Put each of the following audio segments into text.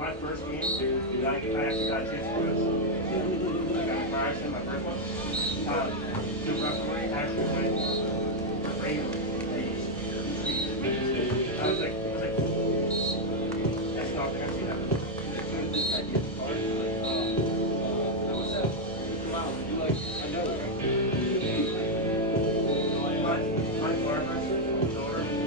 My first game, dude, I actually got a chance to coach. I got a car accident, my first one. The referee actually went for radio. I was like, that's not gonna see that. My barber's daughter.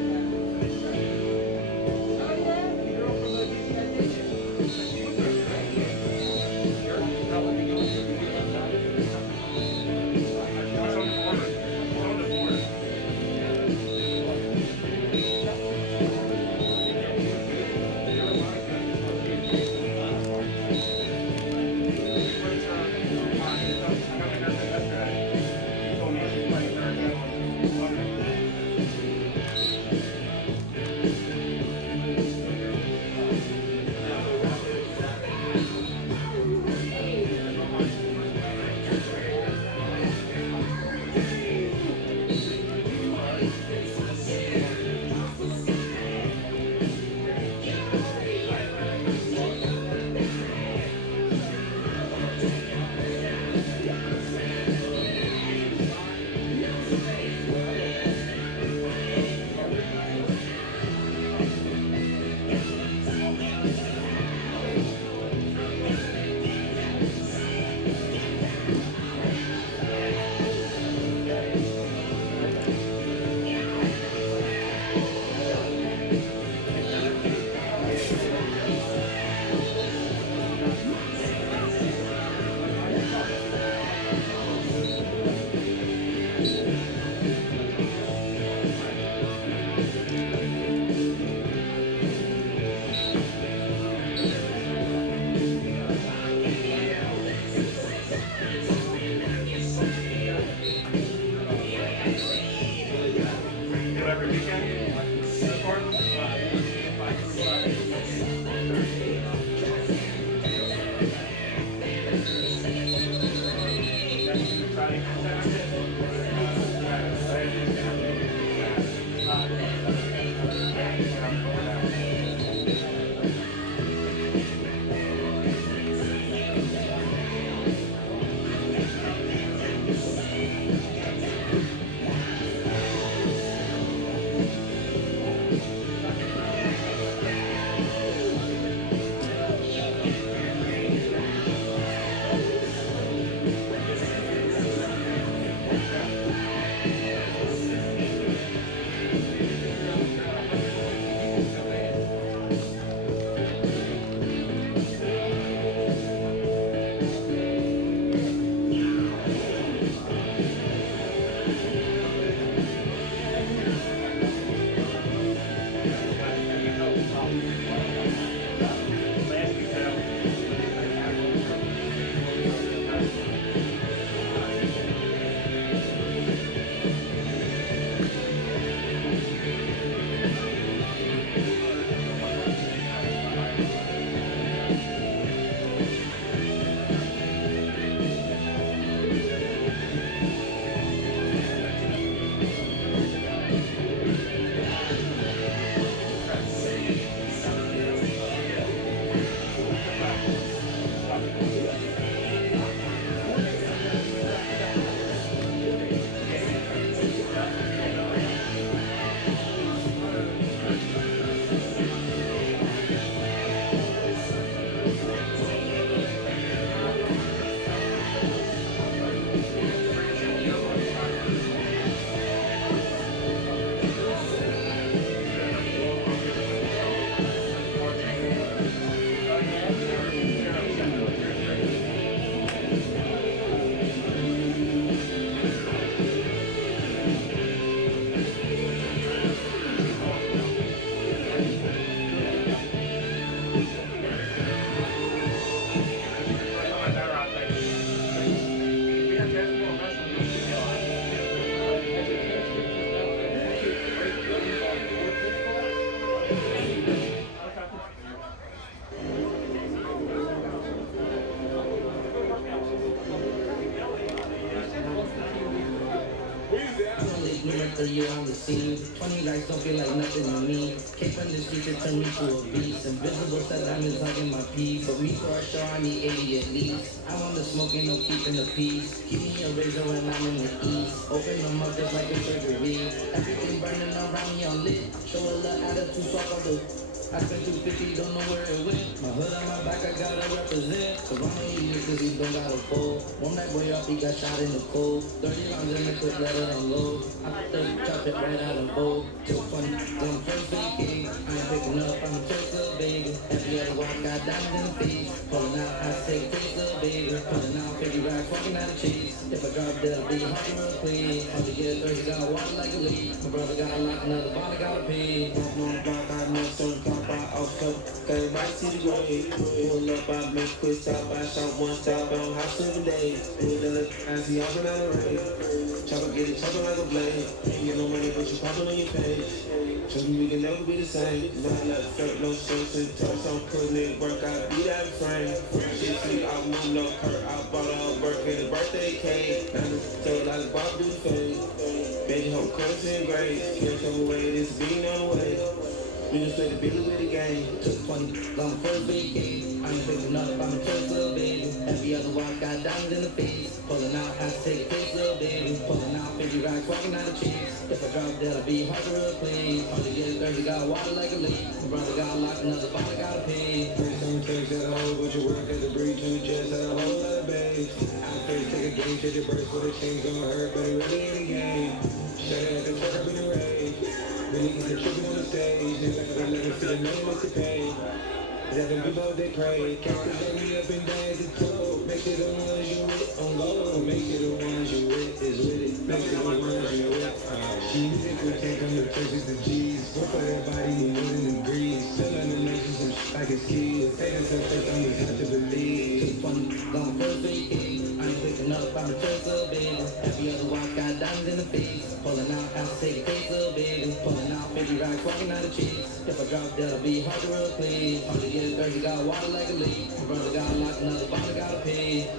the year on the scene. 20 racks don't feel like nothing to me. Came from the streets to turn me to a beast. Invisible said diamonds hugging my piece. But me for a show, I need 80 at least. I want the smoking, no keeping the peace. Keep me a razor when I'm in the east. Open them up just like a surgery. Everything burning around me on lit. Show a little attitude, swap on the. I spent 250, don't know where it went. My hood on my back, I gotta represent. So I'm gonna eat it cause he don't gotta fold. One that boy off, he got shot in the cold. 30 rounds in the clip, let it unload. I put the chop it right out of bold. Till 20, when first weekend. I ain't picking up, I'm a church little baby. Every other walk, got diamonds in the face. Pulling out, I say, taste little baby. Pulling out 50 racks, walking out of cheese. If I drop dead, I'll be hard real clean. All the get thirsty, got water like a leak. My brother got a lot, another body gotta pee. Walking on the block, I know some also, everybody see the grade. Pull up, I make quick stop. I shot one stop, I don't have 7 days. I see y'all been out of rain. Chopper get it, chopping like a blade. Ain't get no money, but you popping on your page. Trust me, we can never be the same. No left, fake, no shirts and toes. I'm putting in work, I beat that frame. Shit, see, I won't no hurt. I bought a birthday, the birthday cake. Now the tail like Bob do the fade. Baby, hope currency and grades. Can't come away, this being on the way. We just played the bill with the game. Took 20 long first weekend. I'm picking up, I'm a church little baby. Every other walk got diamonds in the face. Pulling out, I take a taste little baby. Pulling out 50 racks, walking out of cheese. If I drop dead, I'll be hard to real clean. All the get thirsty, got water like a leak. My brother got locked, another body gotta pay. First time takes that hoe, but you work at the breach, you just had a whole lot of bass. I first take a game, take your burst, but the chain's gonna hurt, but it really ain't a game. Shut it at the truck up in the rage. Really get the tripping on the stage. They like to let me see the name of the pay. That them people they pray. Casters let me up and down the toe. Make it the ones you with on low. Make it the ones you with is with it. Make it the ones you with. Music we can't come to church with the G's. Go for everybody who living in grease. Still on the nation some shit like a ski. Say this the first time we have to believe. Took 20 long first weekend. I ain't picking up, I'm a church little baby. Every other walk got diamonds in the face. Pulling out, I take a taste little baby. Pulling out 50 racks, walking out of cheese. If I drop dead, I'll be hard to real clean. All the get thirsty, got water like a leak. My brother got locked, another body gotta pay.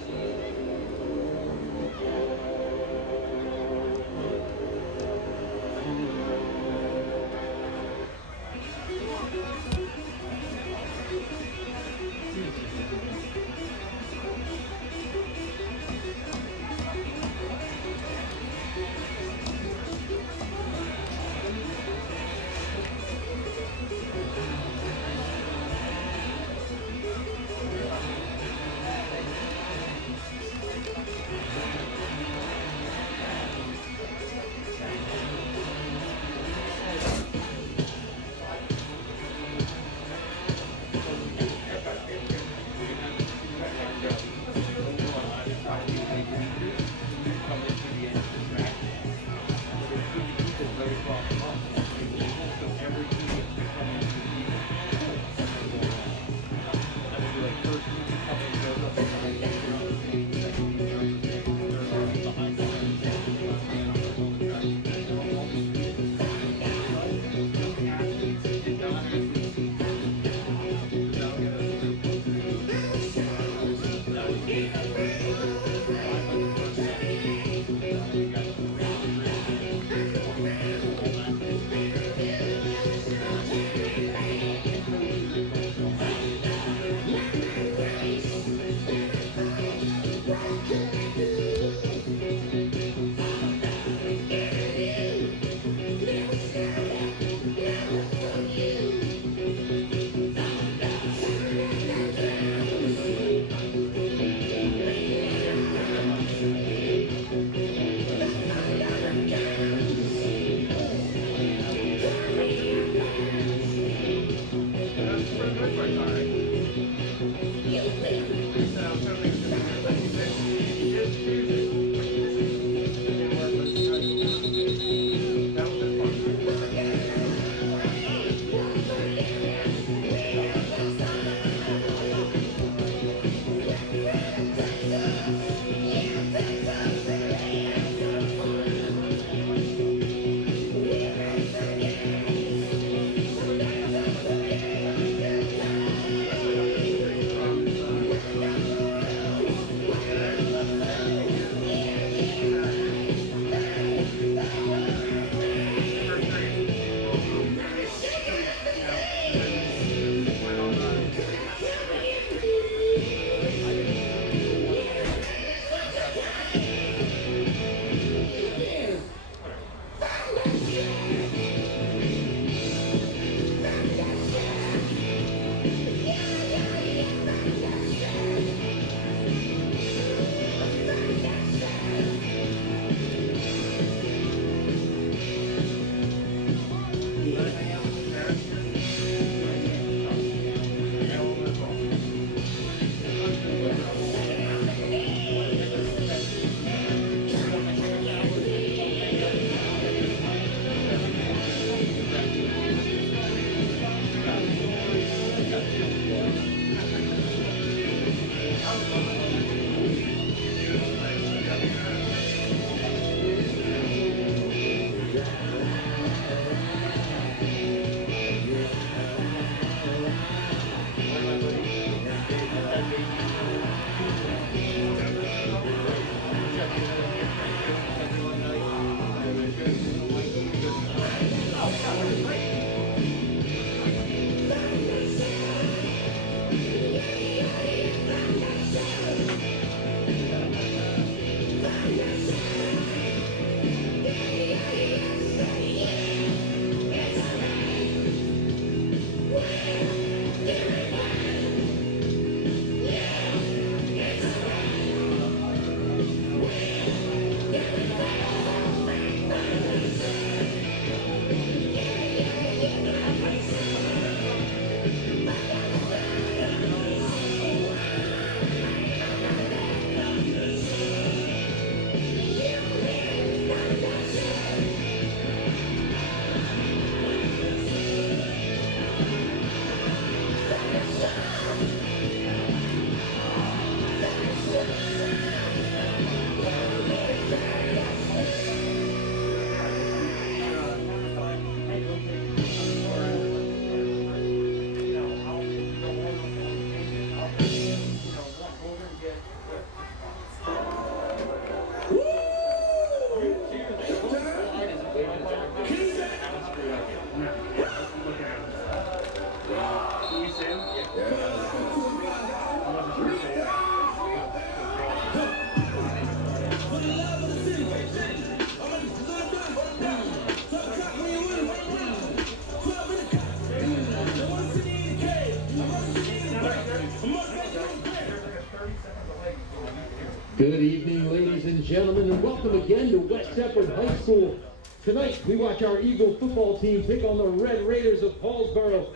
Good evening, ladies and gentlemen, and welcome again to West Effort High School. Tonight, we watch our Eagle football team take on the Red Raiders of Paulsboro.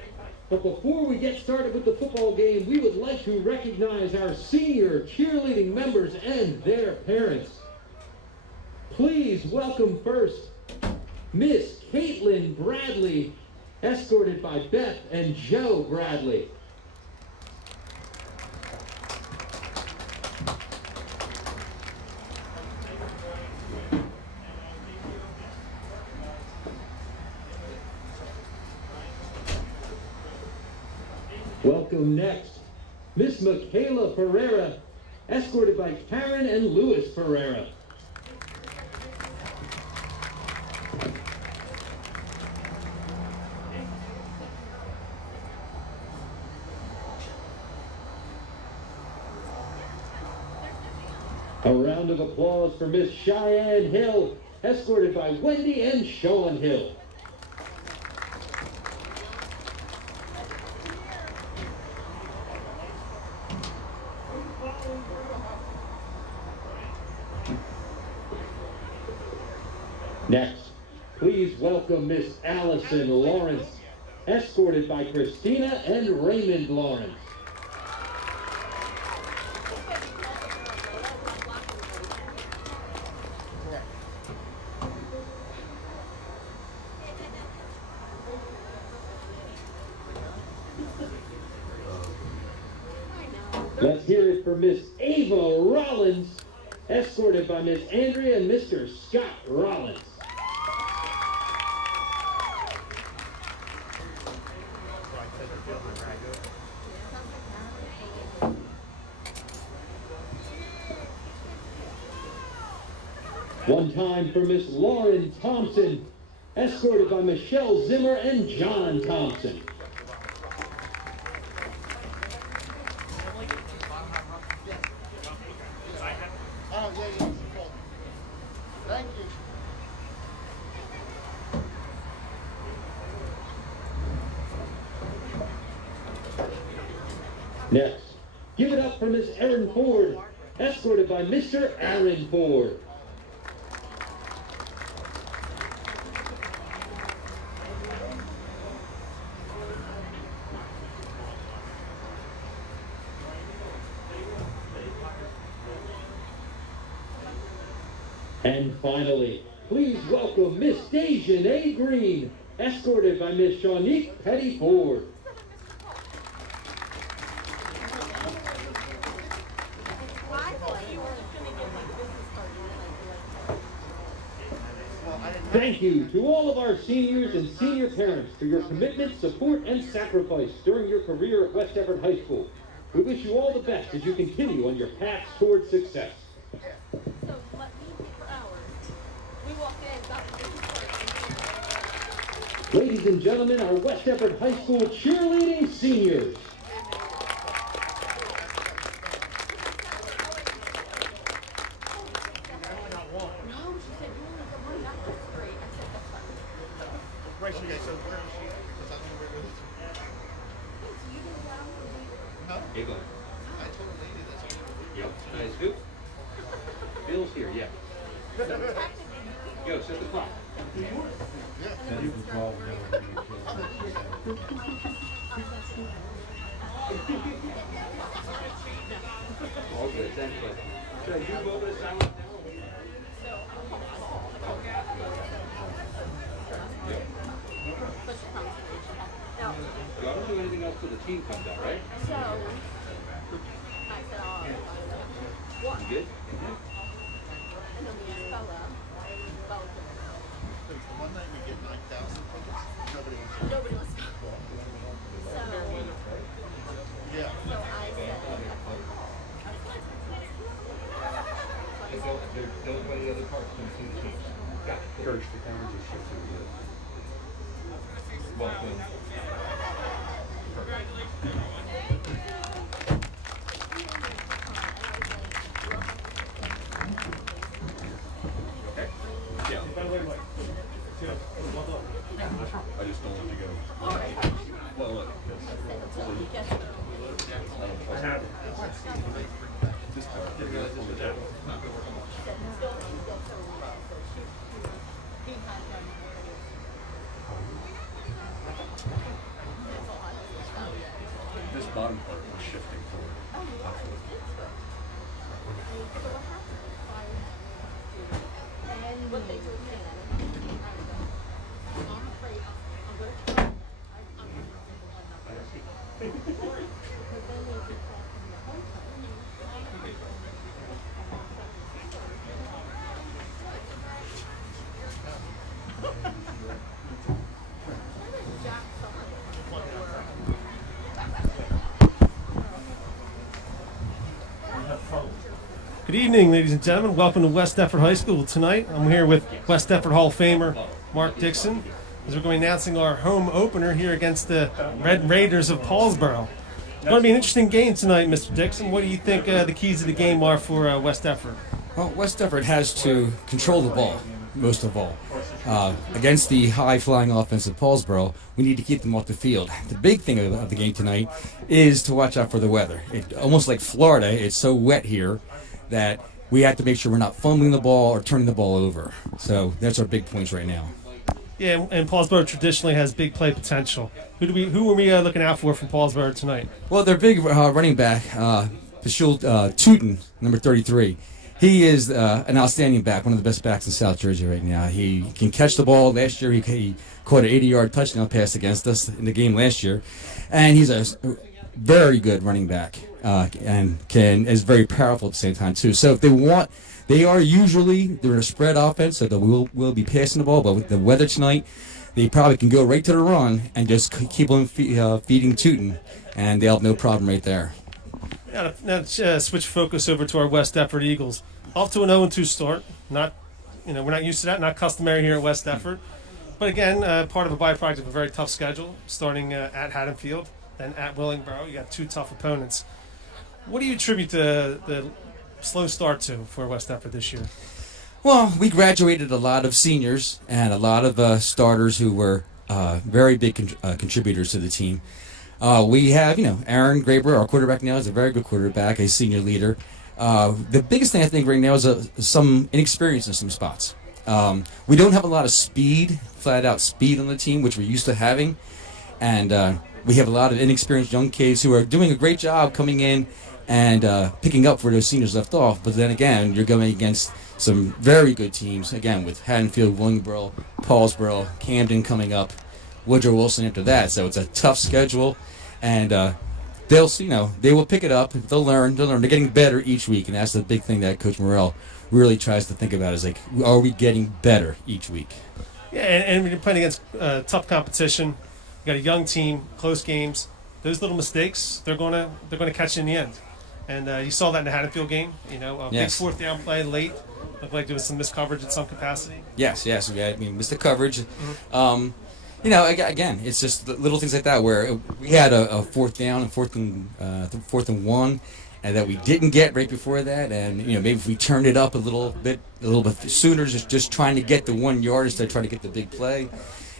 But before we get started with the football game, we would like to recognize our senior cheerleading members and their parents. Please welcome first Miss Caitlin Bradley, escorted by Beth and Joe Bradley. Welcome next, Miss Michaela Ferreira, escorted by Karen and Louis Ferreira. A round of applause for Miss Cheyenne Hill, escorted by Wendy and Sean Hill. Next, please welcome Miss Allison Lawrence, escorted by Christina and Raymond Lawrence. Let's hear it for Miss Ava Rollins, escorted by Miss Andrea and Mr. Scott Rollins. One time for Miss Lauren Thompson, escorted by Michelle Zimmer and John Thompson. Thank you. Next, give it up for Miss Erin Ford, escorted by Mr. Aaron Ford. And finally, please welcome Miss Dejan A. Green, escorted by Miss Shaunique Petty Ford. Thank you to all of our seniors and senior parents for your commitment, support, and sacrifice during your career at West Effort High School. We wish you all the best as you continue on your path towards success. Ladies and gentlemen, our West Effort High School cheerleading seniors. Hey, Glenn. I told a lady that's Yep. Nice scoop. Bill's here, yeah. Go, set the clock. All good, thanks, bud. Should I do both this time? Yep. I don't do anything else till the team comes out, right? So, I said, oh, You good? and then the fella, There's the one night we get 9,000 tickets. Nobody wants to go. So, Yeah. so I said, Don't play the other parts, don't see the team. Got it. Coach, the camera just shifted a bit. Welcome. Okay? Yeah. I just don't want to go. Well, look. I have it. This part. bottom part was shifting forward. Oh, you are. It's good. So what happened? And what they were saying. I'm afraid I'm going to try. I'm going to but then they can talk from the homecoming. Good evening, ladies and gentlemen. Welcome to West Deptford High School. Tonight, I'm here with West Deptford Hall of Famer Mark Dixon, as we're going to be announcing our home opener here against the Red Raiders of Paulsboro. It's going to be an interesting game tonight, Mr. Dixon. What do you think the keys of the game are for West Deptford? Well, West Deptford has to control the ball, most of all. Against the high-flying offense of Paulsboro, we need to keep them off the field. The big thing of the game tonight is to watch out for the weather. Almost like Florida, it's so wet here that we have to make sure we're not fumbling the ball or turning the ball over. So that's our big points right now. Yeah, and Paulsboro traditionally has big play potential. Who are we looking out for from Paulsboro tonight? Well, their big running back, Pashul Tootin, number 33. He is an outstanding back, one of the best backs in South Jersey right now. He can catch the ball. Last year he caught an 80-yard touchdown pass against us in the game last year. And he's a very good running back and is very powerful at the same time, too. So if they want, they're in a spread offense, so they will be passing the ball. But with the weather tonight, they probably can go right to the run and just keep on feeding Tootin, and they'll have no problem right there. Now to switch focus over to our West Deptford Eagles. Off to an 0-2 start. We're not used to that. Not customary here at West Deptford. But again, part of a byproduct of a very tough schedule, starting at Haddonfield, then at Willingboro. You got two tough opponents. What do you attribute the slow start to for West Deptford this year? Well, we graduated a lot of seniors and a lot of starters who were very big contributors to the team. We have, Aaron Graber, our quarterback now, is a very good quarterback, a senior leader. The biggest thing I think right now is some inexperience in some spots. We don't have a lot of speed, flat-out speed on the team, which we're used to having. And we have a lot of inexperienced young kids who are doing a great job coming in and picking up where those seniors left off. But then again, you're going against some very good teams, again, with Haddonfield, Willingboro, Paulsboro, Camden coming up, Woodrow Wilson after that. So it's a tough schedule, and they will pick it up. They'll learn. They're getting better each week, and that's the big thing that Coach Morrell really tries to think about is, like, are we getting better each week? Yeah, and when you're playing against tough competition, you got a young team, close games. Those little mistakes, they're going to catch you in the end. And you saw that in the Haddonfield game. Big Yes. fourth down play late. Looked like there was some missed coverage in some capacity. Yes. We missed the coverage. Mm-hmm. Again, it's just the little things like that where we had a fourth down and fourth and one, and that we didn't get right before that, and maybe if we turned it up a little bit sooner, just trying to get the 1 yard instead of trying to get the big play,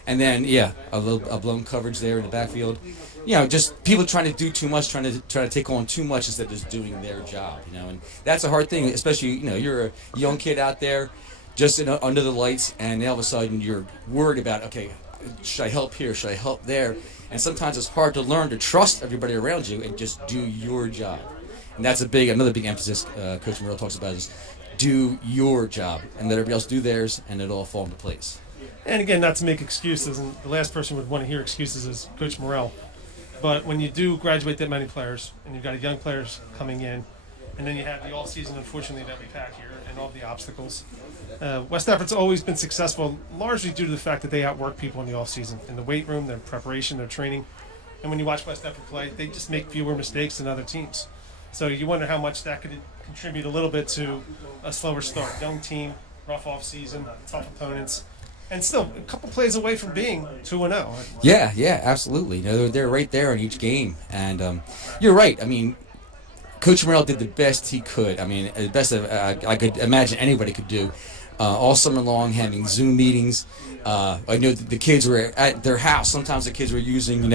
and then a blown coverage there in the backfield. Just people trying to do too much, trying to take on too much instead of just doing their job. And that's a hard thing, especially you're a young kid out there, just under the lights, and all of a sudden you're worried about, okay, should I help here? Should I help there? And sometimes it's hard to learn to trust everybody around you and just do your job. And that's another big emphasis Coach Morrell talks about is do your job and let everybody else do theirs, and it'll all fall into place. And again, not to make excuses, and the last person would want to hear excuses is Coach Morrell. But when you do graduate that many players, and you've got young players coming in, and then you have the off-season, unfortunately, that we've had here, and all the obstacles, West Deptford's always been successful, largely due to the fact that they outwork people in the off-season, in the weight room, their preparation, their training. And when you watch West Deptford play, they just make fewer mistakes than other teams. So you wonder how much that could contribute a little bit to a slower start. Young team, rough off-season, tough opponents. And still, a couple plays away from being 2-0. Yeah, absolutely. They're right there in each game. And you're right. I mean, Coach Morrell did the best he could. I mean, the best I could imagine anybody could do. All summer long, having Zoom meetings. I know the kids were at their house. Sometimes the kids were using,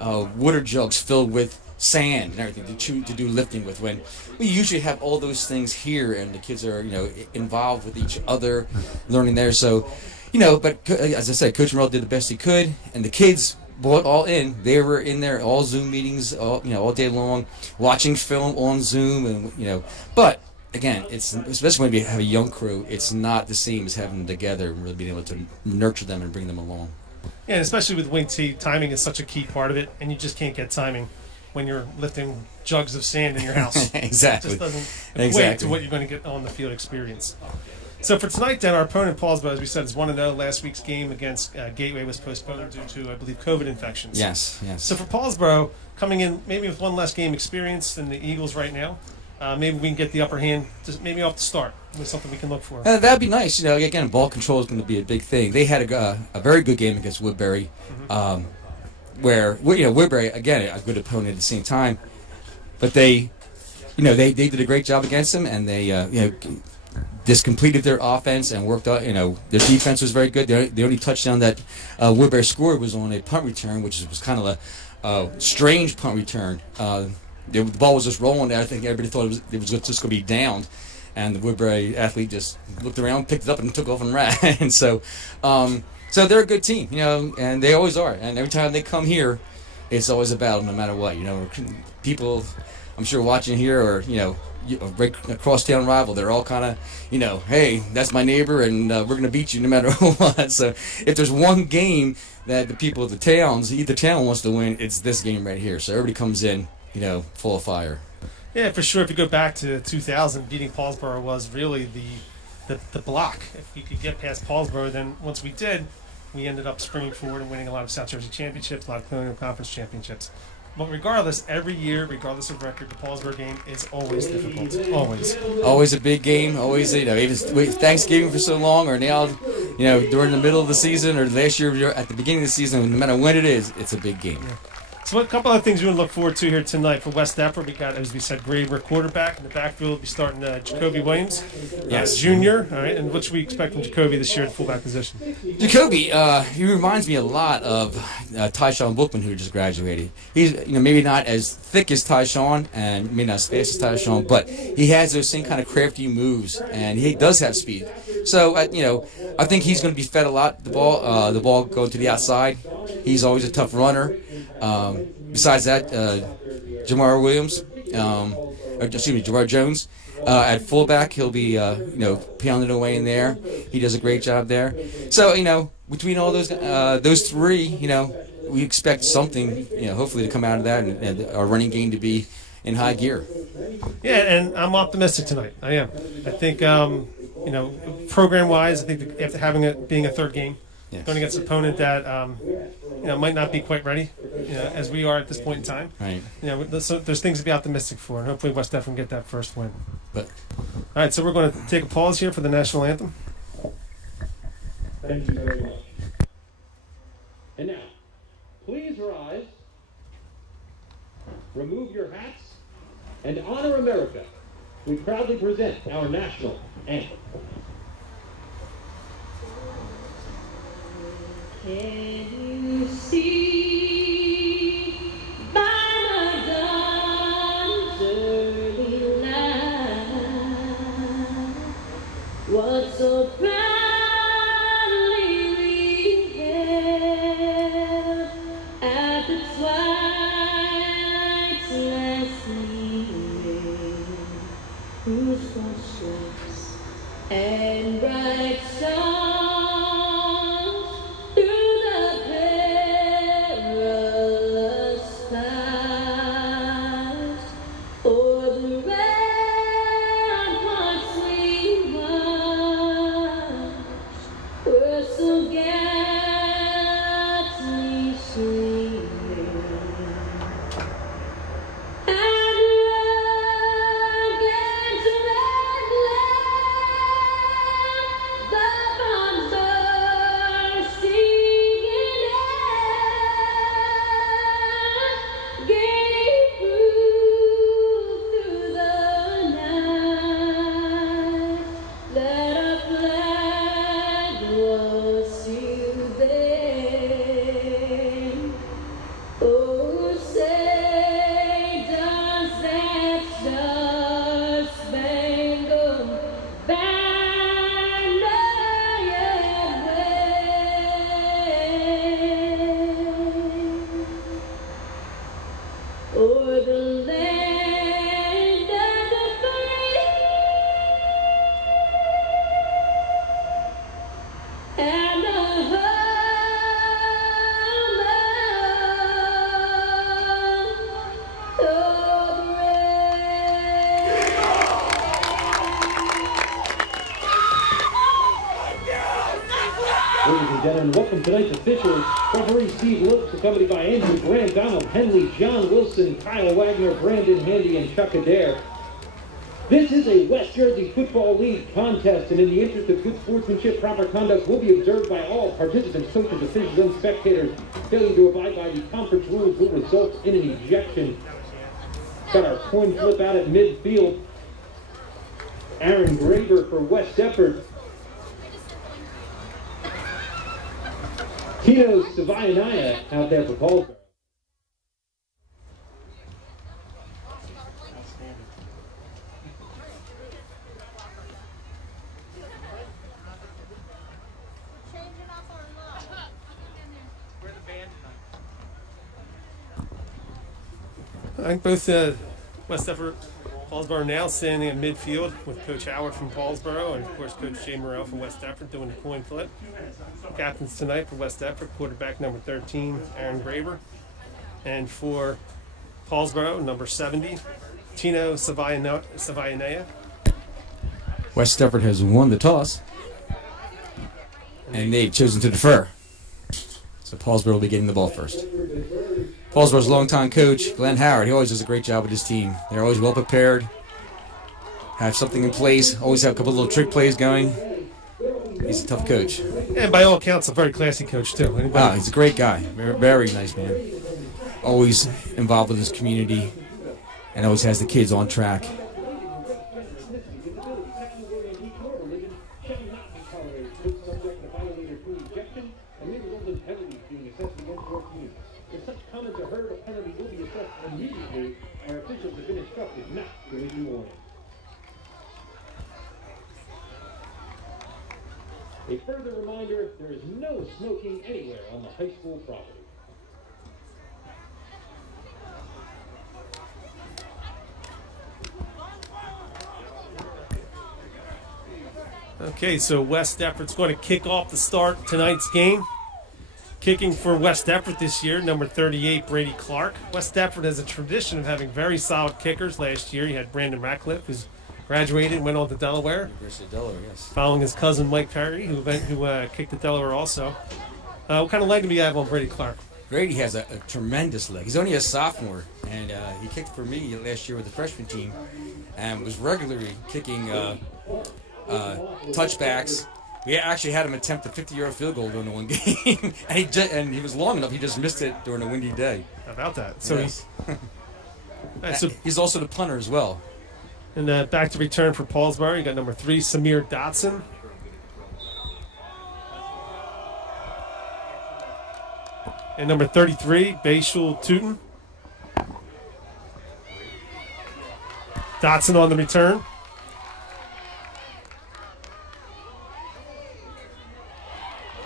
water jugs filled with sand and everything to do lifting with. When we usually have all those things here, and the kids are, involved with each other, learning there. So. But as I said, Coach Morrell did the best he could, and the kids bought all in. They were in there all Zoom meetings, all day long, watching film on Zoom, and But again, it's especially when you have a young crew, it's not the same as having them together and really being able to nurture them and bring them along. Yeah, and especially with wing T, timing is such a key part of it, and you just can't get timing when you're lifting jugs of sand in your house. Exactly. It just doesn't equate to what you're going to get on the field experience. So for tonight, then, our opponent, Paulsboro, as we said, is 1-0. Last week's game against Gateway was postponed due to, I believe, COVID infections. Yes. So for Paulsboro, coming in maybe with one less game experience than the Eagles right now, maybe we can get the upper hand, just maybe off the start. With something we can look for. That'd be nice. Again, ball control is going to be a big thing. They had a very good game against Woodbury, where Woodbury, again, a good opponent at the same time, but they did a great job against them, and they just completed their offense and worked out. Their defense was very good. The only touchdown that Woodbury scored was on a punt return, which was kind of a strange punt return. The ball was just rolling there. I think everybody thought it was just going to be downed. And the Woodbury athlete just looked around, picked it up, and took off and ran. And so they're a good team, and they always are. And every time they come here, it's always a battle, no matter what. People, I'm sure, watching here, or right across town rival, they're all kind of, hey, that's my neighbor, and we're going to beat you no matter what. So if there's one game that the people of either town wants to win, it's this game right here. So everybody comes in, full of fire. Yeah, for sure. If you go back to 2000, beating Paulsboro was really the block. If you could get past Paulsboro, then once we did, we ended up springing forward and winning a lot of South Jersey championships, a lot of Colonial Conference championships. But regardless, every year, regardless of record, the Paulsboro game is always difficult. Always. Always a big game. Always, even Thanksgiving for so long, or now, during the middle of the season, or last year at the beginning of the season, no matter when it is, it's a big game. Yeah. So a couple of things we want to look forward to here tonight for West Deptford. We got, as we said, Graber quarterback. In the backfield, we'll be starting Jacoby Williams, junior. All right, and what should we expect from Jacoby this year at fullback position? Jacoby, he reminds me a lot of Tyshawn Bookman, who just graduated. He's maybe not as thick as Tyshawn, and maybe not as fast as Tyshawn, but he has those same kind of crafty moves, and he does have speed. So I think he's going to be fed a lot. The ball going to the outside. He's always a tough runner. Besides that, Jamar Williams, Jamar Jones, at fullback, he'll be pounding away in there. He does a great job there. So between all those three, we expect something, hopefully to come out of that, and our running game to be in high gear. Yeah, and I'm optimistic tonight. I am. I think program-wise, I think after being a third game. Yes. Going against an opponent that might not be quite ready, as we are at this point in time. Right. So there's things to be optimistic for, and hopefully West Deptford can get that first win. All right, so we're going to take a pause here for the national anthem. Thank you very much. And now, please rise, remove your hats, and honor America. We proudly present our national anthem. Can you see by the dawn's early light what so proudly we hailed at the twilight's last gleaming, whose broad stripes and bright stars the the land of the free and the home of the Ladies and gentlemen, welcome tonight's officials. Referee Steve Looks, accompanied by Andrew Grant, Donald Henley, John Wilson, Kyle Wagner, Brandon Handy, and Chuck Adair. This is a West Jersey Football League contest, and in the interest of good sportsmanship, proper conduct will be observed by all participants, coaches, officials, and spectators. Failing to abide by the conference rules will result in an ejection. Got our coin flip out at midfield. Aaron Graber for West Deptford. Tino Savayanaya out there for Paulsboro. I think both West Deptford, Paulsboro now standing in midfield with Coach Howard from Paulsboro and, of course, Coach Jay Morrell from West Deptford doing the coin flip. Captains tonight for West Deptford, quarterback number 13, Aaron Graber. And for Paulsboro, number 70, Tino Savayanaya. West Deptford has won the toss, and they've chosen to defer. So Paulsboro will be getting the ball first. Paulsboro's longtime coach, Glenn Howard, he always does a great job with his team. They're always well prepared, have something in place, always have a couple little trick plays going. He's a tough coach. And by all accounts, a very classy coach, too. He's a great guy. Very, very nice man. Always involved with his community and always has the kids on track. If such comments are heard, a penalty will be assessed immediately. Our officials have been instructed not to issue warning. A further reminder, there is no smoking anywhere on the high school property. Okay, so West Deptford's going to kick off the start tonight's game. Kicking for West Deptford this year, number 38, Brady Clark. West Deptford has a tradition of having very solid kickers. Last year, you had Brandon Ratcliffe, who's graduated and went on to Delaware. University of Delaware, yes. Following his cousin Mike Perry, who kicked at Delaware also. What kind of leg do we have on Brady Clark? Brady has a tremendous leg. He's only a sophomore, and he kicked for me last year with the freshman team and was regularly kicking touchbacks. We actually had him attempt a 50-yard field goal during the one game, and he was long enough. He just missed it during a windy day. How about that? So yes. he's also the punter as well. And back to return for Paulsboro. You got number 3, Samir Dotson. And number 33, Bayshul Tootin. Dotson on the return.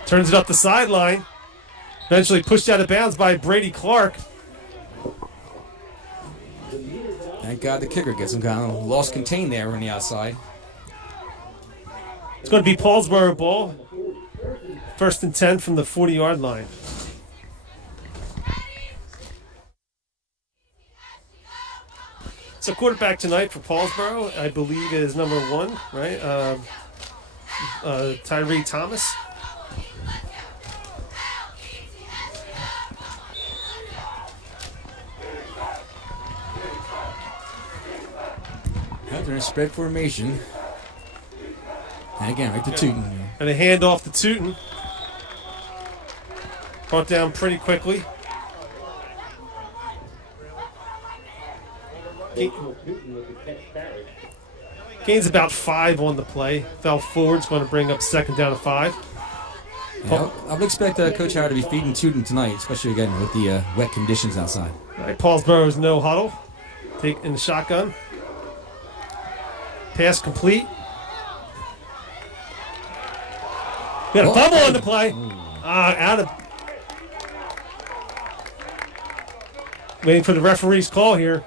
Turns it up the sideline. Eventually pushed out of bounds by Brady Clark. Thank God the kicker gets him kind of lost contained there on the outside. It's going to be Paulsboro ball. 1st and 10 from the 40-yard line. So quarterback tonight for Paulsboro, I believe, is number 1, right? Tyree Thomas. They're in spread formation. And again, right to Tootin. And a handoff to Tootin. Brought down pretty quickly. Gains about 5 on the play. Fell forward. It's going to bring up 2nd down to 5. Yeah, I would expect Coach Howard to be feeding Tootin tonight, especially again with the wet conditions outside. All right, Paulsboro's no huddle. Take in the shotgun. Pass complete. We got a fumble on the play. Out of. waiting for the referee's call here.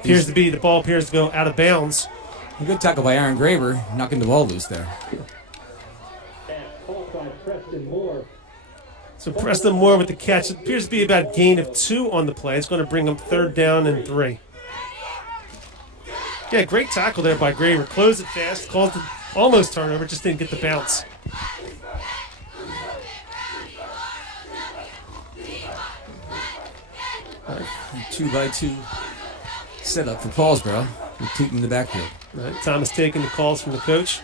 Appears to be the ball appears to go out of bounds. A good tackle by Aaron Graber, knocking the ball loose there. So Preston Moore with the catch. It appears to be about a gain of 2 on the play. It's going to bring them 3rd down and 3. Yeah, great tackle there by Graber. Closed it fast, called it almost turnover, just didn't get the bounce. All right, 2-by-2 setup for Paulsboro with Tootin in the backfield. All right, Thomas taking the calls from the coach.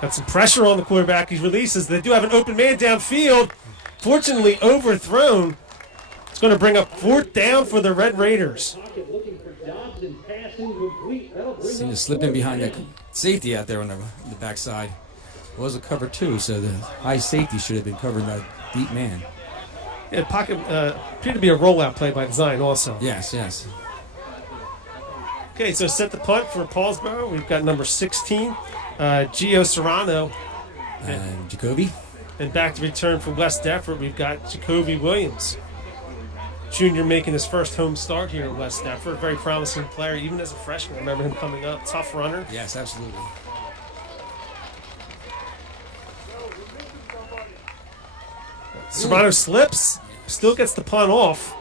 Got some pressure on the quarterback. He releases. They do have an open man downfield. Fortunately, overthrown. It's going to bring up 4th down for the Red Raiders. Seemed to slip in behind that safety out there on the backside. It was a cover 2, so the high safety should have been covering that deep man. Yeah, pocket appeared to be a rollout play by design also. Yes, yes. Okay, so set the punt for Paulsboro. We've got number 16, Gio Serrano. And Jacoby. And back to return for West Deptford, we've got Jacoby Williams. Junior making his first home start here at West Deptford. Very promising player, even as a freshman. I remember him coming up. Tough runner. Yes, absolutely. Serrano slips, still gets the punt off.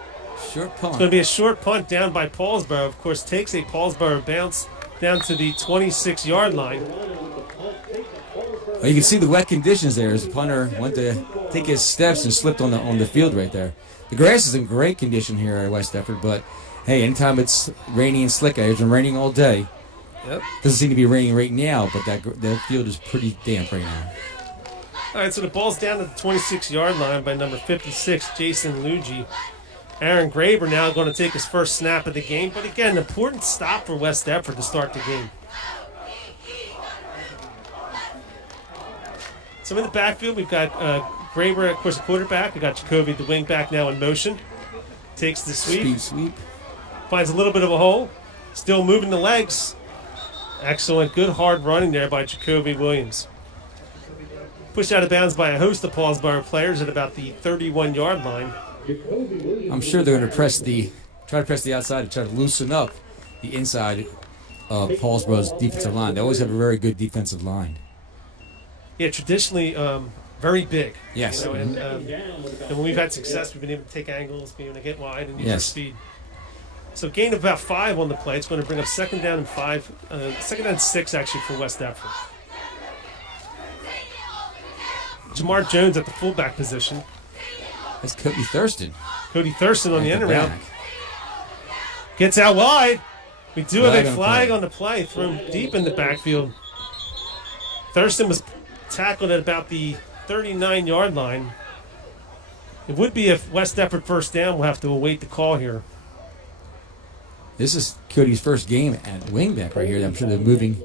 Short punt. It's going to be a short punt down by Paulsboro. Of course, takes a Paulsboro bounce down to the 26-yard line. Well, you can see the wet conditions there as the punter went to take his steps and slipped on the field right there. The grass is in great condition here at West Deptford, but hey, anytime it's rainy and slick, it's been raining all day. Yep. Doesn't seem to be raining right now, but that field is pretty damp right now. All right, so the ball's down to the 26-yard line by number 56, Jason Luigi. Aaron Graber now going to take his first snap of the game, but again, an important stop for West Deptford to start the game. So in the backfield, we've got Graber, of course, the quarterback. We've got Jacoby, the wing back, now in motion. Takes the sweep. Speed sweep. Finds a little bit of a hole. Still moving the legs. Excellent, good hard running there by Jacoby Williams. Pushed out of bounds by a host of Paulsboro players at about the 31-yard line. I'm sure they're going to try to press the outside to try to loosen up the inside of Paulsboro's defensive line. They always have a very good defensive line. Yeah, traditionally very big. Yes. You know, and when we've had success, we've been able to take angles, being able to get wide and use our speed. So gain of about 5 on the play. It's going to bring up 2nd down and 5, 2nd down and 6 actually for West Deptford. Jamar Jones at the fullback position. That's Cody Thurston. Cody Thurston on the end around. Gets out wide. We do have a flag on the play, thrown deep in the backfield. Thurston was tackled at about the 39-yard line. It would be if West Deptford first down. We'll have to await the call here. This is Cody's first game at wingback right here. I'm sure they're moving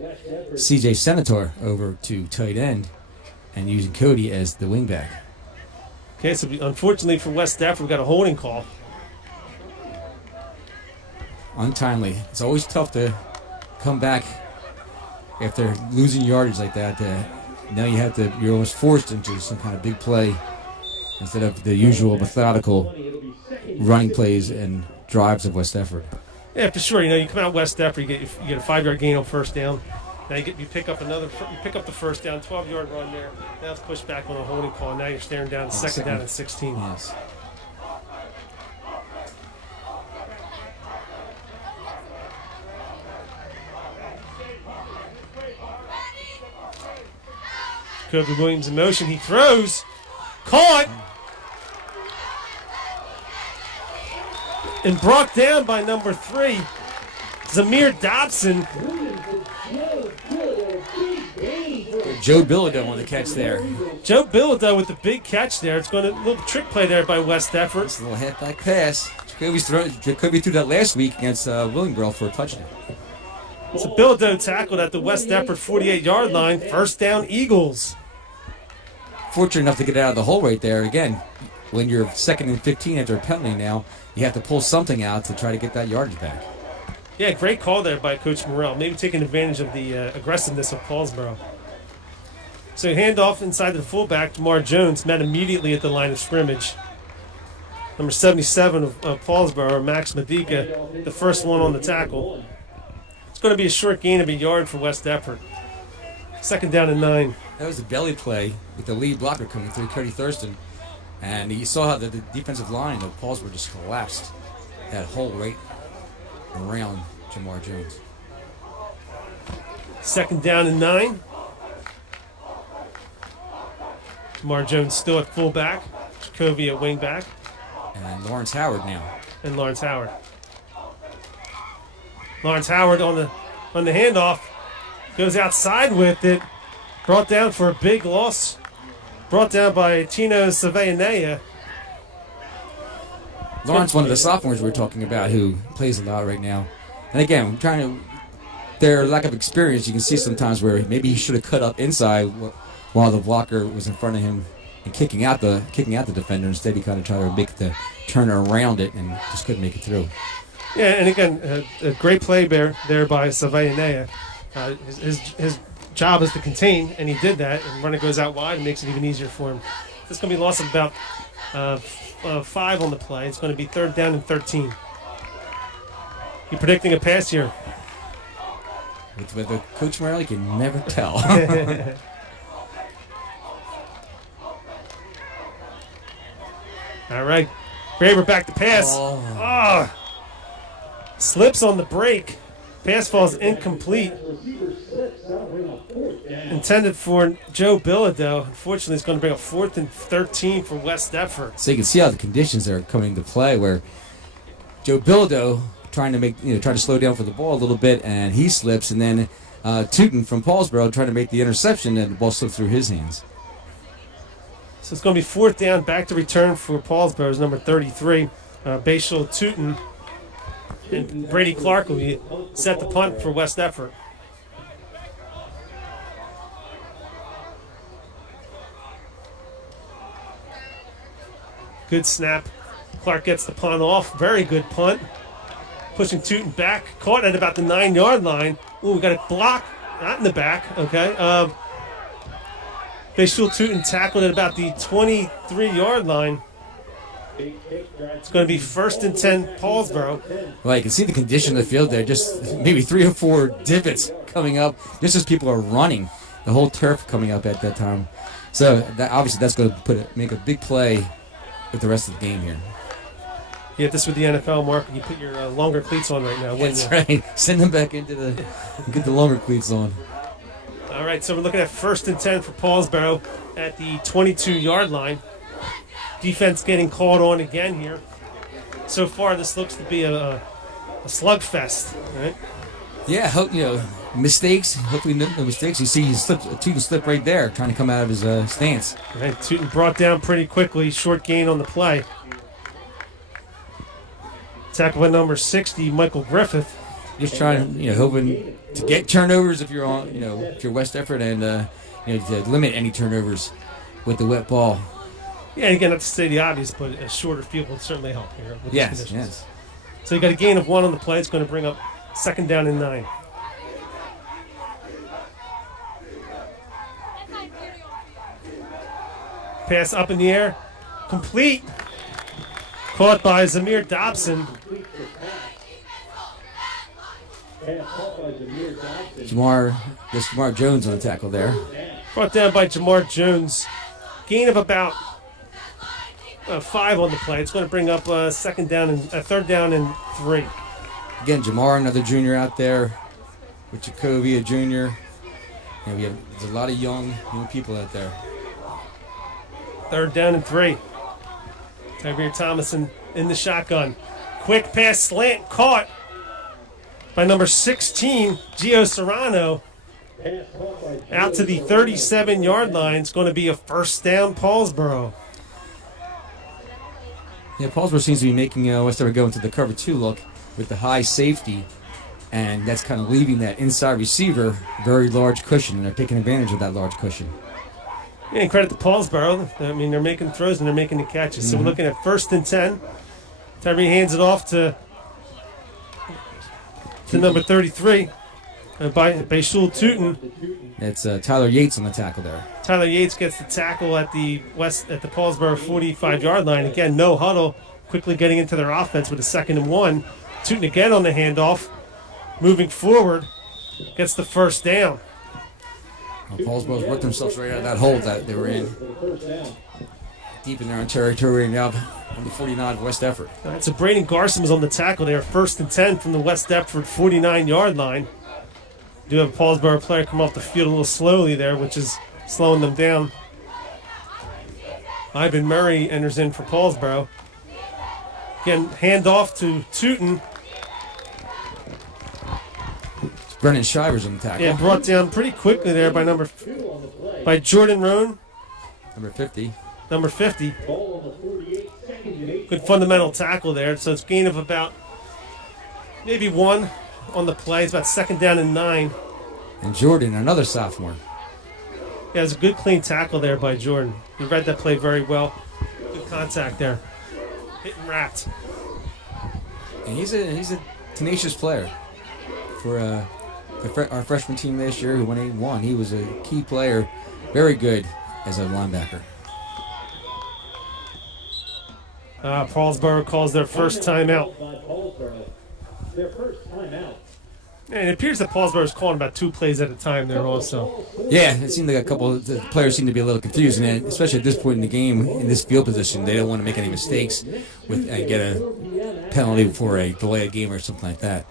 CJ Senator over to tight end and using Cody as the wingback. Okay, so unfortunately for West Deptford, we've got a holding call. Untimely. It's always tough to come back after losing yardage like that. Now you're almost forced into some kind of big play instead of the usual methodical running plays and drives of West Deptford. Yeah, for sure. You know, you come out West Deptford, you get a 5-yard gain on first down. Now you pick up the first down, 12-yard run there. Now it's pushed back on a holding call. Now you're staring down to 2nd down and 16. Yes. Jacoby Williams in motion. He throws. Caught. And brought down by number 3, Zamir Dobson. Joe Bilodeau on the catch there. Joe Bilodeau with the big catch there. It's going to a little trick play there by West Deptford. It's a little halfback pass. Jacoby threw that last week against Willingboro for a touchdown. So Bilodeau tackled at the West Deptford 48-yard line. First down, Eagles. Fortunate enough to get out of the hole right there. Again, when you're 2nd and 15 after a penalty now, you have to pull something out to try to get that yardage back. Yeah, great call there by Coach Morrell. Maybe taking advantage of the aggressiveness of Paulsboro. So handoff inside to the fullback, Jamar Jones, met immediately at the line of scrimmage. Number 77 of Paulsboro, Max Medica, the first one on the tackle. It's going to be a short gain of a yard for West Deptford. 2nd down and 9. That was a belly play with the lead blocker coming through, Cody Thurston. And you saw how the defensive line of Paulsboro just collapsed that hole right around Jamar Jones. 2nd down and 9. Jamar Jones still at fullback. Jacoby at wingback. And Lawrence Howard now. And Lawrence Howard. Lawrence Howard on the handoff. Goes outside with it. Brought down for a big loss. Brought down by Tino Saveanea. Lawrence, one of the sophomores we were talking about, who plays a lot right now. And again, their lack of experience, you can see sometimes where maybe he should have cut up inside while the blocker was in front of him and kicking out the defender. Instead, he kind of tried to make the turn around it and just couldn't make it through. Yeah, and again, a great play there by Saveanea. His job is to contain, and he did that. And when it goes out wide, it makes it even easier for him. This is going to be a loss of about 5 on the play. It's going to be 3rd down and 13. You predicting a pass here? With Coach Morrell, you can never tell. All right. Graber back to pass. Slips on the break. Pass falls incomplete. Intended for Joe Bilodeau. Unfortunately, it's going to bring up 4th and 13 for West Deptford. So you can see how the conditions are coming into play, where Joe Bilodeau trying to slow down for the ball a little bit, and he slips, and then Tootin from Paulsboro trying to make the interception, and the ball slipped through his hands. So it's going to be 4th down, back to return for Paulsboro's number 33, Bashal Tootin. And Brady Clark will be set the punt for West Deptford. Good snap. Clark gets the punt off. Very good punt. Pushing Tootin back. Caught at about the 9-yard line. Ooh, we got a block. Not in the back. Okay. Bashal Tootin tackled at about the 23-yard line. It's going to be 1st and 10, Paulsboro. Well, you can see the condition of the field there. Just maybe 3 or 4 divots coming up just as people are running. The whole turf coming up at that time. So obviously that's going to make a big play with the rest of the game here. Yeah, this with the NFL, Mark. You put your longer cleats on right now. That's right. Send them back get the longer cleats on. All right, so we're looking at 1st and 10 for Paulsboro at the 22-yard line. Defense getting called on again here. So far, this looks to be a slugfest, right? Yeah, mistakes. Hopefully, no mistakes. You see, Tootin slip right there, trying to come out of his stance. Right, Tootin brought down pretty quickly. Short gain on the play. Tackle by number 60, Michael Griffith. Just trying, hoping to get turnovers if you're on, if you're West Deptford, and to limit any turnovers with the wet ball. Yeah, again, not to say the obvious, but a shorter field would certainly help here with these conditions. Yes. So you got a gain of 1 on the play. It's going to bring up 2nd down and 9. Pass up in the air. Complete. Caught by Zamir Dobson. Jamar Jones on the tackle there. Brought down by Jamar Jones. Gain of about 5 on the play. It's going to bring up 3rd down and 3. Again, Jamar, another junior out there, with Jacoby, a junior. And there's a lot of young people out there. 3rd down and 3. Tyree Thomason in the shotgun. Quick pass slant caught by number 16, Gio Serrano. Out to the 37-yard line. It's going to be a 1st down, Paulsboro. Yeah, Paulsboro seems to be making West Deptford go into the cover 2 look with the high safety, and that's kind of leaving that inside receiver very large cushion, and they're taking advantage of that large cushion. Yeah, and credit to Paulsboro. I mean, they're making throws and they're making the catches. So we're looking at 1st and 10. Tyree hands it off to to number 33 by Shul Tootin. It's Tyler Yates on the tackle there. Tyler Yates gets the tackle at the Paulsboro 45-yard line. Again, no huddle. Quickly getting into their offense with a 2nd and 1. Tootin again on the handoff. Moving forward. Gets the first down. Well, Paulsboro's worked themselves right out of that hole that they were in. Deep in their own territory now on the 49 of West Effort. All right, so Braden Garson was on the tackle there. 1st and 10 from the West Deptford 49-yard line. Do have a Paulsboro player come off the field a little slowly there, which is slowing them down. Ivan Murray enters in for Paulsboro. Again, handoff to Tootin. Brennan Shivers on the tackle. Yeah, brought down pretty quickly there by Jordan Roan. Number 50. Number 50. Good fundamental tackle there. So it's gain of about maybe 1 on the play. It's about 2nd down and 9. And Jordan, another sophomore. Yeah, it's a good clean tackle there by Jordan. He read that play very well. Good contact there. Hit and wrapped. And he's a tenacious player. For our freshman team last year who went 8-1, he was a key player. Very good as a linebacker. Paulsboro calls their first timeout. Their first timeout. And it appears that Paulsboro is calling about 2 plays at a time there also. Yeah, it seemed like a couple of the players seem to be a little confused, and especially at this point in the game, in this field position, they don't want to make any mistakes and get a penalty for a delayed game or something like that.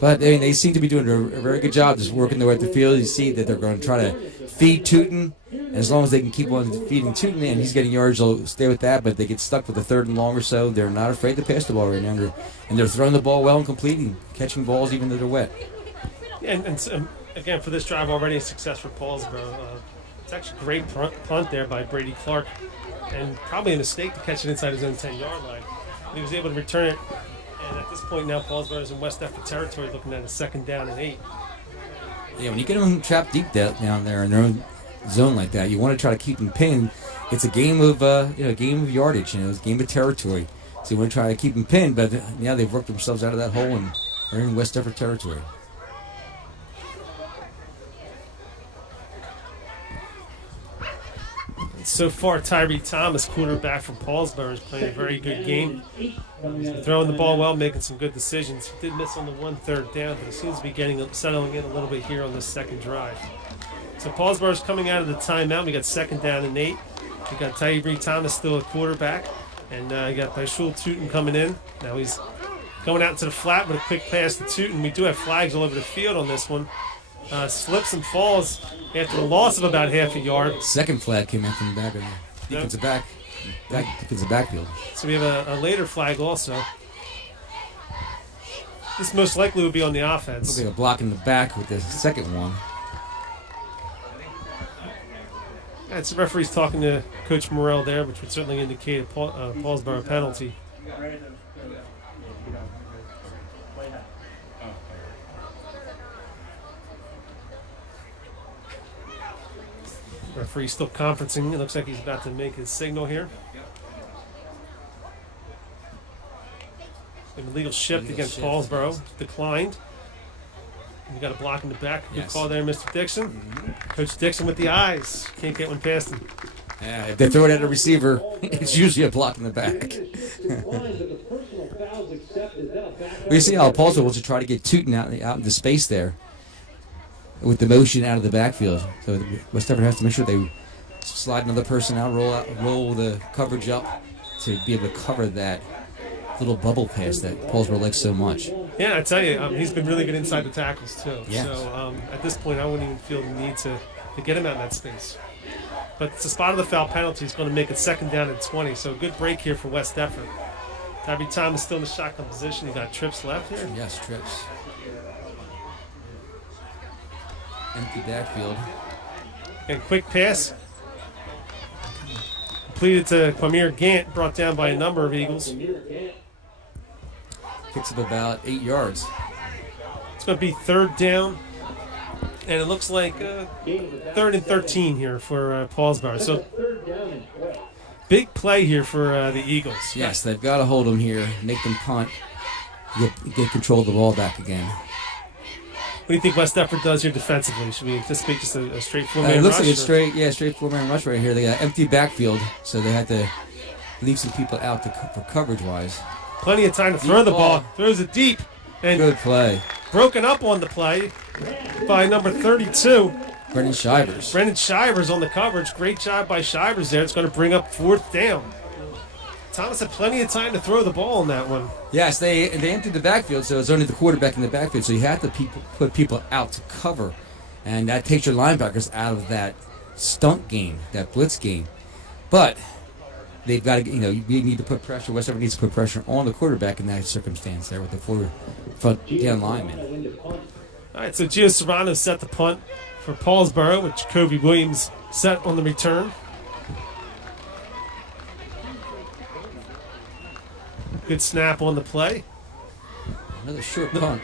But they seem to be doing a very good job just working their way up the field. You see that they're going to try to feed Tootin. And as long as they can keep on feeding Tootin and he's getting yards, they'll stay with that. But if they get stuck with a 3rd and long or so, they're not afraid to pass the ball right now. And they're throwing the ball well and completing, catching balls even though they're wet. And again, for this drive, already a success for Paulsboro. It's actually a great punt there by Brady Clark. And probably a mistake to catch it inside his own 10-yard line. He was able to return it. And at this point now, Paulsboro is in West Effort territory, looking at a 2nd down and 8. Yeah, when you get them trapped deep down there in their own zone like that, you want to try to keep them pinned. It's a game of game of yardage. It's a game of territory. So you want to try to keep them pinned, but now they've worked themselves out of that hole and are in West Effort territory. So far, Tyree Thomas, quarterback from Paulsboro, is playing a very good game. He's been throwing the ball well, making some good decisions. He did miss on the 1 3rd down, but he seems to be settling in a little bit here on this 2nd drive. So Paulsboro's coming out of the timeout. We got 2nd down and 8. We got Tyree Thomas still at quarterback, and you got Shul Tootin coming in. Now he's going out into the flat with a quick pass to Tootin. We do have flags all over the field on this one. Slips and falls after a loss of about half a yard. 2nd flag came in from the back of the defensive backfield. So we have a later flag also. This most likely would be on the offense. There'll be a block in the back with the 2nd one. It's the referee's talking to Coach Morrell there, which would certainly indicate a Paulsboro penalty. Referee still conferencing. It looks like he's about to make his signal here. An illegal shift against Paulsboro. Declined. You got a block in the back. Good call there, Mr. Dixon. Coach Dixon with the eyes. Can't get one past him. Yeah, if they throw it at a receiver, it's usually a block in the back. We see how Paulsboro wants to try to get Tootin out into space there with the motion out of the backfield. So West Effort has to make sure they slide another person out, roll the coverage up to be able to cover that little bubble pass that Paulsboro likes so much. Yeah, I tell you, he's been really good inside the tackles too. Yes. So at this point, I wouldn't even feel the need to get him out in that space. But it's a spot of the foul penalty. He's going to make it 2nd down and 20. So a good break here for West Effort. Tyree Thomas still in the shotgun position. He got trips left here. Yes, trips. Empty backfield. And quick pass. Completed to Quamir Gant, brought down by a number of Eagles. Kicks it about 8 yards. It's going to be 3rd down. And it looks like 3rd and 13 here for Paulsboro. So big play here for the Eagles. Yes, they've got to hold them here, make them punt. get control of the ball back again. What do you think West Effort does here defensively? Should we anticipate just a straight four-man rush? It looks like it's or- straight four-man rush right here. They got empty backfield, so they had to leave some people out for coverage-wise. Plenty of time to throw the ball. Throws it deep. And Good play. broken up on the play by number 32. Brendan Shivers. Brendan Shivers on the coverage. Great job by Shivers there. It's going to bring up 4th down. Thomas had plenty of time to throw the ball on that one. Yes, they emptied the backfield, so it's only the quarterback in the backfield. So you have to put people out to cover, and that takes your linebackers out of that stunt game, that blitz game. But they've got to, you need to put pressure. West Effort needs to put pressure on the quarterback in that circumstance there with the 4 front down linemen. All right, so Gio Serrano set the punt for Paulsboro, with Jacoby Williams set on the return. Good snap on the play. Another short punt.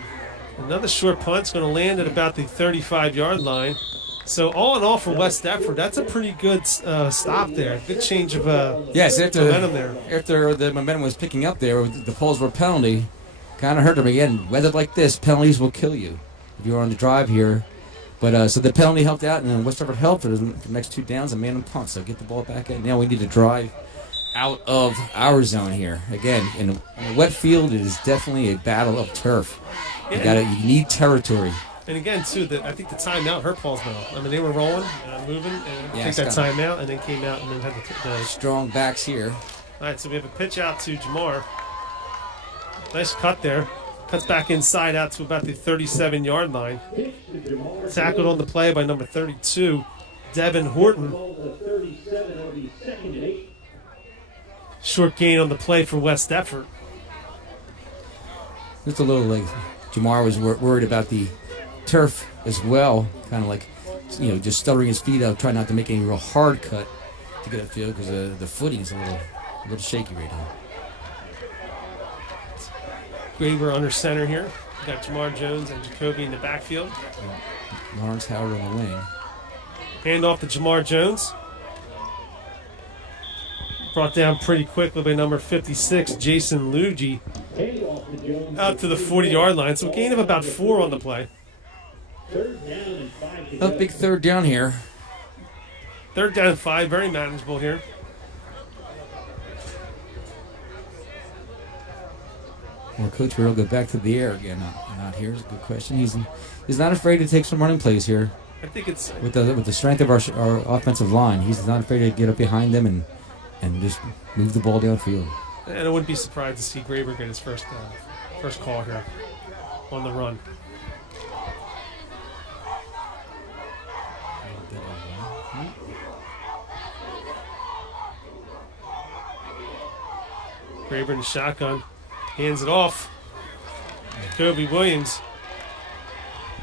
Another short punt's going to land at about the 35-yard line. So all in all for West Effort, that's a pretty good stop there. Good change of yes, momentum there. After the momentum was picking up there, with the Paulsboro penalty kind of hurt them again. Weather like this, penalties will kill you if you're on the drive here. But so the penalty helped out, and then West Effort helped for the next 2 downs and man and punt. So get the ball back in. Now we need to drive out of our zone here. Again, in a wet field, it is definitely a battle of turf. Yeah. You need territory. And again, too, I think the timeout hurt Paulsboro. I mean, they were rolling, moving, and Yes, take that timeout, and then came out and then had the Strong backs here. All right, so we have a pitch out to Jamar. Nice cut there. Cuts back inside out to about the 37-yard line. Tackled on the play by number 32, Devin Horton. Short gain on the play for West Effort. Just a little like Jamar was worried about the turf as well, kind of like, just stuttering his feet out, trying not to make any real hard cut to get upfield because the footing is a little shaky right now. Graber under center here. We got Jamar Jones and Jacoby in the backfield. Lawrence Howard on the wing. Hand off to Jamar Jones. Brought down pretty quickly by number 56, Jason Luigi. Out to the 40-yard line. So a gain of about 4 on the play. A big 3rd down here. 3rd down and 5, very manageable here. Well, Coach Burrell go back to the air again. Not here is a good question. He's not afraid to take some running plays here. I think it's with the strength of our offensive line. He's not afraid to get up behind them and just move the ball downfield. And I wouldn't be surprised to see Graber get his first call here on the run. Graber in the shotgun. Hands it off. Jacoby Williams.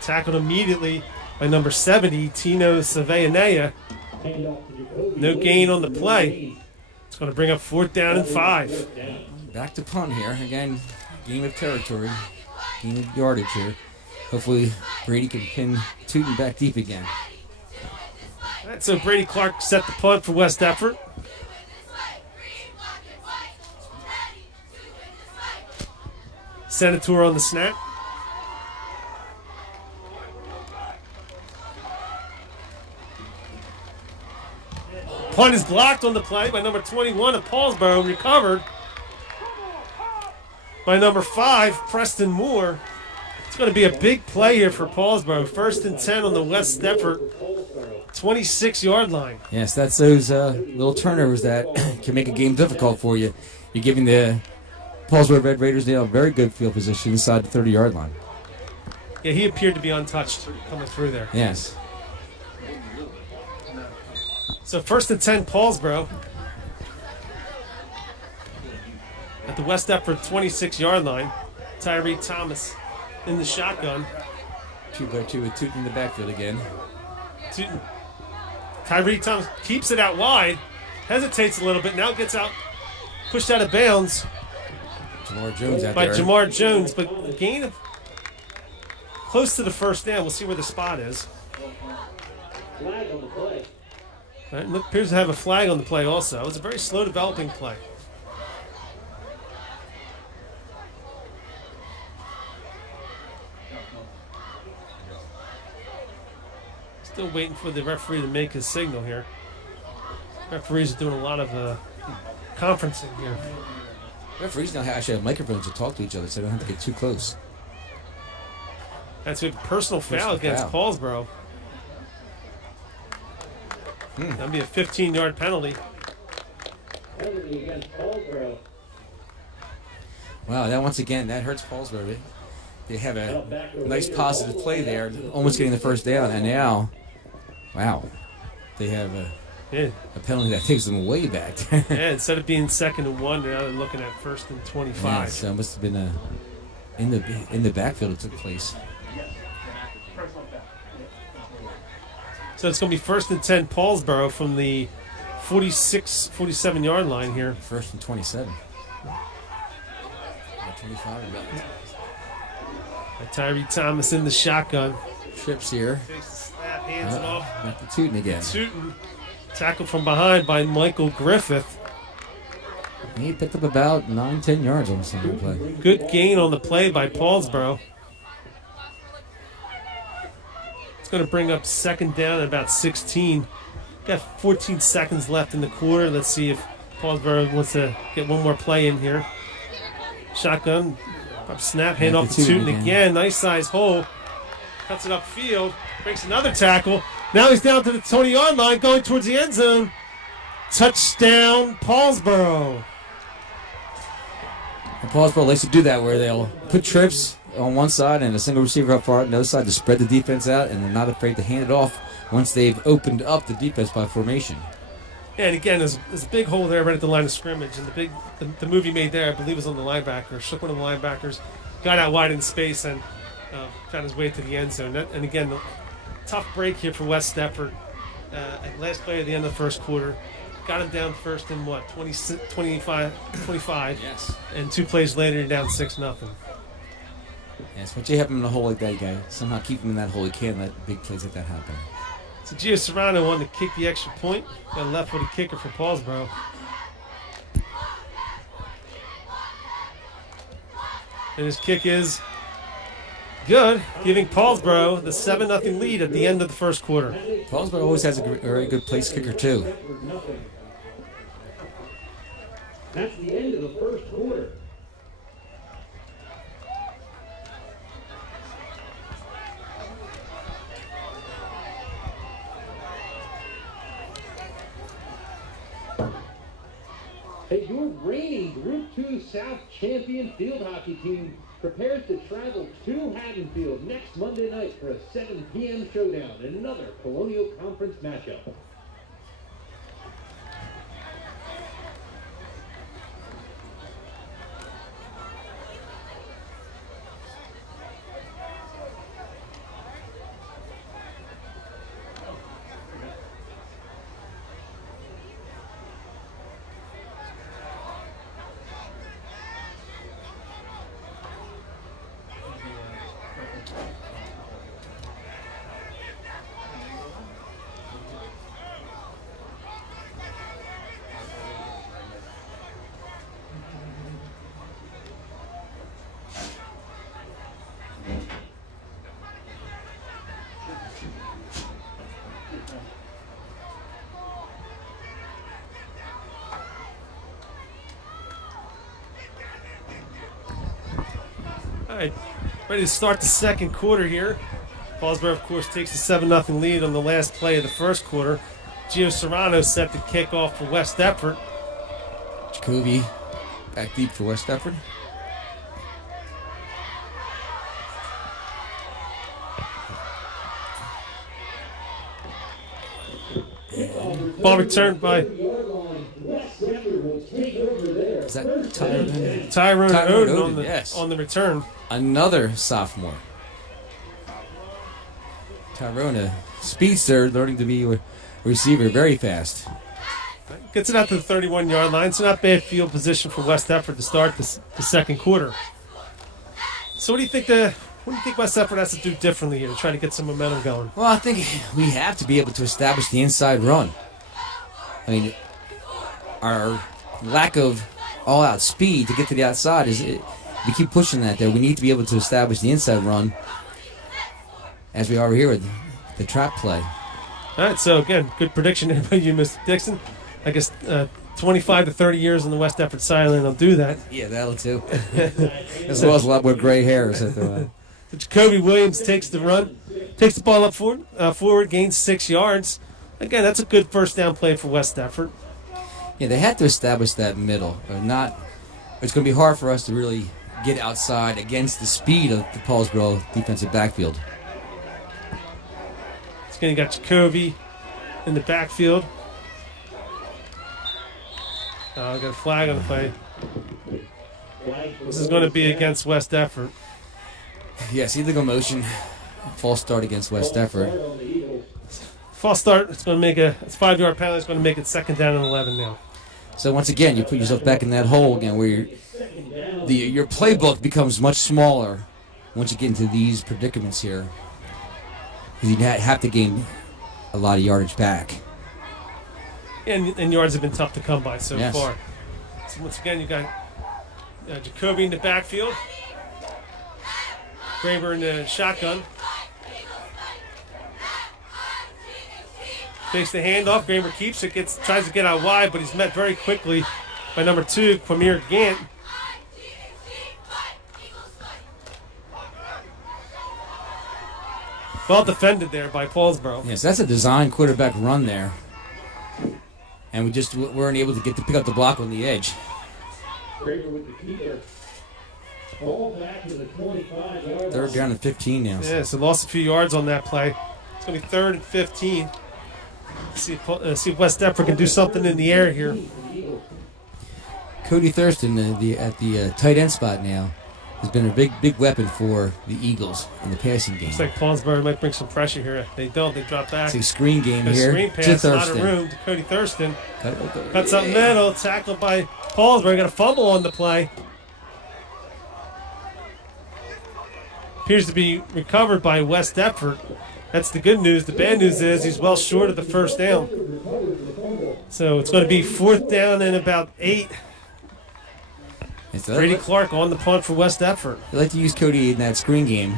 Tackled immediately by number 70, Tino Saveanea. No gain on the play. It's going to bring up 4th down and 5. Back to punt here. Again, game of territory. Game of yardage here. Hopefully Brady can pin Tootin back deep again. All right, so Brady Clark set the punt for West Effort. Senator on the snap. Punt is blocked on the play by number 21 of Paulsboro, recovered by number 5, Preston Moore. It's going to be a big play here for Paulsboro. 1st and 10 on the West Effort 26-yard line. Yes, that's those little turnovers that can make a game difficult for you. You're giving the Paulsboro Red Raiders now a very good field position inside the 30-yard line. Yeah, he appeared to be untouched coming through there. Yes. So 1st and 10, Paulsboro. At the West Effort 26-yard line. Tyree Thomas in the shotgun. 2-by-2 with Tootin in the backfield again. Tyree Thomas keeps it out wide. Hesitates a little bit. Now gets out. Pushed out of bounds. Jamar Jones out by there. Jamar Jones. But a gain of close to the 1st down. We'll see where the spot is. Flag on the play. All right, look, appears to have a flag on the play also. It was a very slow developing play. Still waiting for the referee to make his signal here. Referees are doing a lot of conferencing here. Referees now actually have microphones to talk to each other, so they don't have to get too close. That's a personal foul against Paulsboro. That'll be a 15-yard penalty. Penalty against Paulsboro. Wow, that once again, that hurts Paulsboro. They have a nice positive play there, almost getting the first down, and now, wow, they have a penalty that takes them way back. Yeah, instead of being 2nd and 1, now they're looking at 1st and 25. Yeah, so it must have been in the backfield it took place. So it's going to be 1st and 10 Paulsboro from the 47-yard line here. 1st and 27. 25 and Tyree Thomas in the shotgun. Trips here. Takes the snap, hands it off. Got the Tootin again. Tootin, tackled from behind by Michael Griffith. He picked up about 9-10 yards on the single play. Good gain on the play by Paulsboro. It's going to bring up 2nd down at about 16. Got 14 seconds left in the quarter. Let's see if Paulsboro wants to get one more play in here. Shotgun, up snap, hand off to Tootin again. Nice size hole. Cuts it upfield. Breaks another tackle. Now he's down to the 20-yard line going towards the end zone. Touchdown, Paulsboro. And Paulsboro likes to do that where they'll put trips on one side and a single receiver up far on the other side to spread the defense out, and they're not afraid to hand it off once they've opened up the defense by formation. Yeah, and again, there's a big hole there right at the line of scrimmage, and the move he made there, I believe, was on the linebacker. Shook one of the linebackers, got out wide in space, and found his way to the end zone. And again, tough break here for West Stepford. Last play at the end of the first quarter. Got him down first in 25. Yes. And 2 plays later, you're down 6-0. Yes, once you have him in a hole like that, you got to somehow keep him in that hole. You can't let big plays like that happen. So Gio Serrano wanted to kick the extra point. Got a left-footed kicker for Paulsboro. And his kick is good, giving Paulsboro the 7-0 lead at the end of the first quarter. Paulsboro always has a very good place kicker, too. That's the end of the first quarter. Your reigning Group 2 South champion field hockey team prepares to travel to Haddonfield next Monday night for a 7 p.m. showdown in another Colonial Conference matchup. All right, ready to start the second quarter here. Paulsboro, of course, takes the 7-0 lead on the last play of the first quarter. Gio Serrano set the kick off for West Stepford. Jacoby back deep for West Stepford. Ball returned by Is that Tyrone Oden on the, yes. on the return. Another sophomore. Tyrone, a speedster, learning to be a receiver very fast. Gets it out to the 31-yard line. So not bad field position for West Stepford to start the second quarter. So what do you think West Stepford has to do differently here to try to get some momentum going? Well, I think we have to be able to establish the inside run. I mean, our lack of all-out speed to get to the outside is we keep pushing that there. We need to be able to establish the inside run as we are here with the trap play. All right, so again, good prediction there by you, Mr. Dixon. I guess 25 to 30 years on the West Effort sideline will do that. Yeah, that'll too. As well as a lot more gray hairs. So Jacoby Williams takes the run, takes the ball up forward, gains 6 yards. Again, that's a good first down play for West Effort. Yeah, they had to establish that middle. Or not, it's going to be hard for us to really get outside against the speed of the Paulsboro defensive backfield. Again, you got Jacoby in the backfield. Got a flag on the play. This is going to be against West Effort. Yes, illegal motion. False start against West Effort. False start. It's going to make it's 5-yard penalty. It's going to make it 2nd down and 11 now. So once again, you put yourself back in that hole again, where your playbook becomes much smaller once you get into these predicaments here, because you have to gain a lot of yardage back. And yards have been tough to come by so Yes. far. So once again, you got Jacoby in the backfield. Graber in the shotgun. Takes the handoff. Graber keeps it. Tries to get out wide, but he's met very quickly by number 2, Quamir Gant. Well defended there by Paulsboro. Yes, that's a design quarterback run there. And we just weren't able to pick up the block on the edge. Graber with the keeper. Ball back to the 25-yard 3rd down and 15 now. Yeah, so lost a few yards on that play. It's going to be 3rd and 15. See if West Effort can do something in the air here. Cody Thurston at the tight end spot now has been a big weapon for the Eagles in the passing game. Looks like Paulsboro might bring some pressure here. They don't. They drop back. It's a screen game A here screen to pass, a lot of Thurston. room to Cody Thurston. Cut Cuts up middle, tackled by Paulsboro. Got a fumble on the play. Appears to be recovered by West Effort. That's the good news. The bad news is he's well short of the first down. So it's going to be 4th down and about 8. Brady Clark on the punt for West Effort. They like to use Cody in that screen game.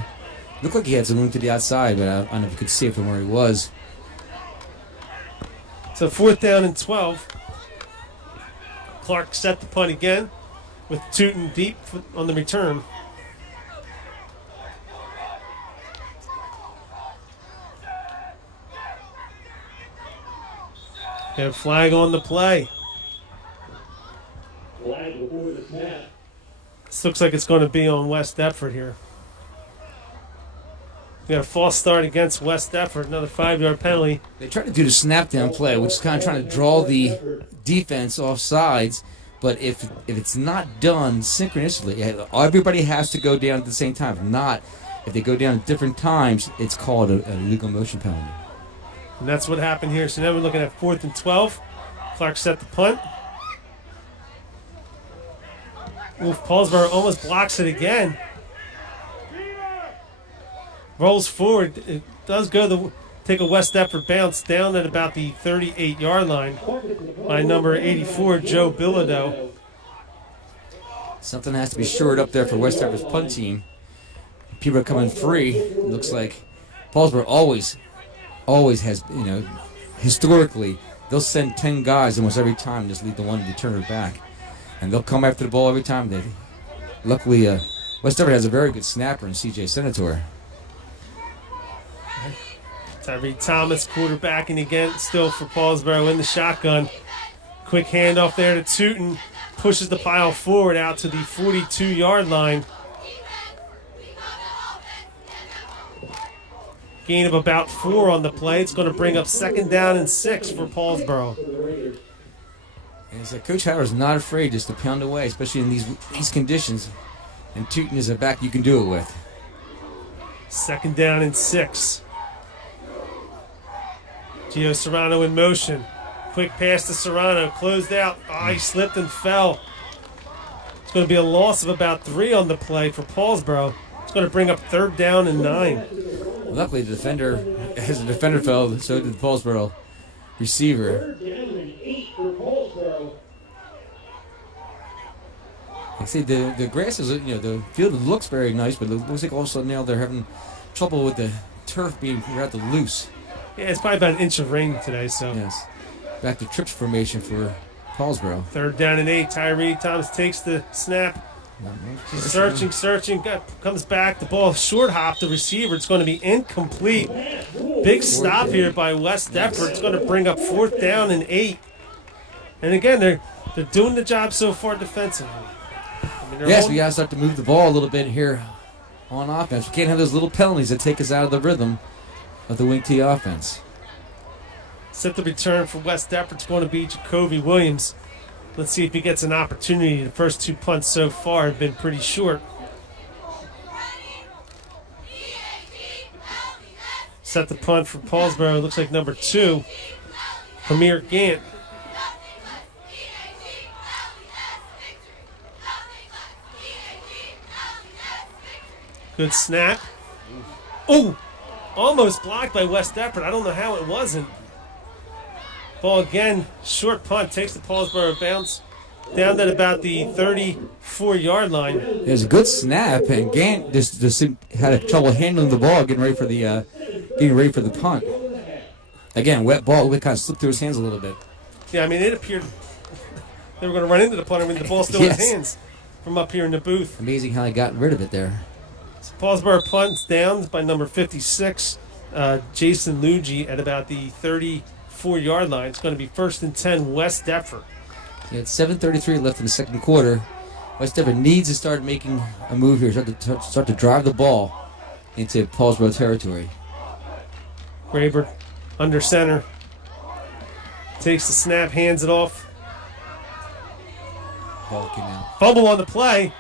Looked like he had some room to the outside, but I don't know if you could see it from where he was. So 4th down and 12. Clark set the punt again with Tootin deep on the return. Got a flag on the play. Flag before the snap. This looks like it's going to be on West Effort here. We got a false start against West Effort, another 5-yard penalty. They tried to do the snap down play, which is kind of trying to draw the defense off sides. But if it's not done synchronously, everybody has to go down at the same time. If not, if they go down at different times, it's called an illegal motion penalty. And that's what happened here. So now we're looking at 4th and 12. Clark set the punt. Oof, Paulsboro almost blocks it again. Rolls forward. It does go take a West Effort bounce down at about the 38-yard line by number 84, Joe Bilodeau. Something has to be shored up there for West Effort's punt team. People are coming free. It looks like Paulsboro always has, historically, they'll send 10 guys almost every time and just leave the one returner back. And they'll come after the ball every time. Luckily, West Effort has a very good snapper in C.J. Senator. Tyree Thomas quarterbacking again, still for Paulsboro in the shotgun. Quick handoff there to Tootin. Pushes the pile forward out to the 42-yard line. Gain of about 4 on the play. It's going to bring up 2nd down and 6 for Paulsboro. And so Coach Howard's not afraid just to pound away, especially in these conditions. And Tootin is a back you can do it with. 2nd down and 6. Gio Serrano in motion. Quick pass to Serrano. Closed out. He slipped and fell. It's going to be a loss of about 3 on the play for Paulsboro. It's going to bring up 3rd down and 9. Luckily, the defender, as the defender fell, so did the Paulsboro receiver. 3rd down and 8 for Paulsboro. I see the grass is, the field looks very nice, but it looks like all of a sudden now they're having trouble with the turf being rather loose. Yeah, it's probably about an inch of rain today, so. Yes. Back to trips formation for Paulsboro. 3rd down and 8. Tyree Thomas takes the snap. He's searching, comes back. The ball short hop the receiver. It's going to be incomplete. Big stop here by West Deptford. It's going to bring up 4th down and 8. And again, they're doing the job so far defensively. I mean, Yes, we got to start to move the ball a little bit here on offense. We can't have those little penalties that take us out of the rhythm of the wing T offense. Set the return for West Deptford. It's going to be Jacoby Williams. Let's see if he gets an opportunity. The first 2 punts so far have been pretty short. Set the punt for Paulsboro. Looks like number 2, Premier Gant. Good snap. Oh, almost blocked by West Deptford. I don't know how it wasn't. Ball again, short punt, takes the Paulsboro bounce down at about the 34-yard line. It was a good snap, and Gant just had trouble handling the ball, getting ready for the punt. Again, wet ball, it kind of slipped through his hands a little bit. Yeah, I mean, it appeared they were going to run into the punter with the ball still in his hands from up here in the booth. Amazing how he got rid of it there. So Paulsboro punts down by number 56, Jason Luigi, at about the 34-yard line. It's going to be 1st and 10, West Deptford. Yeah, it's 7:33 left in the second quarter. West Deptford needs to start making a move here, start to drive the ball into Paulsboro territory. Graber under center. Takes the snap, hands it off. Ball came out. Fumble on the play.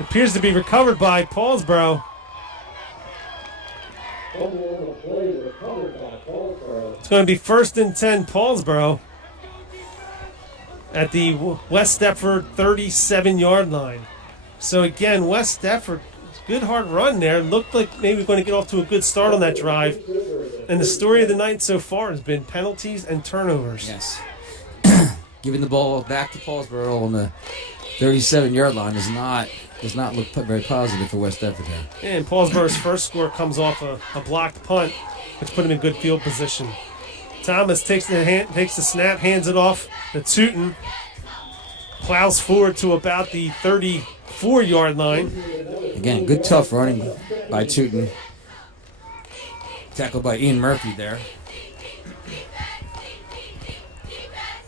Appears to be recovered by Paulsboro. It's going to be 1st and 10, Paulsboro, at the West Deptford 37-yard line. So again, West Deptford, good hard run there. Looked like maybe we're going to get off to a good start on that drive. And the story of the night so far has been penalties and turnovers. Yes. Giving the ball back to Paulsboro on the 37-yard line does not look very positive for West Deptford here. And Paulsboro's first score comes off a blocked punt, which put him in good field position. Thomas takes the snap, hands it off to Tootin. Plows forward to about the 34-yard line. Again, good tough running by Tootin. Tackled by Ian Murphy there.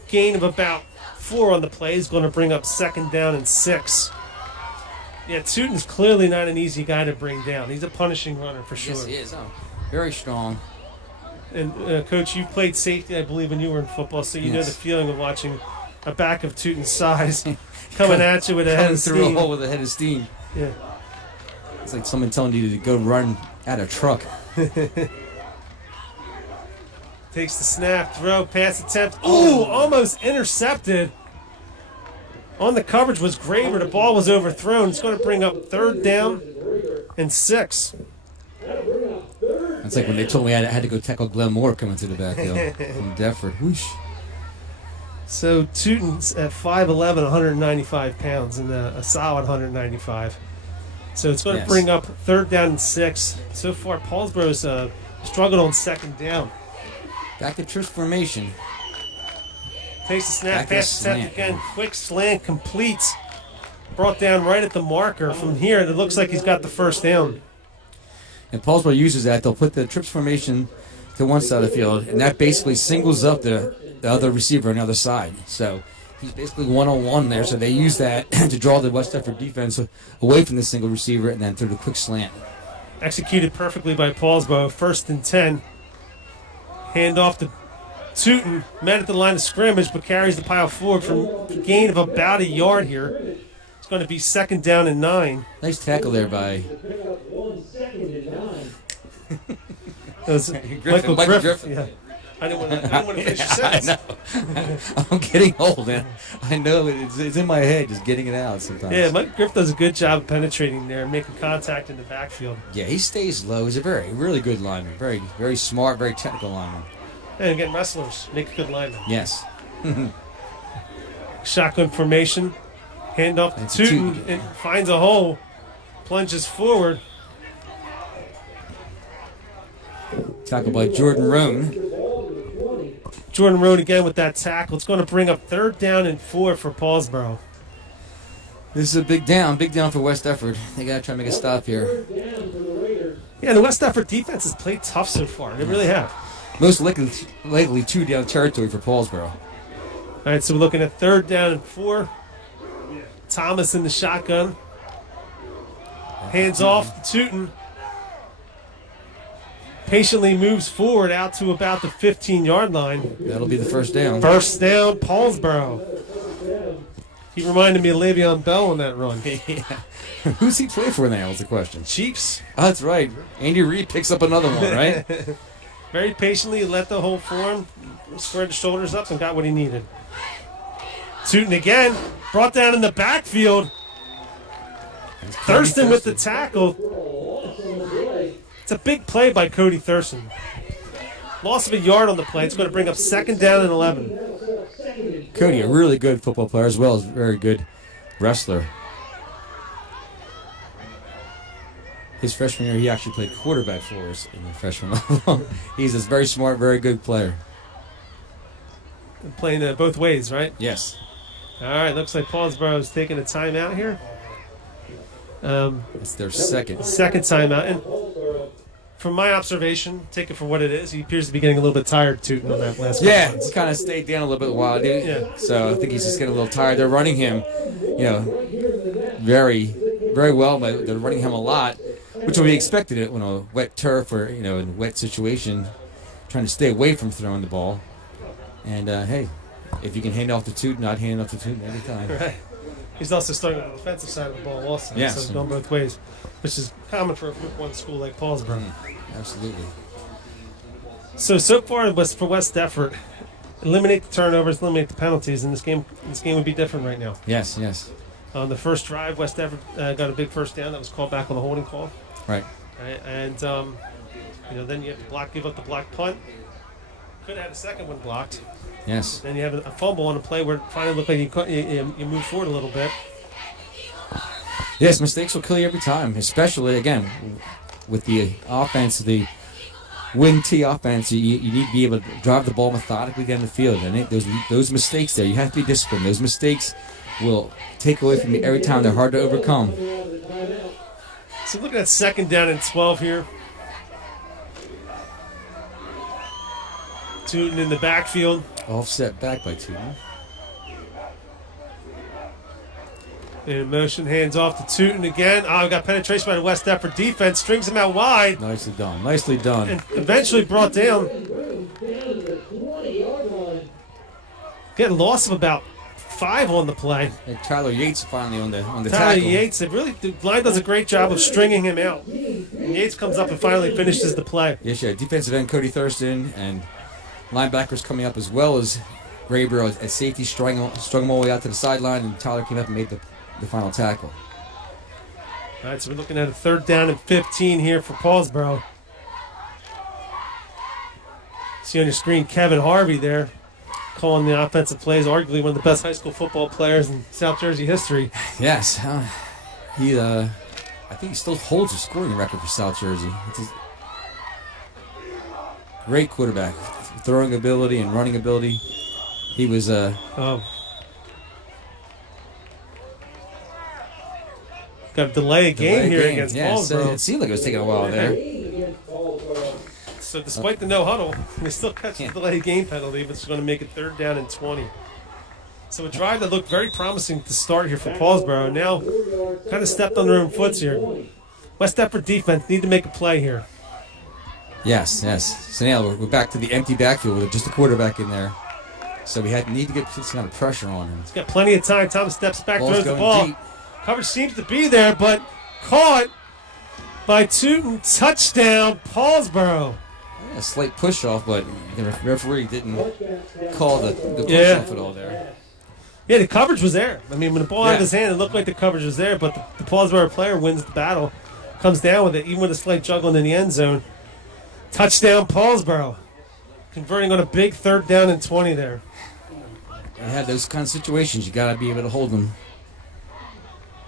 Gain of about 4 on the play is going to bring up 2nd down and 6. Yeah, Tootin's clearly not an easy guy to bring down. He's a punishing runner for sure. Yes, he is. Oh, very strong. And Coach, you played safety, I believe, when you were in football, so you know the feeling of watching a back of Tootin's size coming at you with a head of through a steam. hole with a head of steam. Yeah. It's like someone telling you to go run at a truck. Takes the snap, throw, pass attempt. Ooh, almost intercepted. On the coverage was Graver. The ball was overthrown. It's going to bring up 3rd down and 6. It's like when they told me I had to go tackle Glenn Moore coming through the backfield from Deptford. Whoosh. So Tootin's at 5'11", 195 pounds, and a solid 195. So it's going to bring up 3rd down and 6. So far, Paulsboro's struggled on 2nd down. Back to trips formation. Takes the snap, Back to pass attempt slant. again. Quick slant completes. Brought down right at the marker. From here, it looks like he's got the 1st down. And Paulsboro uses that. They'll put the trips formation to one side of the field, and that basically singles up the other receiver on the other side. So he's basically one-on-one there. So they use that to draw the West Deptford defense away from the single receiver and then through the quick slant. Executed perfectly by Paulsboro. 1st and 10. Hand off to Tootin. Met at the line of scrimmage, but carries the pile forward from a gain of about a yard here. It's going to be 2nd down and 9. Nice tackle there by That was Michael Griffin. Yeah. I didn't want to finish your sentence. I know. I'm getting old, man. I know it's in my head, just getting it out sometimes. Yeah, Mike Griff does a good job of penetrating there and making contact in the backfield. Yeah, he stays low. He's a really good lineman. Very, very smart, very technical lineman. And again, wrestlers make a good lineman. Yes. Shotgun formation. Hand off to Tootin. And finds a hole. Plunges forward. Tackle by Jordan Roan. Jordan Road again with that tackle. It's going to bring up 3rd down and 4 for Paulsboro. This is a big down for West Efford. They got to try and make a stop here. Yeah, the West Effort defense has played tough so far. They really have. Most likely 2 down territory for Paulsboro. All right, so we're looking at 3rd down and 4. Thomas in the shotgun. Hands off to Tootin. Patiently moves forward out to about the 15-yard line. That'll be the first down. First down, Paulsboro. He reminded me of Le'Veon Bell on that run. Yeah. Who's he play for now is the question. Chiefs. Oh, that's right. Andy Reid picks up another one, right? Very patiently let the hole form, squared the shoulders up, and got what he needed. Tootin again, brought down in the backfield. Thurston with the tackle. It's a big play by Cody Thurston. Loss of a yard on the play. It's going to bring up 2nd down and 11. Cody, a really good football player as well as a very good wrestler. His freshman year, he actually played quarterback for us in the freshman level. He's a very smart, very good player. Playing both ways, right? Yes. All right, looks like Paulsboro is taking a timeout here. It's their second. Second timeout. And from my observation, take it for what it is, he appears to be getting a little bit tired, Tootin, on that last Yeah, conference. he kind of stayed down a little bit while, dude. Yeah. So I think he's just getting a little tired. They're running him, very, very well. But they're running him a lot, which will be expected on a wet turf or in a wet situation, trying to stay away from throwing the ball. And hey, if you can hand off to Tootin, I'd hand off to Tootin every time. Right. He's also starting on the defensive side of the ball also. Yes. So it's going both ways, which is common for a Group 1 school like Paulsboro. Absolutely. So far for West Effort, eliminate the turnovers, eliminate the penalties, and this game would be different right now. Yes, yes. On the first drive, West Effort got a big first down that was called back on the holding call. Right. And then you have to give up the block punt. Could have had a second one blocked. Yes. Then you have a fumble on a play where it finally looked like you move forward a little bit. Yes, mistakes will kill you every time, especially, again, with the offense, the wing T offense. You need to be able to drive the ball methodically down the field. And those mistakes there, you have to be disciplined. Those mistakes will take away from you every time. They're hard to overcome. So looking at 2nd down and 12 here. Tootin in the backfield. Offset back by Tootin. In motion, hands off to Tootin again. Oh, got penetration by the West Effort defense. Strings him out wide. Nicely done. Nicely done. And eventually brought down. Get a loss of about 5 on the play. And Tyler Yates finally on the Tyler tackle. Yates, the line does a great job of stringing him out. And Yates comes up and finally finishes the play. Yes, yeah. Defensive end Cody Thurston and linebackers coming up as well as Graber at safety, strung him all the way out to the sideline, and Tyler came up and made the final tackle. All right, so we're looking at a 3rd down and 15 here for Paulsboro. See on your screen Kevin Harvey there calling the offensive plays, arguably one of the best high school football players in South Jersey history. Yes. I think he still holds the scoring record for South Jersey. It's a great quarterback. Throwing ability and running ability. He was got to delay a game here against Paulsboro. It seemed like it was taking a while there. So despite the no huddle, they still catch the delay game penalty, but it's going to make it 3rd down and 20. So a drive that looked very promising to start here for Paulsboro now kind of stepped on their own foots here. West Effort defense need to make a play here. Yes. So now we're back to the empty backfield with just a quarterback in there. So we need to get some kind of pressure on him. He's got plenty of time. Thomas steps back, Ball's throws the going ball. deep. Coverage seems to be there, but caught by Tootin. Touchdown, Paulsboro. A slight push off, but the referee didn't call the push off at all there. Yeah, the coverage was there. I mean, when the ball out of his hand, it looked like the coverage was there, but the Paulsboro player wins the battle, comes down with it, even with a slight juggling in the end zone. Touchdown, Paulsboro. Converting on a big 3rd down and 20 there. You have those kind of situations, you got to be able to hold them.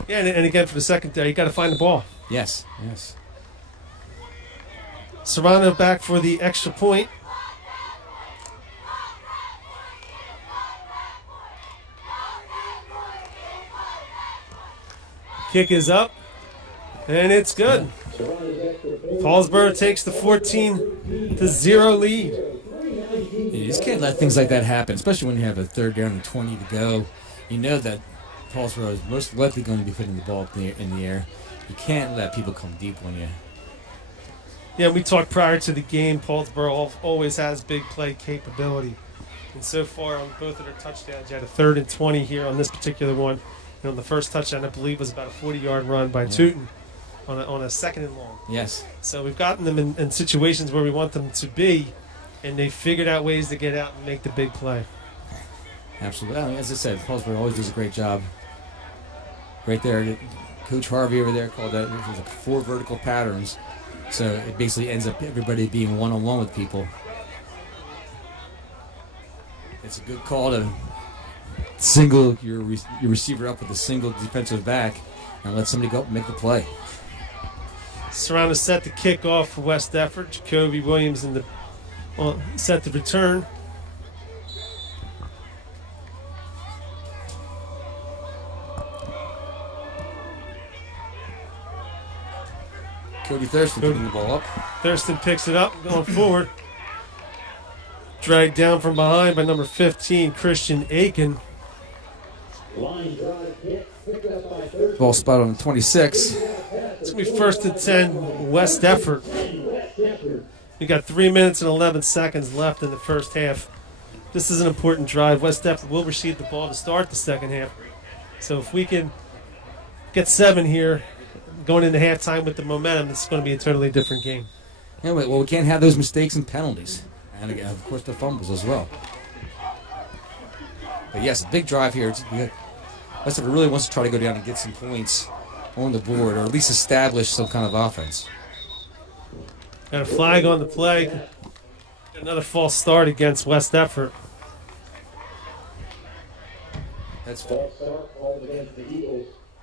Yeah, and again for the second there, you got to find the ball. Yes. Serrano back for the extra point. Kick is up, and it's good. Paulsboro takes the 14-0 lead. You just can't let things like that happen, especially when you have a third down and 20 to go. You know that Paulsboro is most likely going to be putting the ball up in the air. You can't let people come deep on you. Yeah, we talked prior to the game, Paulsboro always has big play capability. And so far on both of their touchdowns, you had a 3rd and 20 here on this particular one. And on the first touchdown, I believe, was about a 40-yard run by Tootin on a 2nd and long. Yes. So we've gotten them in situations where we want them to be, and they figured out ways to get out and make the big play. Absolutely. Well, as I said, Paulsboro always does a great job. Right there, Coach Harvey over there called that it was 4 vertical patterns. So it basically ends up everybody being one-on-one with people. It's a good call to single your receiver up with a single defensive back and let somebody go up and make the play. Serrano set the kickoff for West Effort. Jacoby Williams set the return. Cody Thurston putting the ball up. Thurston picks it up, going forward. Dragged down from behind by number 15, Christian Aiken. Ball spot on 26. It's going to be 1st and 10, West Effort. We got 3 minutes and 11 seconds left in the first half. This is an important drive. West Effort will receive the ball to start the second half. So if we can get 7 here, going into halftime with the momentum, it's going to be a totally different game. Anyway, well, we can't have those mistakes and penalties. And, again, of course, the fumbles as well. But, yes, a big drive here. West Effort really wants to try to go down and get some points on the board, or at least establish some kind of offense. Got a flag on the play. Another false start against West Effort. That's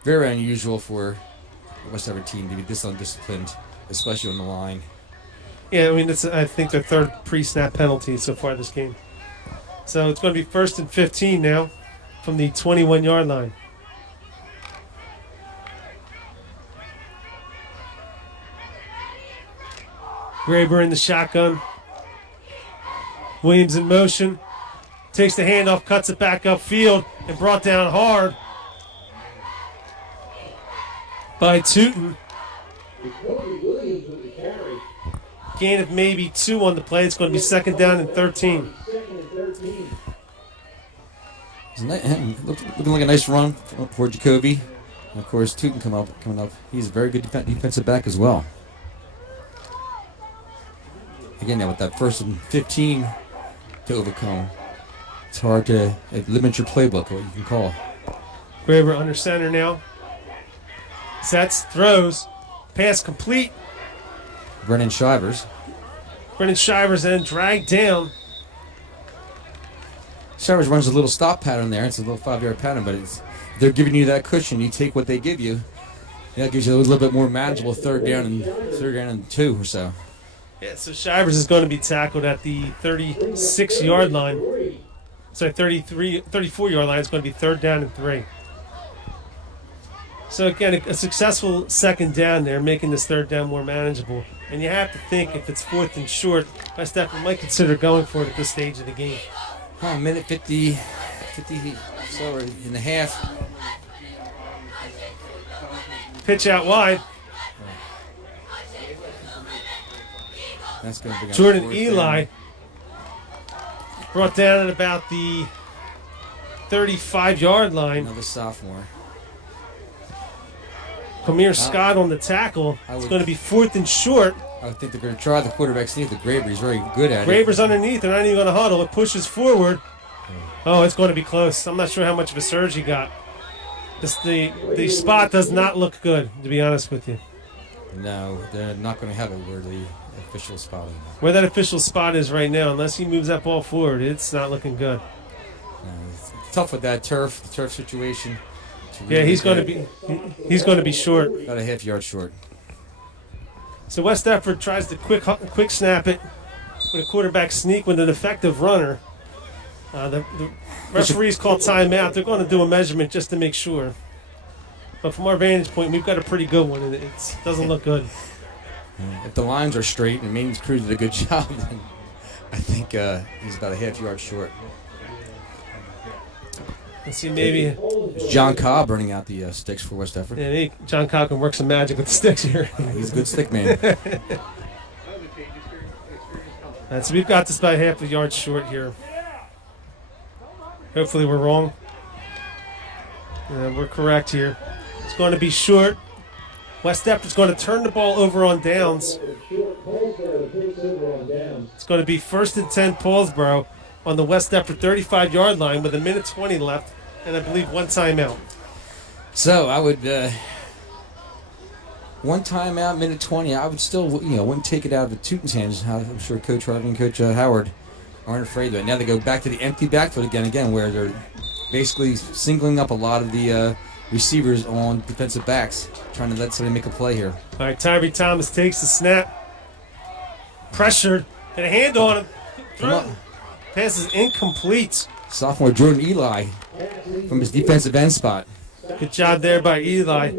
very unusual for the West Effort team to be this undisciplined, especially on the line. Yeah, I mean, it's I think their 3rd pre-snap penalty so far this game. So it's going to be 1st and 15 now from the 21-yard line. Graber in the shotgun. Williams in motion. Takes the handoff, cuts it back upfield, and brought down hard by Tootin. Gain of maybe 2 on the play. It's going to be 2nd down and 13. Looking like a nice run for Jacoby. And of course, Tootin coming up. He's a very good defensive back as well. Again, now with that 1st and 15 to overcome, it's hard to limit your playbook, what you can call. Graber under center now. Sets, throws, pass complete. Brennan Shivers. Brennan Shivers then dragged down. Shivers runs a little stop pattern there. It's a little 5-yard pattern, but they're giving you that cushion. You take what they give you. That gives you a little bit more manageable third down and 2 or so. Yeah, so Shivers is going to be tackled at the 36-yard line. Sorry, 34-yard line. It's going to be 3rd down and 3. So again, a successful 2nd down there, making this 3rd down more manageable. And you have to think if it's 4th and short, West Effort might consider going for it at this stage of the game. A minute 50 so in the half. Pitch out wide. That's going to be Jordan Eli brought down at about the 35-yard line. Another sophomore. Premier Scott on the tackle. It's going to be 4th and short. I think they're going to try the quarterback sneak. The Graber, he's very good at it. Graber's underneath. They're not even going to huddle. It pushes forward. Oh, it's going to be close. I'm not sure how much of a surge he got. The spot does not look good, to be honest with you. No, they're not going to have it where the official spot is. Where that official spot is right now, unless he moves that ball forward, it's not looking good. No, it's tough with that the turf situation. Yeah, he's going to be short. About a half yard short. So West Effort tries to quick snap it with a quarterback sneak with an effective runner. The referees call timeout. They're going to do a measurement just to make sure. But from our vantage point, we've got a pretty good one, and it doesn't look good. If the lines are straight and Maine's crew did a good job, then I think he's about a half-yard short. Let's see, maybe It's John Cobb burning out the sticks for West Effort. yeah, John Cobb can work some magic with the sticks here. He's a good stick man. So we've got this about half a yard short here. Hopefully we're wrong. We're correct here. It's going to be short. West Effort's going to turn the ball over on downs. It's going to be 1st and 10 Paulsboro on the West Effort 35-yard line with 1:20 left and I believe one timeout. So I would one timeout, 1:20. I would still, wouldn't take it out of the Teuton's hands. I'm sure Coach Harvey and Coach Howard aren't afraid of it. Now they go back to the empty backfield again, where they're basically singling up a lot of the receivers on defensive backs, trying to let somebody make a play here. All right, Tyree Thomas takes the snap. Pressured. And a hand on him. Come on. Pass is incomplete. Sophomore Jordan Eli from his defensive end spot. Good job there by Eli.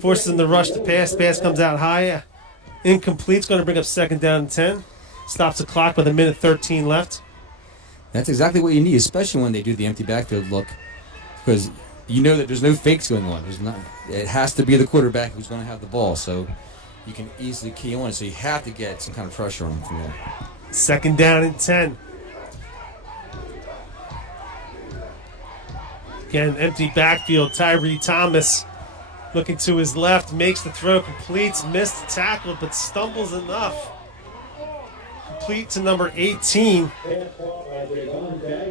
Forces him to rush the pass. Pass comes out high. Incomplete. It's going to bring up 2nd down and 10. Stops the clock with 1:13 left. That's exactly what you need, especially when they do the empty backfield look, because you know that there's no fakes going on. It has to be the quarterback who's going to have the ball, so you can easily key on it. So you have to get some kind of pressure on him from there. 2nd down and 10. Again, empty backfield. Tyree Thomas looking to his left, makes the throw, completes, missed the tackle, but stumbles enough. Complete to number 18,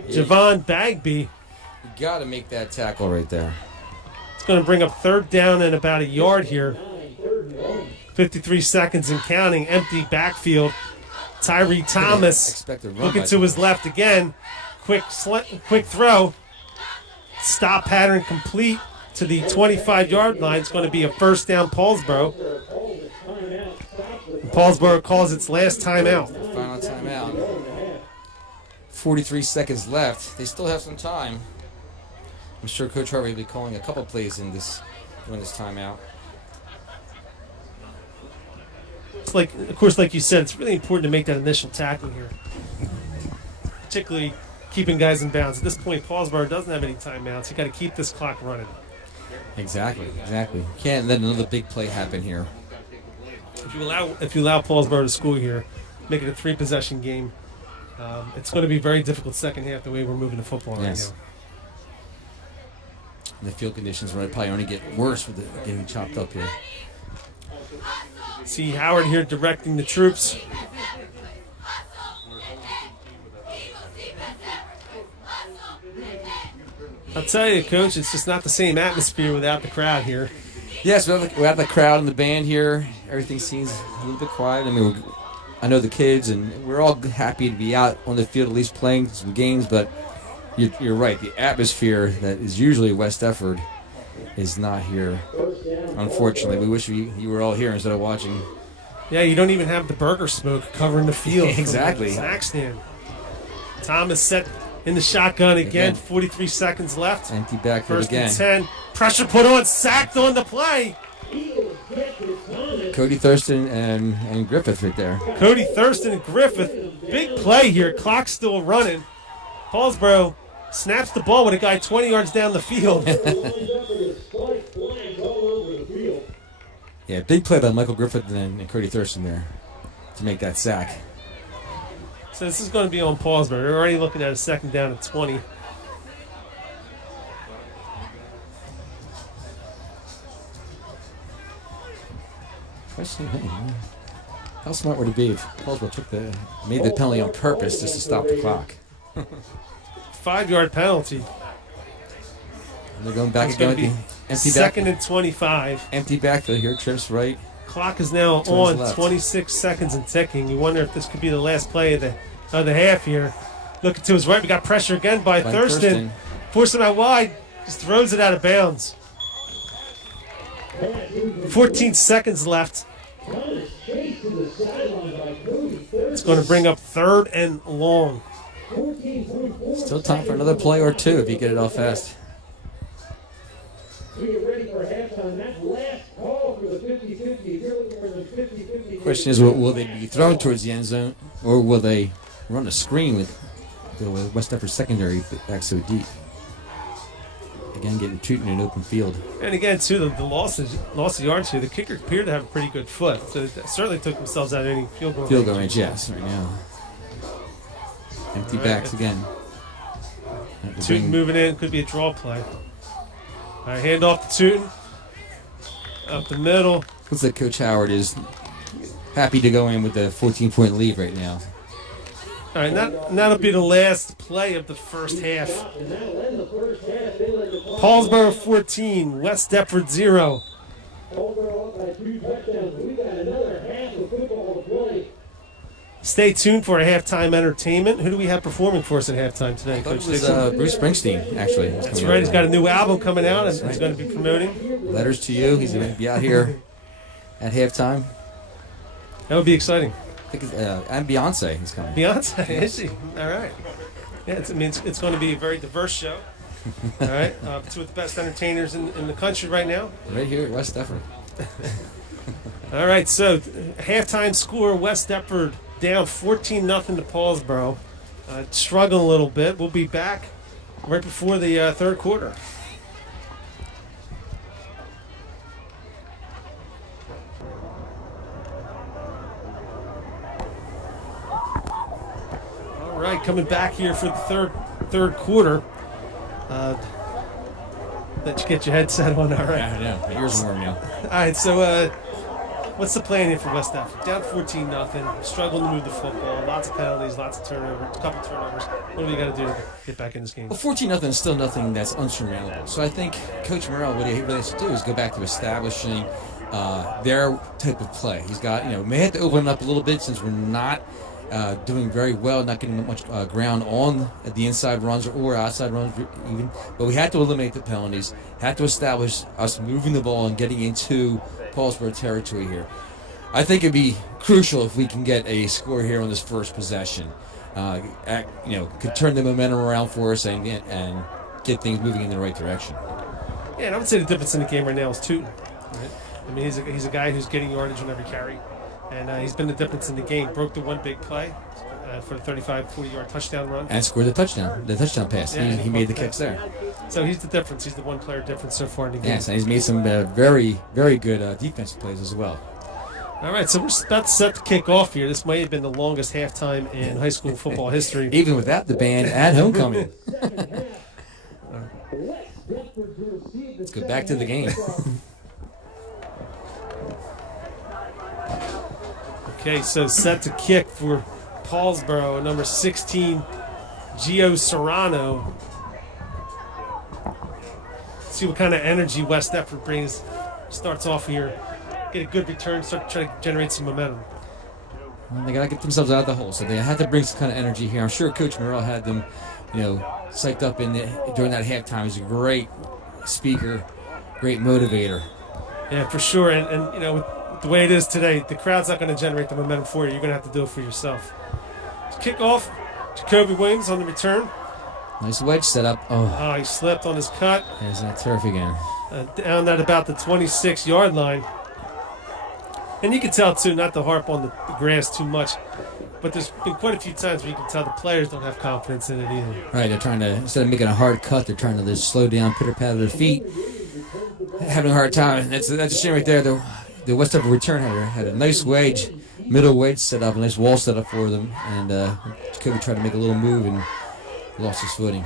Javon Bagby. You got to make that tackle right there. It's going to bring up 3rd down and about a yard here. 53 seconds and counting. Empty backfield. Tyree Thomas looking to his left again. Quick throw. Stop pattern complete to the 25-yard line. It's going to be a 1st down Paulsboro. Paulsboro calls its last timeout. Final timeout. 43 seconds left. They still have some time. I'm sure Coach Harvey will be calling a couple plays during this timeout. It's of course, like you said, it's really important to make that initial tackle here, particularly keeping guys in bounds. At this point, Paulsboro doesn't have any timeouts. You got to keep this clock running. Exactly. Can't let another big play happen here. If you allow Paulsboro to score here, make it a 3-possession game, it's going to be very difficult second half the way we're moving the football right now. And the field conditions will probably only get worse with it getting chopped up here. See Howard here directing the troops. I'll tell you, Coach, it's just not the same atmosphere without the crowd here. Yes, without the crowd and the band here, everything seems a little bit quiet. I mean, I know the kids, and we're all happy to be out on the field at least playing some games, but you're right. The atmosphere that is usually West Effort is not here, unfortunately. We wish you were all here instead of watching. Yeah, you don't even have the burger smoke covering the field. Exactly. From the snack stand. Thomas set in the shotgun again. 43 seconds left. Empty backfield again. 1st and 10. Pressure put on. Sacked on the play. Cody Thurston and Griffith right there. Cody Thurston and Griffith. Big play here. Clock's still running. Paulsboro snaps the ball with a guy 20 yards down the field. Yeah, big play by Michael Griffith and Cody Thurston there to make that sack. So this is going to be on Paulsboro. They're already looking at a 2nd down and 20. How smart would it be if Paulsboro made the penalty on purpose just to stop the clock? 5-yard penalty. And they're going back again with the empty 2nd and 25. Empty backfield here. Trips right. Clock is now on. 26 seconds and ticking. You wonder if this could be the last play of the half here. Looking to his right. We got pressure again by Thurston. Forcing out wide. Just throws it out of bounds. 14 seconds left. It's going to bring up 3rd and long. Still time for another play or two if you get it off fast. We get ready for halftime. That's last call for the 50-50. If you're looking for the 50-50. Question is, will they be thrown towards the end zone, or will they run a screen with the West Effort secondary back so deep? Again, getting treated in an open field. And again, too, the loss of yards here. The kicker appeared to have a pretty good foot, so they certainly took themselves out of any field goal range, yes, right now. Empty backs again. Tootin moving in, could be a draw play. All right, hand off to Tootin. Up the middle. Looks like Coach Howard is happy to go in with the 14-point lead right now. All right, and that'll be the last play of the first half. Paulsboro 14, West Deptford 0. Stay tuned for a halftime entertainment. Who do we have performing for us at halftime today, Coach It was Dixon? Bruce Springsteen, actually. That's right. He's got a new album coming out, and he's going to be promoting. Letters to You. He's going to be out here at halftime. That would be exciting. I think and Beyonce is coming. Beyonce, is she? All right. Yeah, it's going to be a very diverse show. All right. Two of the best entertainers in the country right now. Right here at West Deptford. All right, so halftime score, West Deptford down 14-0 to Paulsboro. Struggling a little bit. We'll be back right before the third quarter. All right, coming back here for the third quarter. Let you get your headset on. All right. Yeah, I know. My ears are warm now. All right, so what's the plan here for West Deptford? Down 14-0, struggling to move the football, lots of penalties, lots of turnovers, a couple turnovers. What do we got to do to get back in this game? Well, 14-0 is still nothing that's unsurmountable. So I think Coach Morrell, what he really has to do is go back to establishing their type of play. He's got, may have to open it up a little bit since we're not doing very well, not getting much ground on the inside runs or outside runs even. But we had to eliminate the penalties, had to establish us moving the ball and getting into Paulsboro territory here. I think it'd be crucial if we can get a score here on this first possession. Could turn the momentum around for us and get things moving in the right direction. Yeah, and I would say the difference in the game right now is Tootin. Right? I mean, he's a guy who's getting yardage on every carry, and he's been the difference in the game. Broke the one big play for the 35, 40-yard touchdown run. And scored the touchdown pass. Yeah, he made the kicks there. So he's the difference. He's the one-player difference so far in the game. Yes, and he's made some very, very good defensive plays as well. All right, so we're about to set the kick off here. This might have been the longest halftime in high school football history. Even without the band at homecoming. Let's go back to the game. Okay, so set to kick for Paulsboro, number 16, Gio Serrano. See what kind of energy West Deptford brings. Starts off here. Get a good return, start trying to generate some momentum. Well, they got to get themselves out of the hole, so they had to bring some kind of energy here. I'm sure Coach Morrell had them, psyched up during that halftime. He's a great speaker, great motivator. Yeah, for sure. And with the way it is today, the crowd's not going to generate the momentum for you. You're going to have to do it for yourself. Kickoff, Jacoby Williams on the return. Nice wedge setup. Oh, he slipped on his cut. There's that turf again. Down at about the 26-yard line. And you can tell, too, not to harp on the grass too much, but there's been quite a few times where you can tell the players don't have confidence in it either. Right, they're trying to, instead of making a hard cut, they're trying to just slow down, pitter-patter their feet, having a hard time. That's a shame right there. The West Deptford return had a nice wedge, middle wedge set up, a nice wall set up for them, and Jacoby tried to make a little move and lost his footing.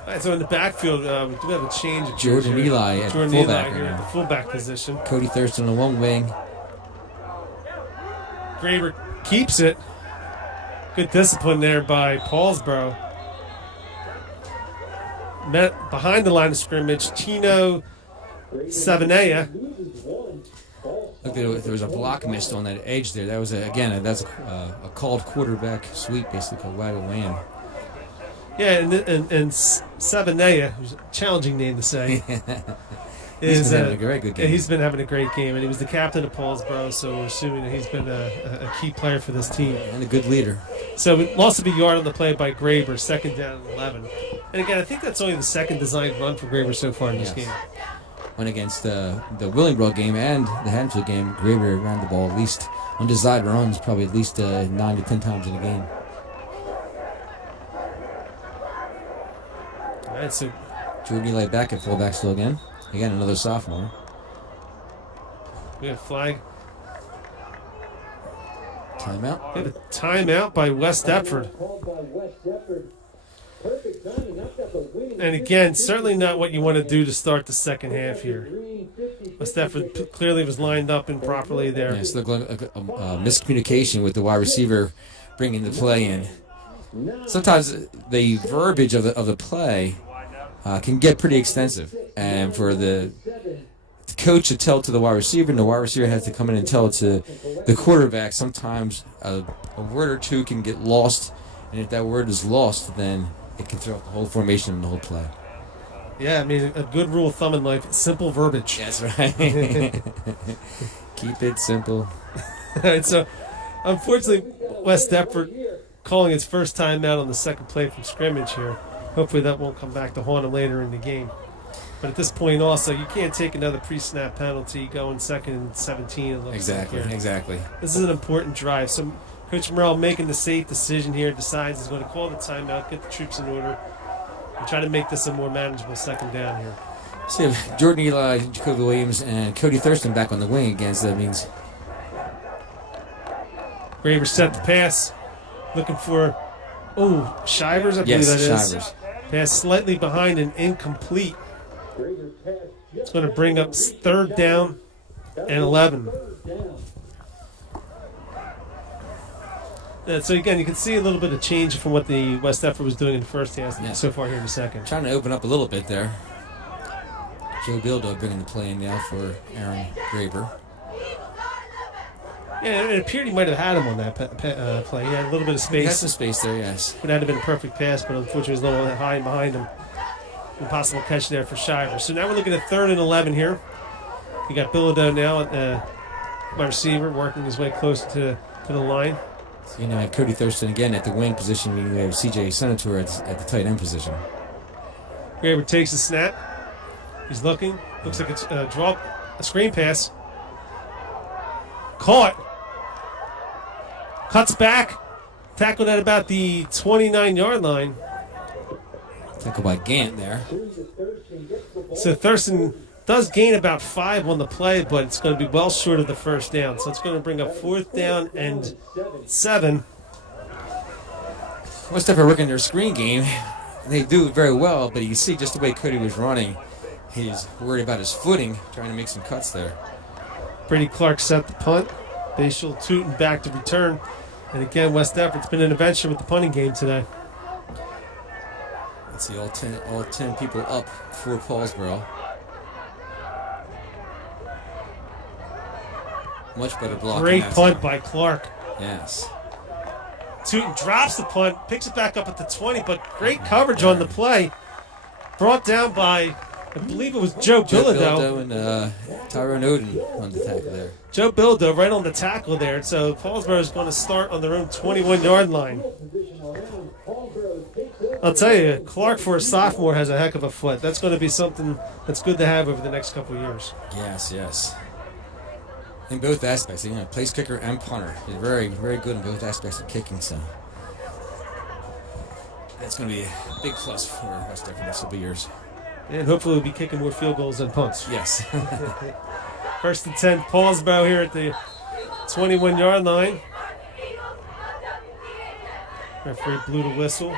All right, so in the backfield, we do have a change of Jordan Eli at fullback here at the fullback position. Cody Thurston on one wing. Graber keeps it. Good discipline there by Paulsboro. Met behind the line of scrimmage, Tino Savanea. Look, there was a block missed on that edge there. That was that's a called quarterback sweep, basically called wide land. Yeah, and Savanea, who's a challenging name to say. He's been having a very good game. Yeah, he's been having a great game, and he was the captain of Paulsboro, so we're assuming that he's been a key player for this team. And a good leader. So we lost a big yard on the play by Graber, 2nd down and 11. And again, I think that's only the second designed run for Graber so far in this game. When against the Willingboro game and the Haddonfield game, Graber ran the ball at least on designed runs, probably at least 9 to 10 times in a game. All right, so Jordan Eli back at fullback still again. Again, another sophomore. we have a flag. Timeout. We have a timeout by West Deptford. Called by West Deptford. Perfect timing. That's got the winning. And again, certainly not what you want to do to start the second half here. West Deptford clearly was lined up improperly there. Yes, looked like a miscommunication with the wide receiver bringing the play in. Sometimes the verbiage of the play can get pretty extensive, and for the coach to tell to the wide receiver, and the wide receiver has to come in and tell it to the quarterback. Sometimes a word or two can get lost, and if that word is lost, then it can throw up the whole formation and the whole play. Yeah, I mean, a good rule of thumb in life, simple verbiage. That's right. Keep it simple. All right, so unfortunately, West Deptford calling its first time out on the second play from scrimmage here. Hopefully that won't come back to haunt him later in the game. But at this point also, you can't take another pre-snap penalty going 2nd and 17. It looks Exactly, like here. exactly. This is an important drive. So Coach Morrell making the safe decision here, decides he's going to call the timeout, get the troops in order, and try to make this a more manageable 2nd down here. So you have Jordan Eli, Jacoby Williams, and Cody Thurston back on the wing again, so that means Graber set the pass, looking for, Shivers, I believe that is. Shivers. Pass slightly behind and incomplete. It's going to bring up 3rd down and 11. So again, you can see a little bit of change from what the West Deptford was doing in the first half so far here in the second. Trying to open up a little bit there. Joe Bildo bringing the play in now for Aaron Graber. Yeah, it appeared he might have had him on that play. He had a little bit of He had space. some space there, yes. Would have been a perfect pass, but unfortunately there's no one hiding behind him. Impossible catch there for Shivers. So now we're looking at 3rd and 11 here. You got Bilodeau now at my receiver, working his way closer to the line. So, I have Cody Thurston again at the wing position. We have CJ Senator at the tight end position. Graber takes the snap. He's looking. Looks like it's a screen pass. Caught. Cuts back. Tackled at about the 29-yard line. Tackle by Gant there. So Thurston does gain about 5 on the play, but it's going to be well short of the 1st down. So it's going to bring up 4th down and 7. West Deptford working their screen game. They do it very well, but you can see just the way Cody was running. He's worried about his footing, trying to make some cuts there. Brady Clark set the punt. Bashal Tootin back to return. And again, West Deptford's been an adventure with the punting game today. Let's see, all 10 people up for Paulsboro. Much better block. Great punt by Clark. Yes. Tootin drops the punt, picks it back up at the 20, but great coverage on the play. Brought down by, I believe it was Joe Bilodeau. And Tyrone Oden on the tackle there. Joe Bilodeau right on the tackle there. So Paulsboro is going to start on their own 21-yard line. I'll tell you, Clark for a sophomore has a heck of a foot. That's going to be something that's good to have over the next couple of years. Yes, yes. In both aspects, place kicker and punter. He's very, very good in both aspects of kicking, so that's going to be a big plus for West Deptford next couple of years. And hopefully we'll be kicking more field goals than punts. Yes. 1st and 10, Paulsboro here at the 21-yard line. Referee blew the whistle.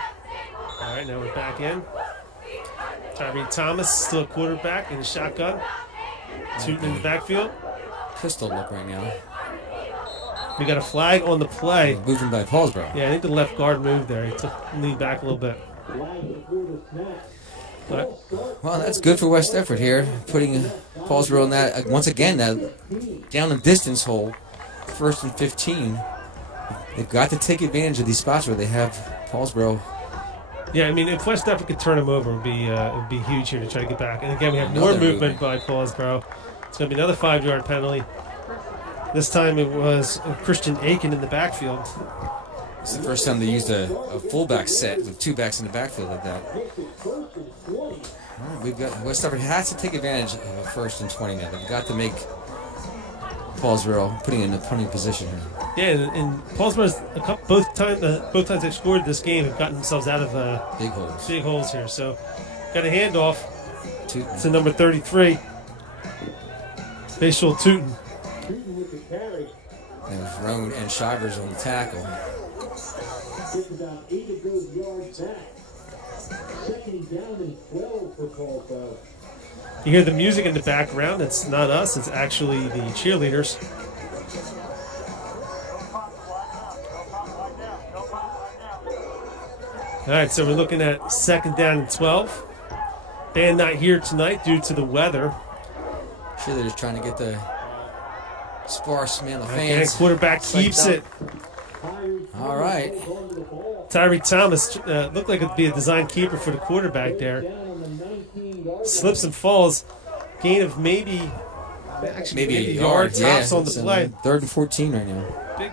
All right, now we're back in. Tyree Thomas still quarterback in the shotgun. Tootin in the backfield. Pistol look right now. We got a flag on the play. Moving by Paulsboro. Yeah, I think the left guard moved there. He leaned back a little bit. But, Well, that's good for West Deptford here, putting Paulsboro in that, once again, that down the distance hole, 1st and 15. They've got to take advantage of these spots where they have Paulsboro Yeah, I mean, if West Africa could turn them over, it would be huge here to try to get back. And again, we have more Another movement by Paulsboro. It's going to be another 5-yard penalty. This time it was Christian Aiken in the backfield. It's the first time they used a fullback set with 2 backs in the backfield like that. All right, we've got West Africa has to take advantage of a 1st and 20 now. They've got to make Paulsboro putting in a punting position here. Yeah, and Paulsboro's both times they've scored this game have gotten themselves out of Big holes here. So got a handoff Tootin. to number 33, Facial Tootin. There's Roan and Shivers on the tackle. It's about 8 of those yards back. 2nd down and 12 for Paulsboro. You hear the music in the background. It's not us. It's actually the cheerleaders. All right, so we're looking at 2nd down and 12. Band not here tonight due to the weather. Sure, they're just trying to get the sparse amount of Again, fans. quarterback keeps it. All right. Tyree Thomas looked like it'd be a design keeper for the quarterback there. Slips and falls. Gain of maybe a yard yeah, tops on the play. 3rd and 14 right now. Big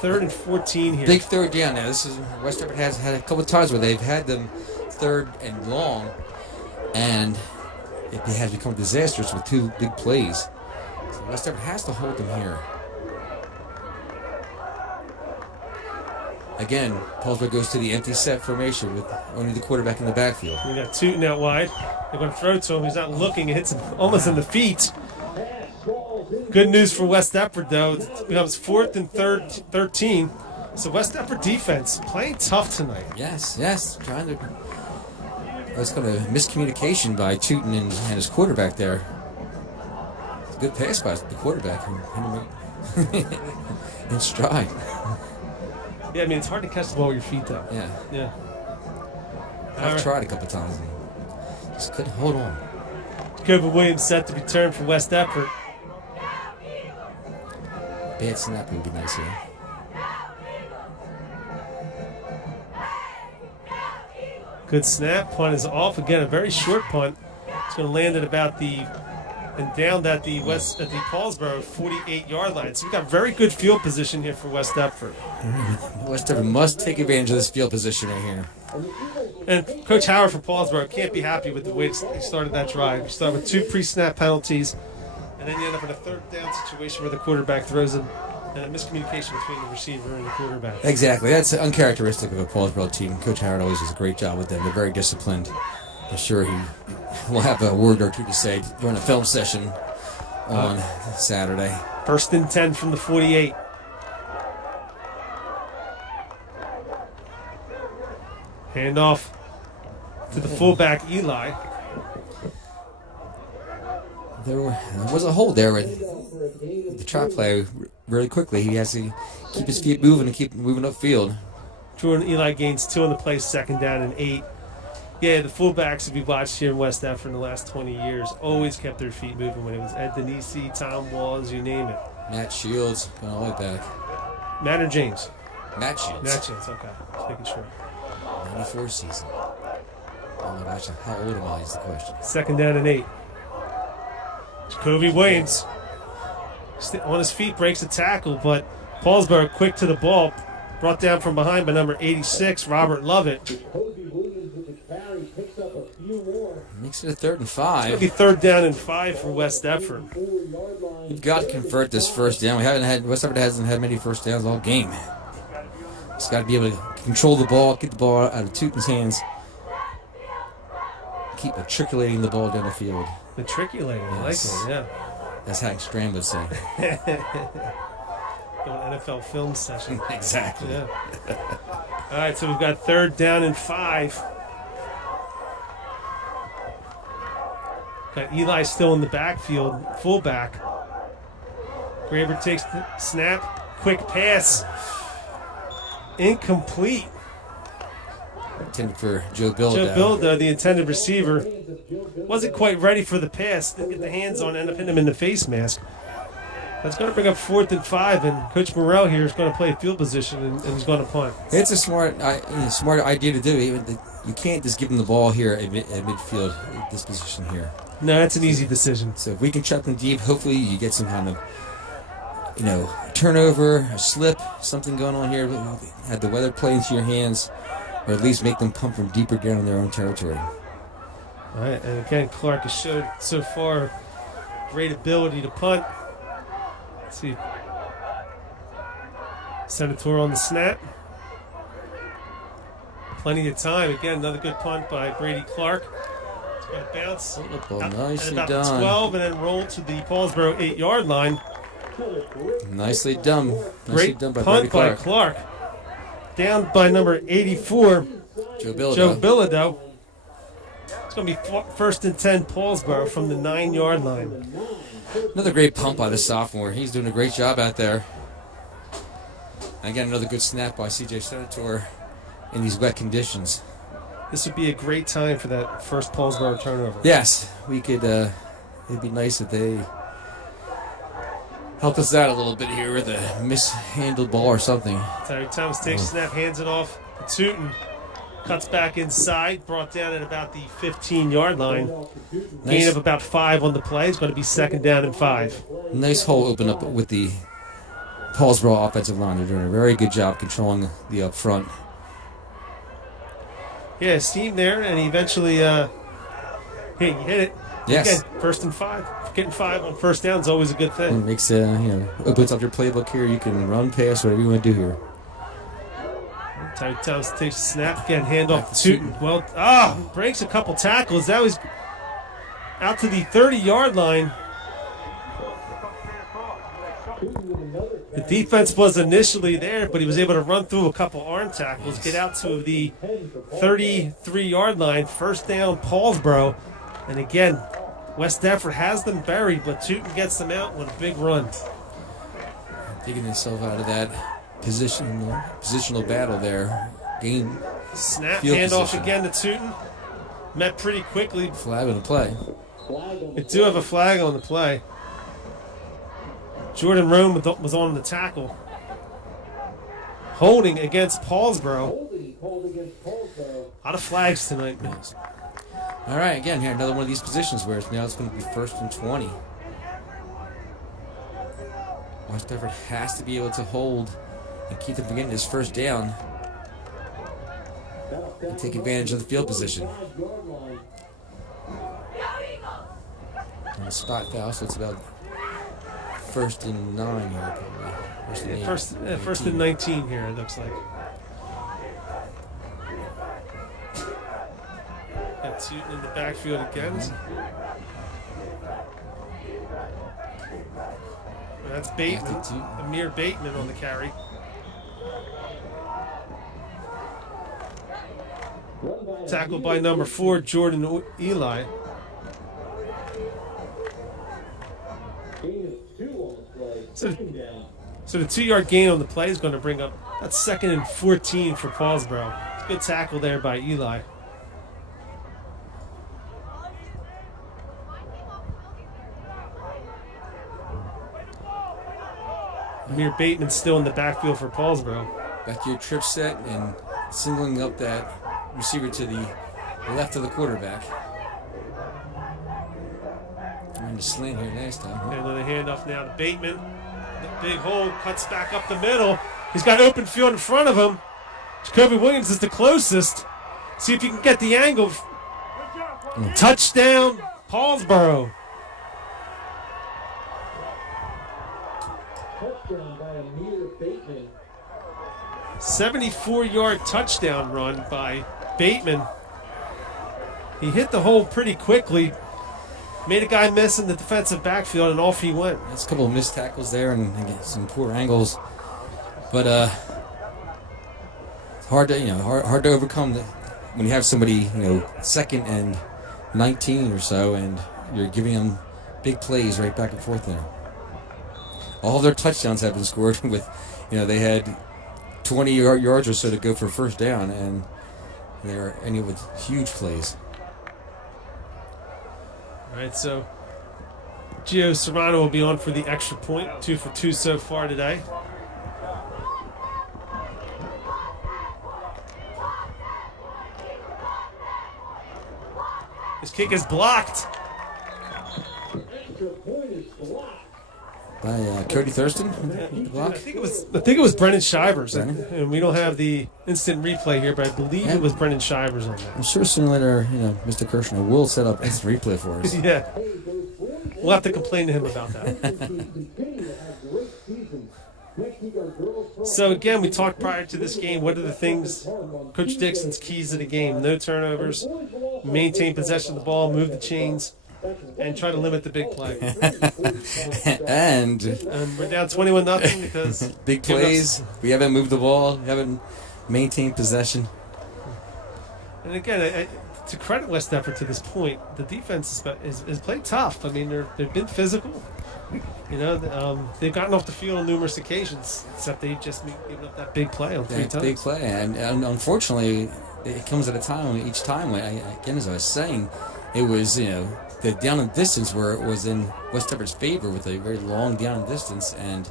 3rd and 14 here. Big 3rd down now. This is West Africa has had a couple of times where they've had them 3rd and long, and it has become disastrous with 2 big plays. So West Africa has to hold them here. Again, Paulsboro goes to the empty set formation with only the quarterback in the backfield. We got Tootin out wide. They're going to throw to him. He's not looking. It hits him almost in the feet. Good news for West Deptford, though. It becomes 4th and 13. So West Deptford defense playing tough tonight. Yes. Trying to. That's kind of miscommunication by Tootin and his quarterback there. It's a good pass by the quarterback. In stride. Yeah, I mean, it's hard to catch the ball with your feet, though. Yeah. All right. Tried a couple times and just couldn't hold on. Jacoby Williams set to return for West Deptford. Bad snap would be nice here. Good snap. Punt is off. Again, a very short punt. It's going to land at about and down at the Paulsboro 48-yard line. So we've got very good field position here for West Deptford. West Deptford must take advantage of this field position right here. And Coach Howard for Paulsboro can't be happy with the way he started that drive. He started with 2 pre-snap penalties, and then you end up in a 3rd down situation where the quarterback throws it, and a miscommunication between the receiver and the quarterback. Exactly. That's uncharacteristic of a Paulsboro team. Coach Howard always does a great job with them. They're very disciplined. I'm sure he will have a word or 2 to say during a film session on Saturday. 1st and 10 from the 48. Handoff to the fullback, Eli. There was a hold there with the trap play really quickly. He has to keep his feet moving and keep moving upfield. Jordan Eli gains 2 on the play, 2nd down and 8. Yeah, the fullbacks that we watched here in West Deptford in the last 20 years always kept their feet moving when it was Ed Denisi, Tom Walls, you name it. Matt Shields going all the way back. Matt or James? Matt Shields. Matt Shields, okay. Just making sure. 94 season. Oh my gosh, how old am I is the question. 2nd down and 8. Jacoby Williams on his feet, breaks a tackle, but Paulsboro quick to the ball. Brought down from behind by number 86, Robert Lovett. Makes it a 3rd and 5. It's going to be 3rd down and 5 for West Deptford. You've got to convert this 1st down. West Deptford hasn't had many 1st downs all game. It's got to be able to control the ball, get the ball out of Tootin's hands, keep matriculating the ball down the field. Matriculating, Yes. I like it, yeah. That's how Stram would say. An NFL film session. Exactly. Yeah. All right, so we've got 3rd down and 5. Got Eli still in the backfield, fullback. Graber takes the snap, quick pass. Incomplete. Intended for Joe Bilda. Joe Bilda, the intended receiver, wasn't quite ready for the pass. Didn't get the hands on, ended up hitting him in the face mask. That's going to bring up 4th and 5, and Coach Morrell here is going to play field position, and he's going to punt. It's a smart idea to do. You can't just give them the ball here at midfield, at this position here. No, that's an easy decision. So if we can chuck them deep, hopefully you get some kind of, turnover, a slip, something going on here. Have the weather play into your hands, or at least make them come from deeper down in their own territory. All right, and again, Clark has showed so far great ability to punt. Let's see. Senator on the snap. Plenty of time. Again, another good punt by Brady Clark. It's going to bounce up Nicely at about done. 12 and then roll to the Paulsboro 8-yard line. Nicely done. Great Done by punt Brady by Clark. Down by number 84, Joe Bilodeau. Joe Bilodeau. It's going to be 1st and 10 Paulsboro from the 9-yard line. Another great pump by the sophomore. He's doing a great job out there. Again, another good snap by C.J. Senator in these wet conditions. This would be a great time for that first Paulsboro turnover. Yes, we could. It'd be nice if they helped us out a little bit here with a mishandled ball or something. Terry Thomas takes a snap, hands it off to Tootin. Cuts back inside, brought down at about the 15-yard line. Gain of about 5 on the play. It's going to be 2nd down and 5. Nice hole open up with the Paulsboro offensive line. They're doing a very good job controlling the up front. Yeah, steam there, and he eventually hit it. Yes. Again, 1st and 5. Getting 5 on 1st down is always a good It thing. makes opens up your playbook here. You can run, pass, whatever you want to do here. Terry Thomas takes a snap again, handoff to Tootin. Well, breaks a couple tackles. That was out to the 30-yard line. The defense was initially there, but he was able to run through a couple arm tackles, get out to the 33-yard line. 1st down, Paulsboro. And again, West Deptford has them buried, but Tootin gets them out with a big run. Digging himself out of that positional battle there. Gain Snap, field handoff position. again to Tootin. Met pretty quickly. Flag on the play. They do have a flag on the play. Jordan Rome was on the tackle. Holding against Paulsboro. A lot of flags tonight. Yes. All right, again, here, another one of these positions where now it's going to be 1st and 20. West Deptford has to be able to hold and keep them from getting this 1st down and take advantage of the field position. And a spot foul, so it's about 1st and 9 here, probably. First and 19 here, it looks like. Got Tootin in the backfield again. That's Bateman, Amir Bateman on the carry. Tackled by number 4, Jordan Eli. So the 2-yard gain on the play is going to bring up, that's 2nd and 14 for Paulsboro. Good tackle there by Eli. Amir Bateman still in the backfield for Paulsboro. Back to your trip set and singling up that receiver to the left of the quarterback. Trying to slant here last time. Huh? And another handoff now to Bateman. The big hole, cuts back up the middle. He's got open field in front of him. Jacoby Williams is the closest. See if he can get the angle. Touchdown, Paulsboro. Touchdown by Amir Bateman. 74-yard touchdown run by Bateman. He hit the hole pretty quickly. Made a guy miss in the defensive backfield, and off he went. That's a couple of missed tackles there and again, some poor angles. But it's hard to hard to overcome when you have somebody 2nd and 19 or so, and you're giving them big plays right back and forth there. All their touchdowns have been scored with, they had 20 yards or so to go for 1st down, and they're ending with huge plays. All right, so Gio Serrano will be on for the extra point. 2 for 2 so far today. His kick is blocked. Extra point is blocked. By Cody Thurston. The block. I think it was Brennan Shivers, and we don't have the instant replay here, but I believe it was Brennan Shivers on that. I'm sure sooner or later, Mr. Kirshner will set up instant replay for us. Yeah, we'll have to complain to him about that. So again, we talked prior to this game. What are the things, Coach Dixon's keys to the game? No turnovers, maintain possession of the ball, move the chains, and try to limit the big play. and we're down 21-0 because big plays. We haven't moved the ball. We haven't maintained possession. And again, to credit West Effort to this point, the defense is played tough. I mean, they've been physical. They've gotten off the field on numerous occasions, except they've just given up that big play on 3 times. Big play, and unfortunately, it comes at a time when each time, again, as I was saying, it was the down and distance where it was in West Effort's favor with a very long down and distance, and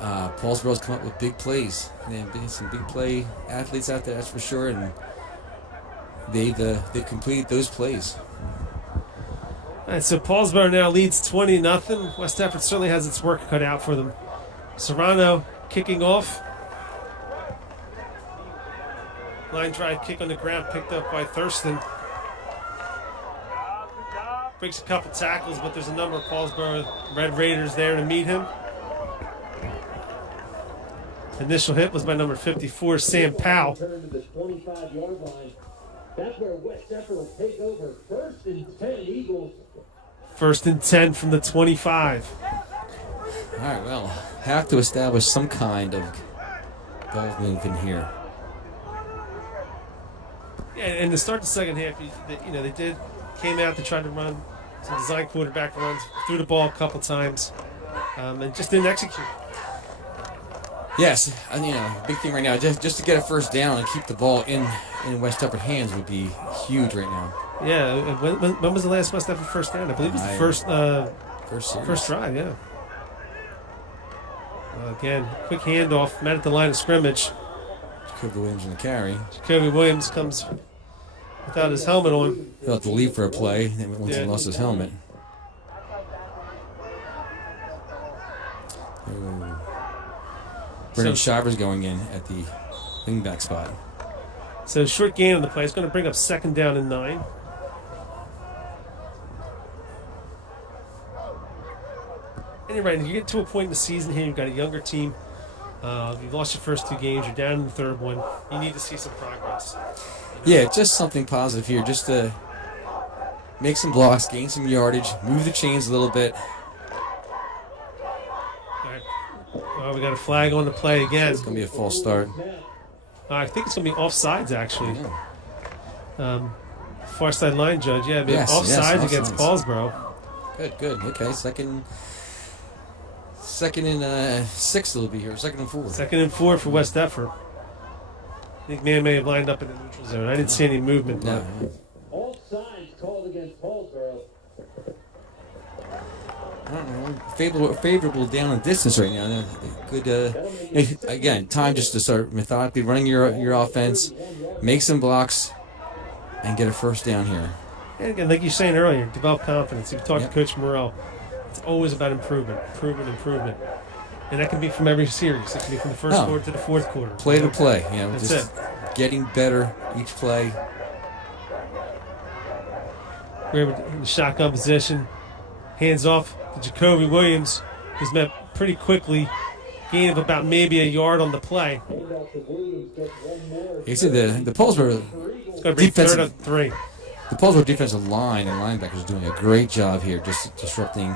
Paulsboro's come up with big plays. They've been some big play athletes out there, that's for sure, and they've completed those plays. All right, so Paulsboro now leads 20-0. West Effort certainly has its work cut out for them. Serrano kicking off. Line drive kick on the ground picked up by Thurston. Breaks a couple tackles, but there's a number of Paulsboro Red Raiders there to meet him. Initial hit was by number 54, Sam Powell. Turn to the 25-yard line. That's where West Effort will take over. 1st and 10 Eagles. 1st and 10 from the 25. All right, well, have to establish some kind of ball movement here. Yeah, and to start the second half, they came out to try to run some design quarterback runs, threw the ball a couple times, and just didn't execute. Yes, and big thing right now, just to get a first down and keep the ball in West Effort hands would be huge right now. Yeah, when was the last West Effort first down? I believe it was the first drive, yeah. Again, quick handoff, met at the line of scrimmage. Jacoby Williams in the carry. Jacoby Williams comes without his helmet on. He'll have to leave for a play once he lost his helmet. Brennan Shivers going in at the wingback spot. So short gain on the play. It's going to bring up 2nd down and 9. And you're right. You get to a point in the season here, you've got a younger team. You've lost your first 2 games. You're down in the 3rd one. You need to see some progress. Yeah, just something positive here. Just to make some blocks, gain some yardage, move the chains a little bit. All right. Well, we got a flag on the play again. It's going to be a false start. I think it's going to be offsides, actually. Far side line judge. Yeah, offsides against Paulsboro. Good. Okay, second and 6 will be here. 2nd and 4. 2nd and 4 for West Effort. I think man may have lined up in the neutral zone. I didn't see any movement. No. All sides called against Paulsboro. I don't know. Favorable down and distance right now. Good. Again, time just to start methodically running your offense, make some blocks, and get a first down here. And again, like you were saying earlier, develop confidence. You've talked to Coach Morrell. It's always about improvement. And that can be from every series. It can be from the first quarter to the 4th quarter. Play to play. That's just it. Getting better each play. We're in the shotgun position. Hands off to Jacoby Williams, who's met pretty quickly. Gain of about maybe a yard on the play. You see the Paulsboro It's going to be 3rd and 3. The Paulsboro defensive line and linebackers are doing a great job here, just disrupting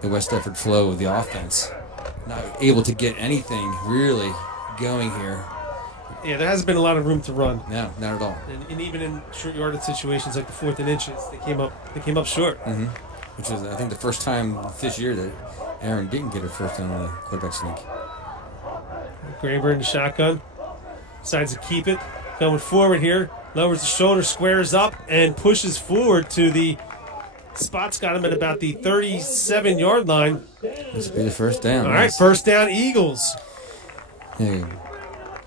the West Effort flow of the offense. Not able to get anything really going here. Yeah, there hasn't been a lot of room to run. No, not at all. And even in short yardage situations like the 4th and inches, they came up short. Mm-hmm. Which is, I think, the first time this year that Aaron didn't get a first down on a quarterback sneak. Graber in the shotgun. Decides to keep it. Coming forward here. Lowers the shoulder, squares up, and pushes forward to the Spot's got him at about the 37-yard line. This will be the first down. All right, first down, Eagles. Yeah.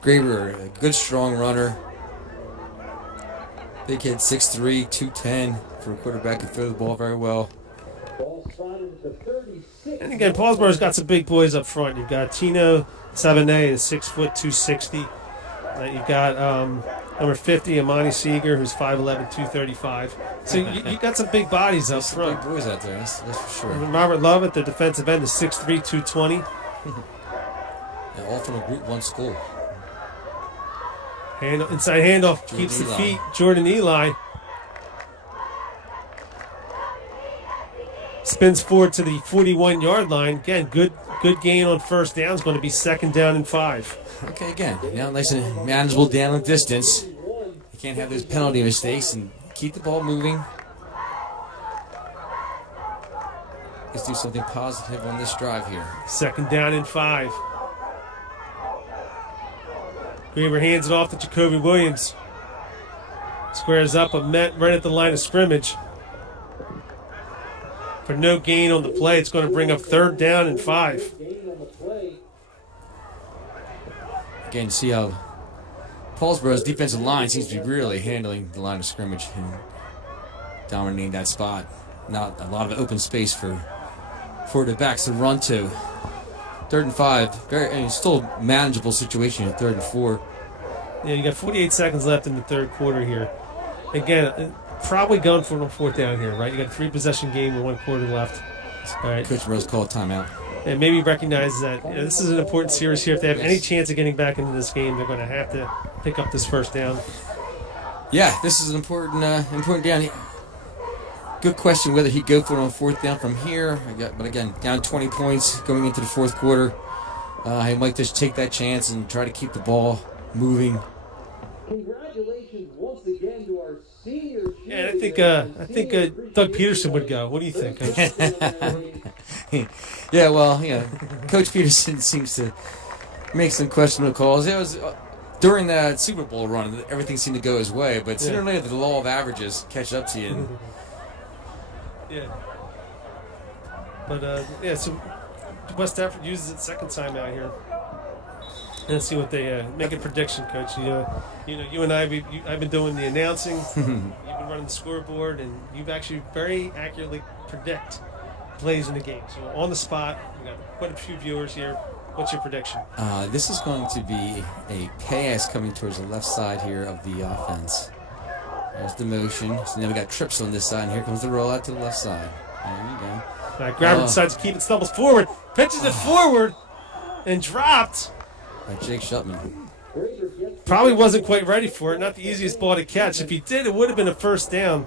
Graber, a good strong runner. Big kid, 6'3", 210 for a quarterback, can throw the ball very well. And again, Paulsboro's got some big boys up front. You've got Tino Sabane, 6 foot 260. You've got number 50, Amani Seeger, who's 5'11", 235. So you got some big bodies up front. Big boys out there, that's for sure. And Robert Lovett, the defensive end, is 6'3", 220. Yeah, all from a Group 1 school. Inside handoff keeps the feet. Jordan Eli spins forward to the 41-yard line. Again, good gain on first down. It's going to be 2nd down and 5. Okay, again, nice and manageable down and distance. You can't have those penalty mistakes and keep the ball moving. Let's do something positive on this drive here. 2nd down and 5. Graber hands it off to Jacoby Williams. Squares up, but met right at the line of scrimmage. For no gain on the play, it's going to bring up 3rd down and 5. Again, see how Paulsboro's defensive line seems to be really handling the line of scrimmage and dominating that spot. Not a lot of open space for the backs to run to. 3rd and 5, still manageable situation at 3rd and 4. Yeah, you got 48 seconds left in the 3rd quarter here. Again, probably going for a 4th down here, right? You got a 3-possession game with 1 quarter left. All right. Coach Rose called timeout. And maybe recognize that this is an important series here. If they have any chance of getting back into this game, they're going to have to pick up this 1st down. Yeah, this is an important down. Good question whether he'd go for it on 4th down from here. But again, down 20 points going into the 4th quarter. He might just take that chance and try to keep the ball moving. Congratulations once again to our senior. Yeah, I think Doug Peterson would go. What do you think, Coach? Yeah, well, Coach Peterson seems to make some questionable calls. It was during that Super Bowl run, everything seemed to go his way, but sooner or later the law of averages catch up to you. Yeah. But, so West Stafford uses its 2nd time out here. Let's see what they make a prediction, Coach. You and I, I've been doing the announcing. You've been running the scoreboard, and you've actually very accurately predict plays in the game. So on the spot, we got quite a few viewers here. What's your prediction? This is going to be a pass coming towards the left side here of the offense. There's the motion. So now we got trips on this side, and here comes the rollout to the left side. There you go. All right, Graber decides to keep it, stumbles forward, pitches it forward, and dropped. By Jake Shutman. Probably wasn't quite ready for it. Not the easiest ball to catch. If he did, it would have been a 1st down.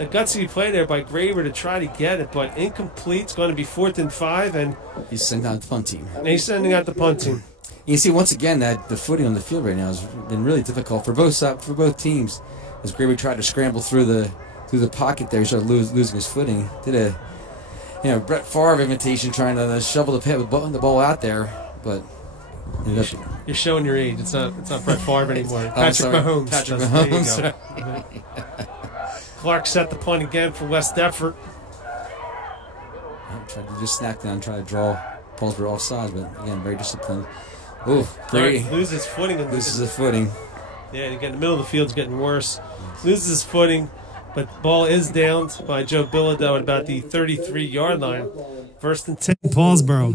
A gutsy play there by Graber to try to get it, but incomplete. It's going to be 4th and 5, and he's sending out the punt team. He's sending out the punt team. You see, once again, that the footing on the field right now has been really difficult for both teams. As Graber tried to scramble through the pocket there, he started losing his footing. Did a Brett Favre imitation, trying to shovel the ball out there, but. You're showing your age. It's not Brett Favre anymore. Patrick Mahomes. There you go. Clark set the punt again for West Deptford. Tried to just snack down, try to draw Paulsboro offside, but again, very disciplined. Oh, Brady loses footing. Loses his footing. Yeah, and again, the middle of the field's getting worse. Loses his footing, but ball is down by Joe Bilodeau at about the 33-yard line. 1st and 10, Paulsboro.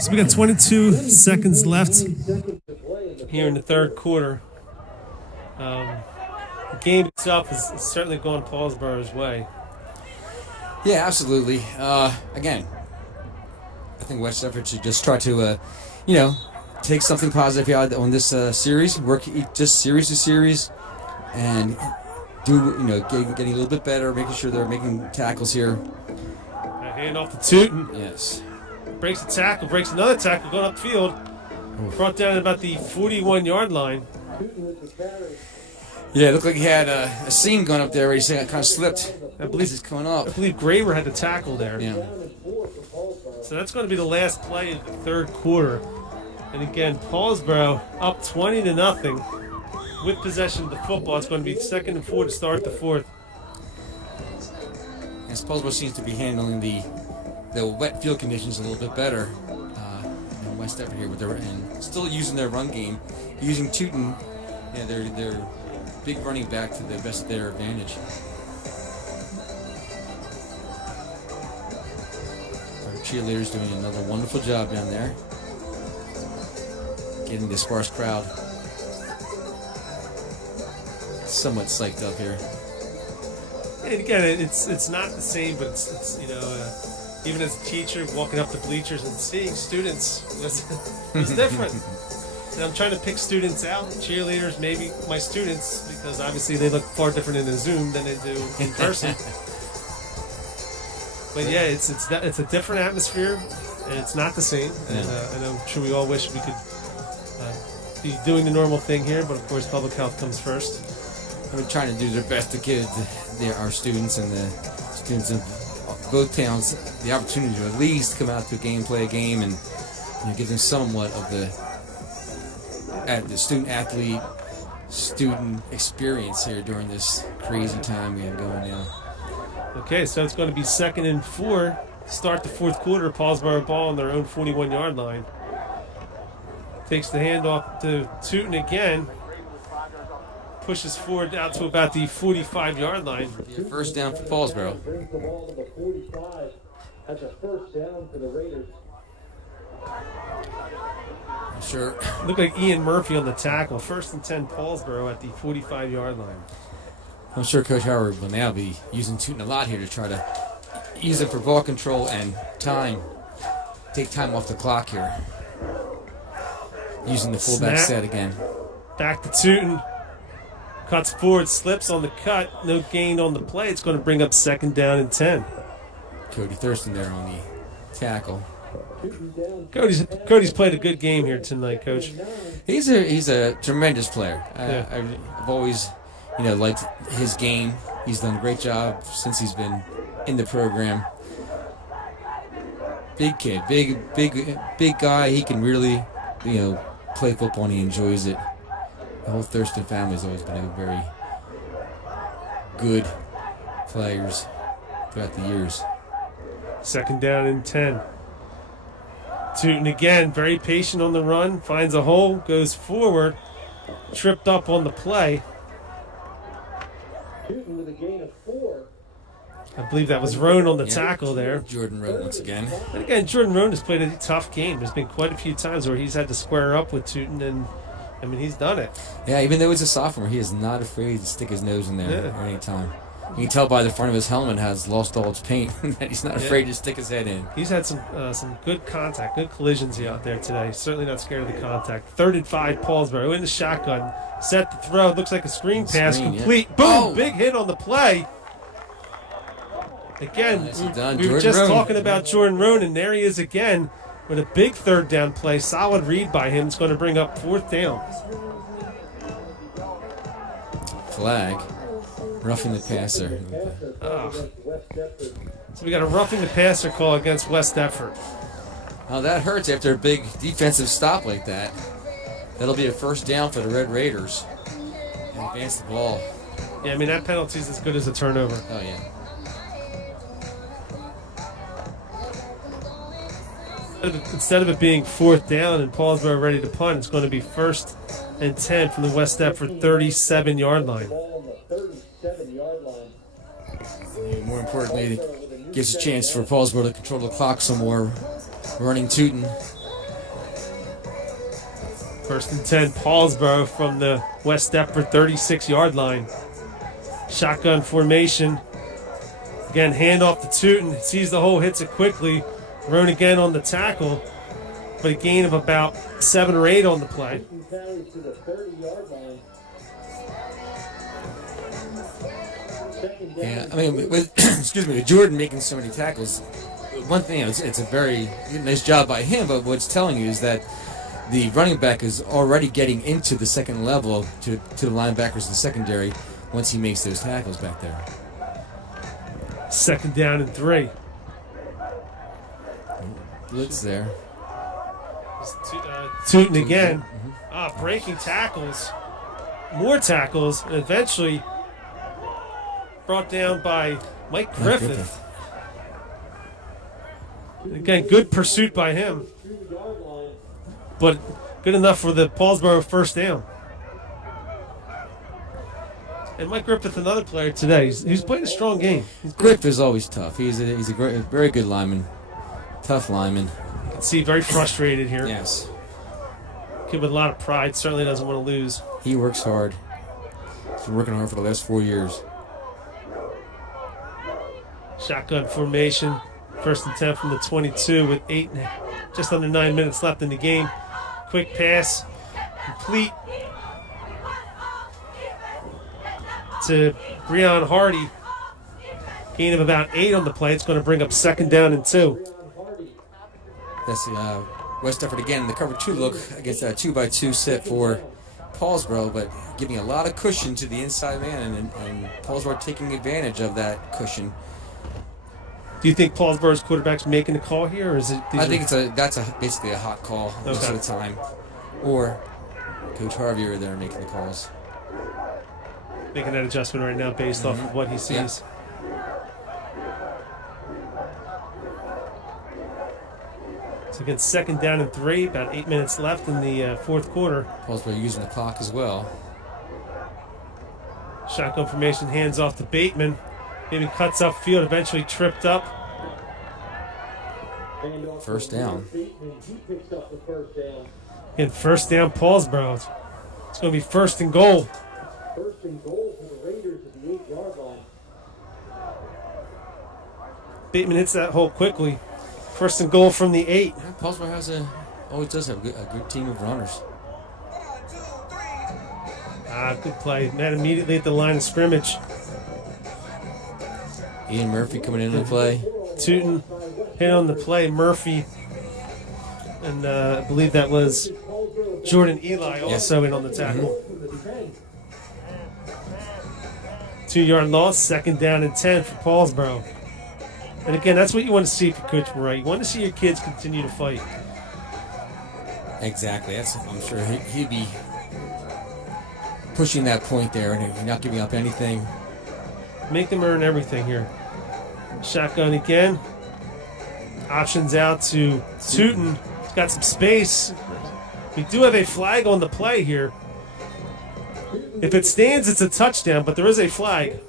So we got 22 seconds left here in the 3rd quarter. The game itself is certainly going Paulsboro's way. Yeah, absolutely. Again, I think West Deptford should just try to, take something positive out on this series, work just series to series, and do, getting a little bit better, making sure they're making tackles here. Hand off to Tootin. Yes. Breaks a tackle, breaks another tackle, going upfield. Brought down at about the 41-yard line. Yeah, it looked like he had a seam going up there where he kind of slipped. I believe it's coming up. I believe Graber had the tackle there. Yeah. So that's going to be the last play of the 3rd quarter. And again, Paulsboro up 20-0. with possession of the football. It's going to be 2nd and 4 to start the fourth. And Paulsboro seems to be handling the wet field conditions a little bit better than West Effort here, with their and still using their run game, using Tootin, their big running back, to the best of their advantage. Our cheerleaders doing another wonderful job down there, getting the sparse crowd somewhat psyched up here. And again, it's not the same, but it's even as a teacher, walking up the bleachers and seeing students was different. And I'm trying to pick students out, cheerleaders, maybe my students, because obviously they look far different in a Zoom than they do in person. But yeah, it's a different atmosphere, and it's not the same. And I'm sure we all wish we could be doing the normal thing here, but of course public health comes first. We're trying to do their best to give our students and the students of both towns the opportunity to at least come out to a game, play a game, and give them somewhat of the student-athlete, student experience here during this crazy time we have going now. Okay, so it's going to be 2nd and 4 to start the fourth quarter. Paulsboro ball on their own 41-yard line. Takes the handoff to Tootin again. Pushes forward out to about the 45-yard line. First down for Paulsboro. Brings the ball to the 45. That's a first down for the Raiders. Sure. Looked like Ian Murphy on the tackle. 1st and 10 Paulsboro at the 45-yard line. I'm sure Coach Howard will now be using Tootin a lot here to try to use it for ball control and time. Take time off the clock here. Using the fullback set again. Back to Tootin. Cuts forward, slips on the cut. No gain on the play. It's going to bring up 2nd down and 10. Cody Thurston there on the tackle. Cody's played a good game here tonight, Coach. He's a tremendous player. Yeah. I've always, liked his game. He's done a great job since he's been in the program. Big kid, big guy. He can really, play football, and he enjoys it. The whole Thurston family has always been a very good players throughout the years. 2nd down and 10. Tootin again, very patient on the run, finds a hole, goes forward, tripped up on the play. Tootin with a gain of 4. I believe that was Roan on the tackle there. Jordan Rowe once again. And again, Jordan Roan has played a tough game. There's been quite a few times where he's had to square up with Tootin, and he's done it. Yeah, even though he's a sophomore, he is not afraid to stick his nose in there at any time. You can tell by the front of his helmet has lost all its paint that he's not afraid to stick his head in. He's had some good contact, good collisions out there today. Certainly not scared of the contact. 3rd and 5, Paulsboro in the shotgun. Set to throw. Looks like a screen pass. Complete. Yeah. Boom! Oh. Big hit on the play. Again, we were just talking about Jordan Roan, and there he is again with a big 3rd down play. Solid read by him. It's going to bring up 4th down. Flag. Roughing the passer. So we got a roughing the passer call against West Effort. Well, that hurts after a big defensive stop like that. That'll be a first down for the Red Raiders. And advance the ball. Yeah, that penalty is as good as a turnover. Oh, yeah. Instead of it being 4th down and Paulsboro ready to punt, it's going to be 1st and 10 from the West Effort 37-yard line. And more importantly, it gives a chance for Paulsboro to control the clock some more. Running Tootin. 1st and 10, Paulsboro from the West Effort 36-yard line. Shotgun formation. Again, handoff to Tootin. Sees the hole, hits it quickly. Roan again on the tackle, but a gain of about 7 or 8 on the play. Yeah, with with Jordan making so many tackles, one thing, it's a very nice job by him, but what's telling you is that the running back is already getting into the second level to the linebackers in the secondary once he makes those tackles back there. 2nd down and 3. Blitz there. Tootin again. Breaking tackles. more tackles, and eventually brought down by Mike Griffith. Again, good pursuit by him, but good enough for the Paulsboro first down. And Mike Griffith, another player today, he's playing a strong game. Griff is always tough. He's a very good lineman, tough lineman. You can see very frustrated here. Yes. Kid with a lot of pride, certainly doesn't want to lose. He works hard. He's been working hard for the last 4 years. Shotgun formation, 1st and 10 from the 22 with just under 9 minutes left in the game. Quick pass, complete to Breon Hardy. Gain of about 8 on the play. It's going to bring up 2nd down and 2. That's the West Effort again. The cover 2 look against that 2x2 set for Paulsboro, but giving a lot of cushion to the inside man, and Paulsboro taking advantage of that cushion. Do you think Paulsboro's quarterback's making the call here, or is it? I think that's basically a hot call most of the time, or Coach Harvey are there making the calls. Making that adjustment right now based off of what he sees. Yeah. So again, 2nd down and 3, about 8 minutes left in the 4th quarter. Paulsboro using the clock as well. Shotgun formation, hands off to Bateman. Bateman cuts upfield, eventually tripped up. First down. And 1st down, Paulsboro. It's going to be 1st and goal. 1st and goal for the Raiders at the 8-yard line. Bateman hits that hole quickly. 1st and goal from the 8. Yeah, Paulsboro always does have a good team of runners. Good play. Met immediately at the line of scrimmage. Ian Murphy coming in to play. Tootin hit on the play. Murphy, and I believe that was Jordan Eli also in on the tackle. 2-yard loss, 2nd down and 10 for Paulsboro. And again, that's what you want to see for Coach Murray. You want to see your kids continue to fight. Exactly. I'm sure he'd be pushing that point there and not giving up anything. Make them earn everything here. Shotgun again. Options out to Tootin. He's got some space. We do have a flag on the play here. If it stands, it's a touchdown, but there is a flag.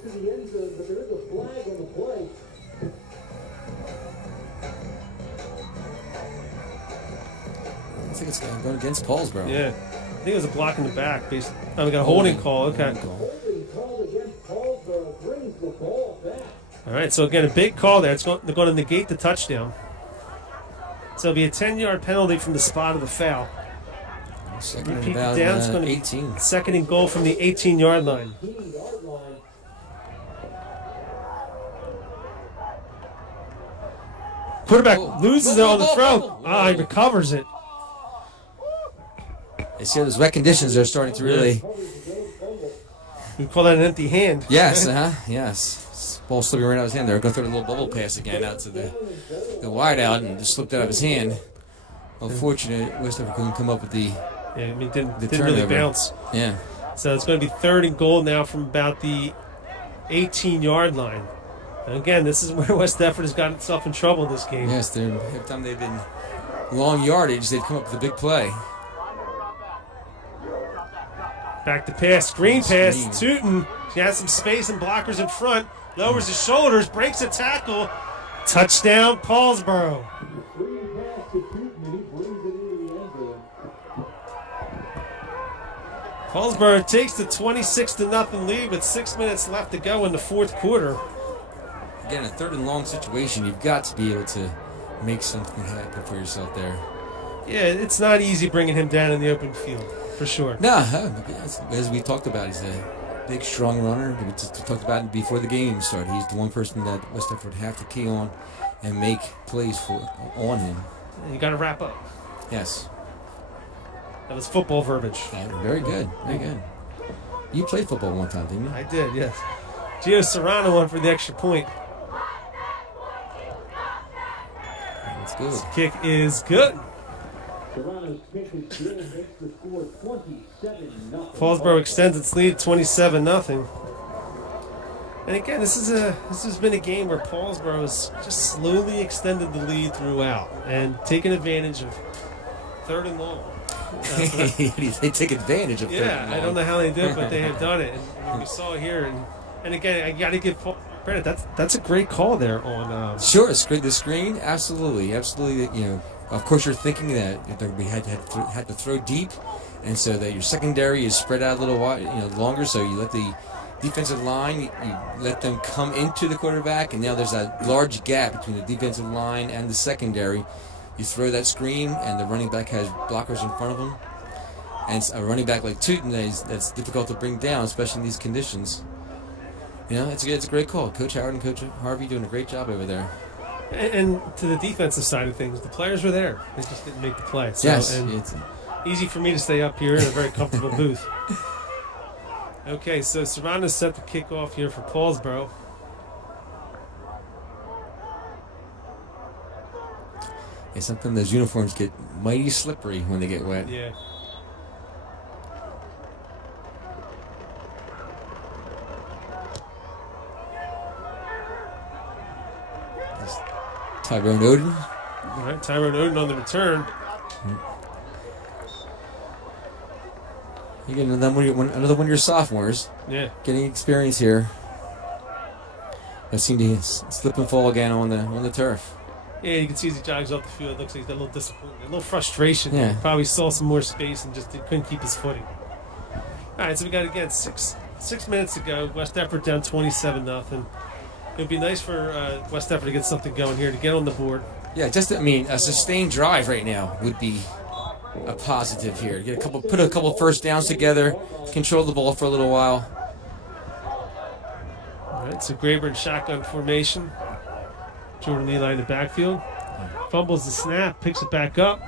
I think it's going against Paulsboro. Yeah. I think it was a block in the back. We got a holding call. Okay. All right, so again, a big call there. They're going to negate the touchdown. So it'll be a 10-yard penalty from the spot of the foul. Second Repeat and about down. It's going to 18. be 2nd and goal from the 18-yard line. Quarterback loses it on the throw. He recovers it. You see those wet conditions are starting to really... We call that an empty hand. Yes, yes. Ball slipping right out of his hand there. Go through a little bubble pass again out to the wide out and just slipped out of his hand. Unfortunate, West Africa couldn't come up with the didn't really bounce. Yeah. So it's going to be 3rd and goal now from about the 18-yard line. And again, this is where West Effort has gotten itself in trouble this game. Yes, every time they've been long yardage, they've come up with a big play. Back to pass, screen pass, Tootin. He has some space and blockers in front. Lowers his shoulders, breaks a tackle. Touchdown, Paulsboro. Paulsboro takes the 26-0 lead with 6 minutes left to go in the 4th quarter. Again, a 3rd and long situation. You've got to be able to make something happen for yourself there. Yeah, it's not easy bringing him down in the open field, for sure. No, as we talked about, he's a big, strong runner. We talked about it before the game started. He's the one person that West Effort would have to key on and make plays on him. You got to wrap up. Yes. That was football verbiage. Yeah, very good. Very good. You played football one time, didn't you? I did, yes. Gio Serrano won for the extra point. That's good. This kick is good. Toronto's kick is good, makes the score 27-0. Paulsboro extends its lead 27-0. And again, this has been a game where Paulsboro has just slowly extended the lead throughout and taken advantage of third and long. They take advantage of third and long. I don't know how they did, but they have done it. And we saw here, and again, I got to give Paul credit. That's a great call there on. Sure, the screen, absolutely. You know, of course, you're thinking that we had to throw deep, and so that your secondary is spread out a little while, longer. So you let the defensive line, you let them come into the quarterback, and now there's a large gap between the defensive line and the secondary. You throw that screen, and the running back has blockers in front of him. And a running back like Tootin, that's difficult to bring down, especially in these conditions. It's a great call. Coach Howard and Coach Harvey doing a great job over there. And to the defensive side of things, the players were there. They just didn't make the play. So, yes. And it's easy for me to stay up here in a very comfortable booth. Okay, so Serrano's set to kick off here for Paulsboro. Yeah, sometimes those uniforms get mighty slippery when they get wet. Yeah. Tyrone Oden. All right, Tyrone Oden on the return. You get another one of your sophomores. Yeah. Getting experience here. I seem to slip and fall again on the turf. Yeah, you can see as he jogs off the field. It looks like he's got a little disappointment, a little frustration. Yeah. Probably saw some more space and just couldn't keep his footing. All right, so we got, again, six minutes to go. West Effort down 27-0. It would be nice for West Effort to get something going here, to get on the board. Yeah, a sustained drive right now would be a positive here. Put a couple first downs together, control the ball for a little while. All right, so Graber in shotgun formation. Jordan Eli in the backfield. Fumbles the snap, picks it back up.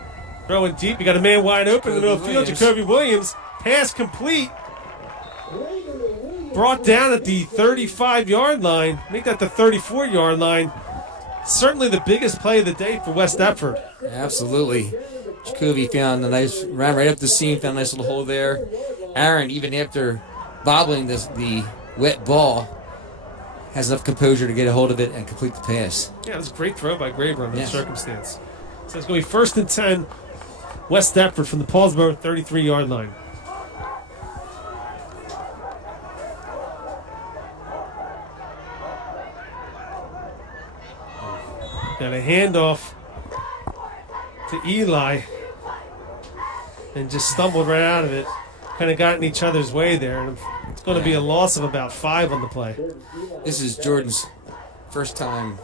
Throwing deep, you got a man wide open in the middle of the field. Jacoby Williams, pass complete. Brought down at the 35-yard line. Make that the 34-yard line. Certainly the biggest play of the day for West Effort. Absolutely. Jacoby ran right up the seam, found a nice little hole there. Aaron, even after bobbling the wet ball, has enough composure to get a hold of it and complete the pass. Yeah, it was a great throw by Graber under the circumstance. So it's going to be 1st and 10, West Effort from the Paulsboro 33-yard line. Got a handoff to Eli and just stumbled right out of it. Kind of got in each other's way there. And it's going to be a loss of about 5 on the play. This is Jordan's first time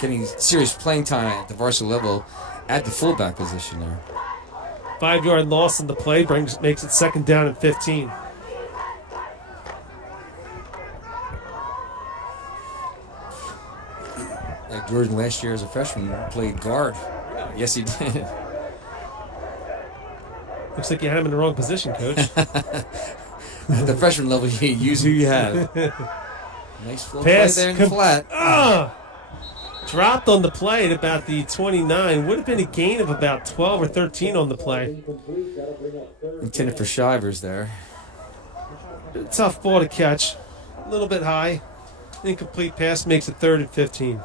getting serious playing time at the varsity level at the fullback position there. 5-yard loss on the play makes it 2nd down and 15. Like Jordan last year as a freshman played guard. Yes, he did. Looks like you had him in the wrong position, Coach. At the freshman level, you use who you have. Nice flow Pass play there in the flat. Dropped on the play at about the 29. Would have been a gain of about 12 or 13 on the play. Intended for Shivers there. Tough ball to catch. A little bit high. Incomplete pass makes it 3rd and 15.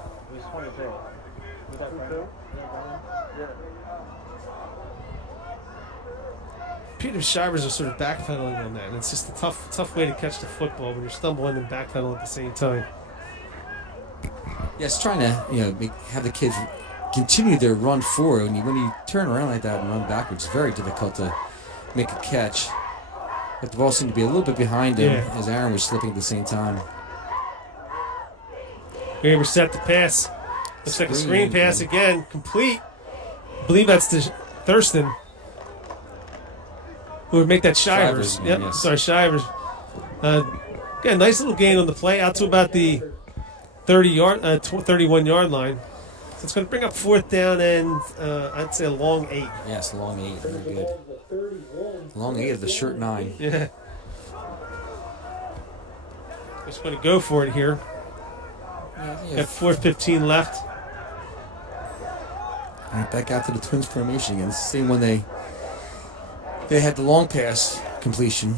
Peter Shivers are sort of backpedaling on that, and it's just a tough way to catch the football when you're stumbling and backpedaling at the same time. Yes, trying to have the kids continue their run forward. When you turn around like that and run backwards, it's very difficult to make a catch. But the ball seemed to be a little bit behind him as Aaron was slipping at the same time. Graber set to pass. Looks like a screen pass again, complete. I believe that's to Thurston, who would make that Shivers. Yep, yes. Sorry, Shivers. Again, nice little gain on the play, out to about the 31-yard line. So it's going to bring up 4th down and I'd say a long 8. Yes, long 8, very good. Long 8 of the short 9. Yeah. Just going to go for it here. Got 4:15 left. Right back out to the Twins formation again. It's the same one they had the long pass completion.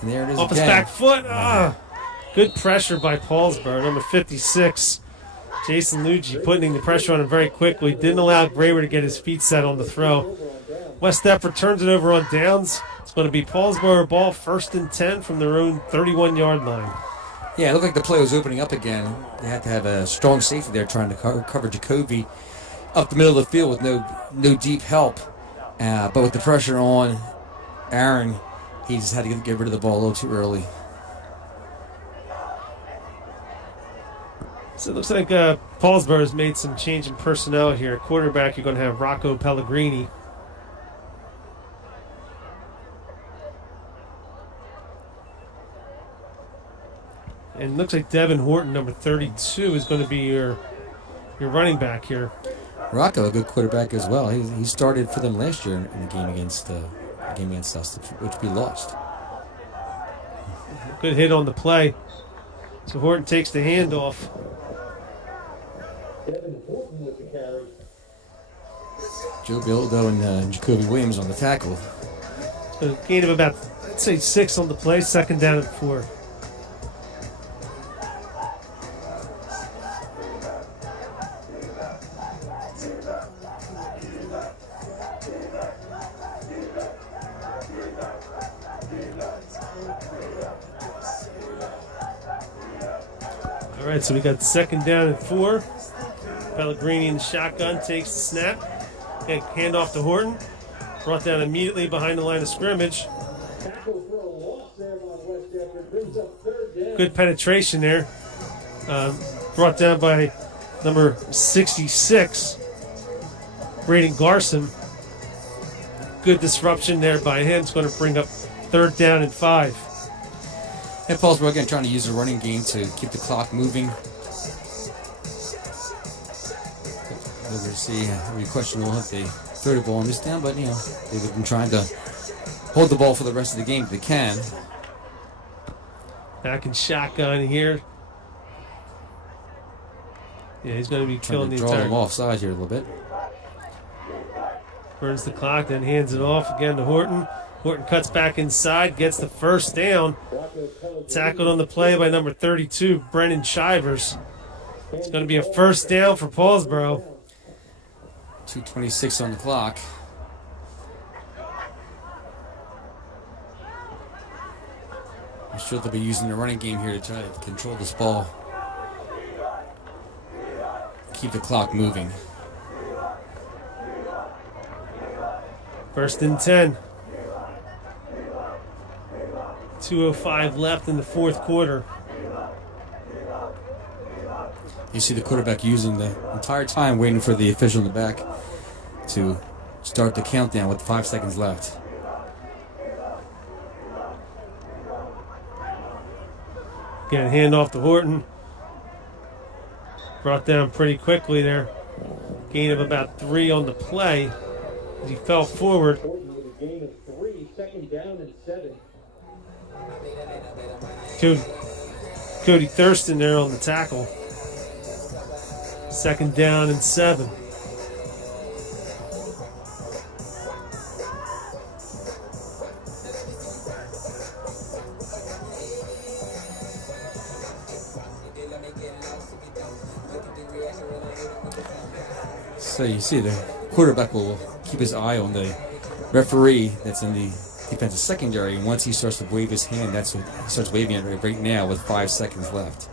And there it is Off his again. back foot. Good pressure by Paulsboro, number 56. Jason Luigi putting the pressure on him very quickly. Didn't allow Graber to get his feet set on the throw. West Deptford turns it over on downs. It's going to be Paulsboro ball, 1st and 10 from their own 31-yard line. Yeah, it looked like the play was opening up again. They had to have a strong safety there trying to cover Jacoby up the middle of the field with no deep help. But with the pressure on Aaron, he just had to get rid of the ball a little too early. So it looks like Paulsboro has made some change in personnel here. Quarterback, you're going to have Rocco Pellegrini. And it looks like Devin Horton, number 32, is going to be your running back here. Rocco, a good quarterback as well. He started for them last year in the game against us, which we lost. Good hit on the play. So Horton takes the handoff. Devin Horton with the carry. Joe Bildo and Jacoby Williams on the tackle. So a gain of about, I'd say, 6 on the play. 2nd down and 4. All right, so we got 2nd down and 4. Pellegrini in the shotgun takes the snap. Okay, hand off to Horton. Brought down immediately behind the line of scrimmage. Tackle for a loss there by West Deptford. Brings up 3rd down. Good penetration there. Brought down by number 66, Braden Garson. Good disruption there by him. It's going to bring up 3rd down and 5. And Paulsboro again trying to use the running game to keep the clock moving. We're going to see, it'll be questionable if they throw the ball on this down, but they've been trying to hold the ball for the rest of the game if they can. Back in shotgun here. Yeah, he's going to be killing Trying to the draw entire. them offside here a little bit. Burns the clock, then hands it off again to Horton. Horton cuts back inside, gets the 1st down. Tackled on the play by number 32, Brennan Shivers. It's going to be a 1st down for Paulsboro. 2:26 on the clock. I'm sure they'll be using the running game here to try to control this ball. Keep the clock moving. 1st and 10. 2:05 left in the 4th quarter. You see the quarterback using the entire time waiting for the official in the back to start the countdown with 5 seconds left. Again, hand off to Horton. Brought down pretty quickly there. Gain of about 3 on the play as he fell forward. Horton with a gain of 3. 2nd down and 7. Cody Thurston there on the tackle. 2nd down and 7. So you see the quarterback will keep his eye on the referee that's in the defensive secondary, and once he starts to wave his hand, that's what he starts waving it right now with 5 seconds left.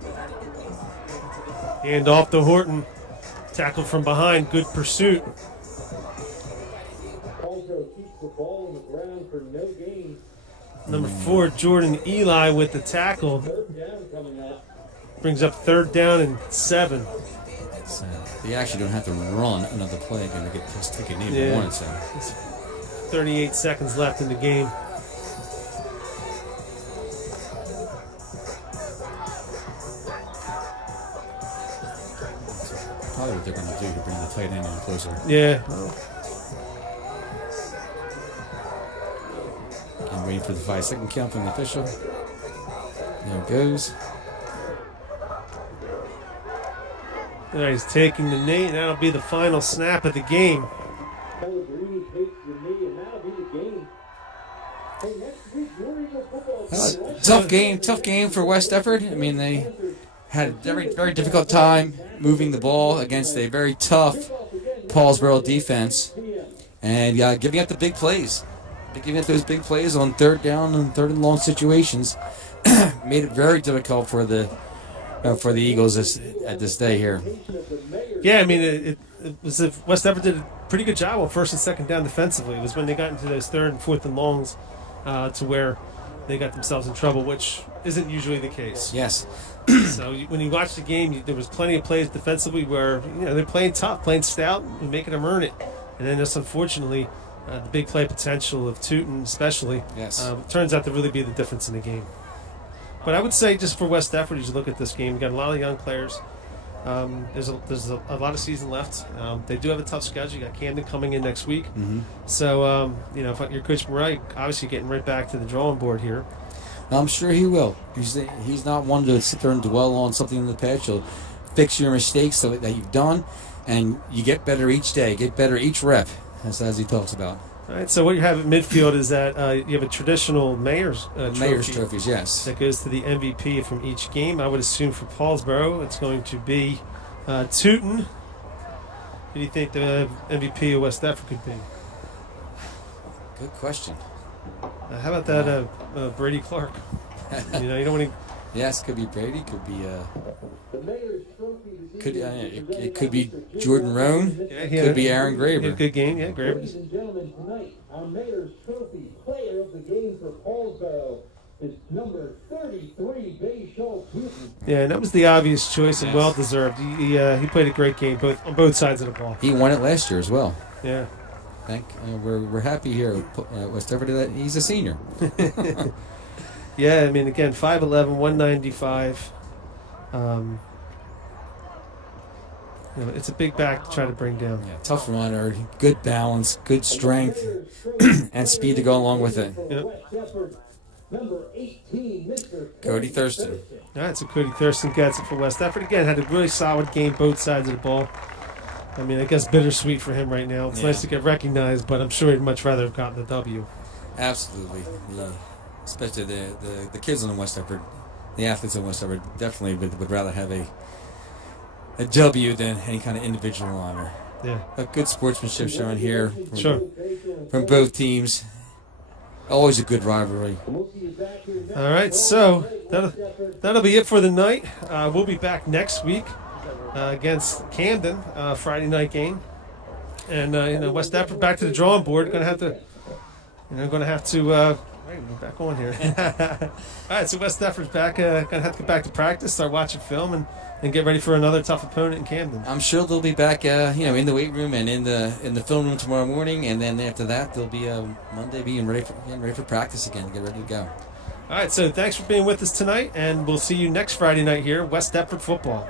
Hand off to Horton. Tackled from behind. Good pursuit. Paulsboro keeps the ball on the ground for no gain. Number 4, Jordan Eli with the tackle. 3rd down coming up. Brings up 3rd down and 7. So they actually don't have to run another play again to get this ticket in Yeah. one. So 38 seconds left in the game. probably what they're going to do to bring the tight end in closer. Yeah. I'm waiting for the 5-second count from the official. There it goes. All right, he's taking the knee, and that'll be the final snap of the game. Pellegrini takes the knee, and that'll be the game. Hey, next week, your Eagle football team. Tough game for West Effort. I mean, they had a very, very difficult time moving the ball against a very tough Paulsboro defense, and giving up the big plays. Giving up those big plays on third down and third and long situations made it very difficult for the Eagles at this day here. Yeah, I mean, it was West Effort did a pretty good job on first and second down defensively. It was when they got into those third and fourth and longs to where they got themselves in trouble, which isn't usually the case. Yes. So when you watch the game, there was plenty of plays defensively where they're playing tough, playing stout, and making them earn it. And then just unfortunately, the big play potential of Tootin especially turns out to really be the difference in the game. But I would say just for West Effort, as you look at this game, you got a lot of young players. There's a lot of season left. They do have a tough schedule. You got Camden coming in next week. Mm-hmm. So, if you're Coach Murray, obviously getting right back to the drawing board here. I'm sure he will. He's not one to sit there and dwell on something in the past. You'll fix your mistakes that you've done, and you get better each day, get better each rep, as he talks about. All right, so what you have at midfield is that you have a traditional Mayor's Mayor's trophies, yes. That goes to the MVP from each game. I would assume for Paulsboro it's going to be Tootin. Who do you think the MVP of West Effort could be? Good question. How about that Brady Clark? You don't want to... Yes, could be Brady, could be... The Mayor's trophy it could be Jordan Roan. Yeah, could be Aaron He had a Graber. good game, yeah, Graber. Ladies and gentlemen, tonight, our Mayor's Trophy player of the game for Paulsboro is number 33, Bayshall Tootin. Yeah, and that was the obvious choice and Yes. well-deserved. He played a great game on both sides of the ball. He won it last year as well. Yeah. We're happy here at West Effort that he's a senior. Yeah, I mean, again, 5'11", 195. It's a big back to try to bring down. Yeah, tough runner, good balance, good strength, and speed to go along with it. Yep. Number 18, Mr. Cody Thurston. All right, so Cody Thurston gets it for West Effort. Again, had a really solid game, both sides of the ball. I mean, I guess bittersweet for him right now. It's nice to get recognized, but I'm sure he'd much rather have gotten the W. Absolutely. Yeah. Especially the kids on West Effort, the athletes on West Effort definitely would rather have a W than any kind of individual honor. Yeah. A good sportsmanship shown here Sure. from both teams. Always a good rivalry. All right, so that'll be it for the night. We'll be back next week against Camden, Friday night game, and West Effort back to the drawing board. Going to have to. Wait, we're back on here. All right, so West Effort's back. Going to have to get back to practice, start watching film, and get ready for another tough opponent in Camden. I'm sure they'll be back, in the weight room and in the film room tomorrow morning, and then after that they'll be Monday being ready for practice again, get ready to go. All right, so thanks for being with us tonight, and we'll see you next Friday night here, West Effort football.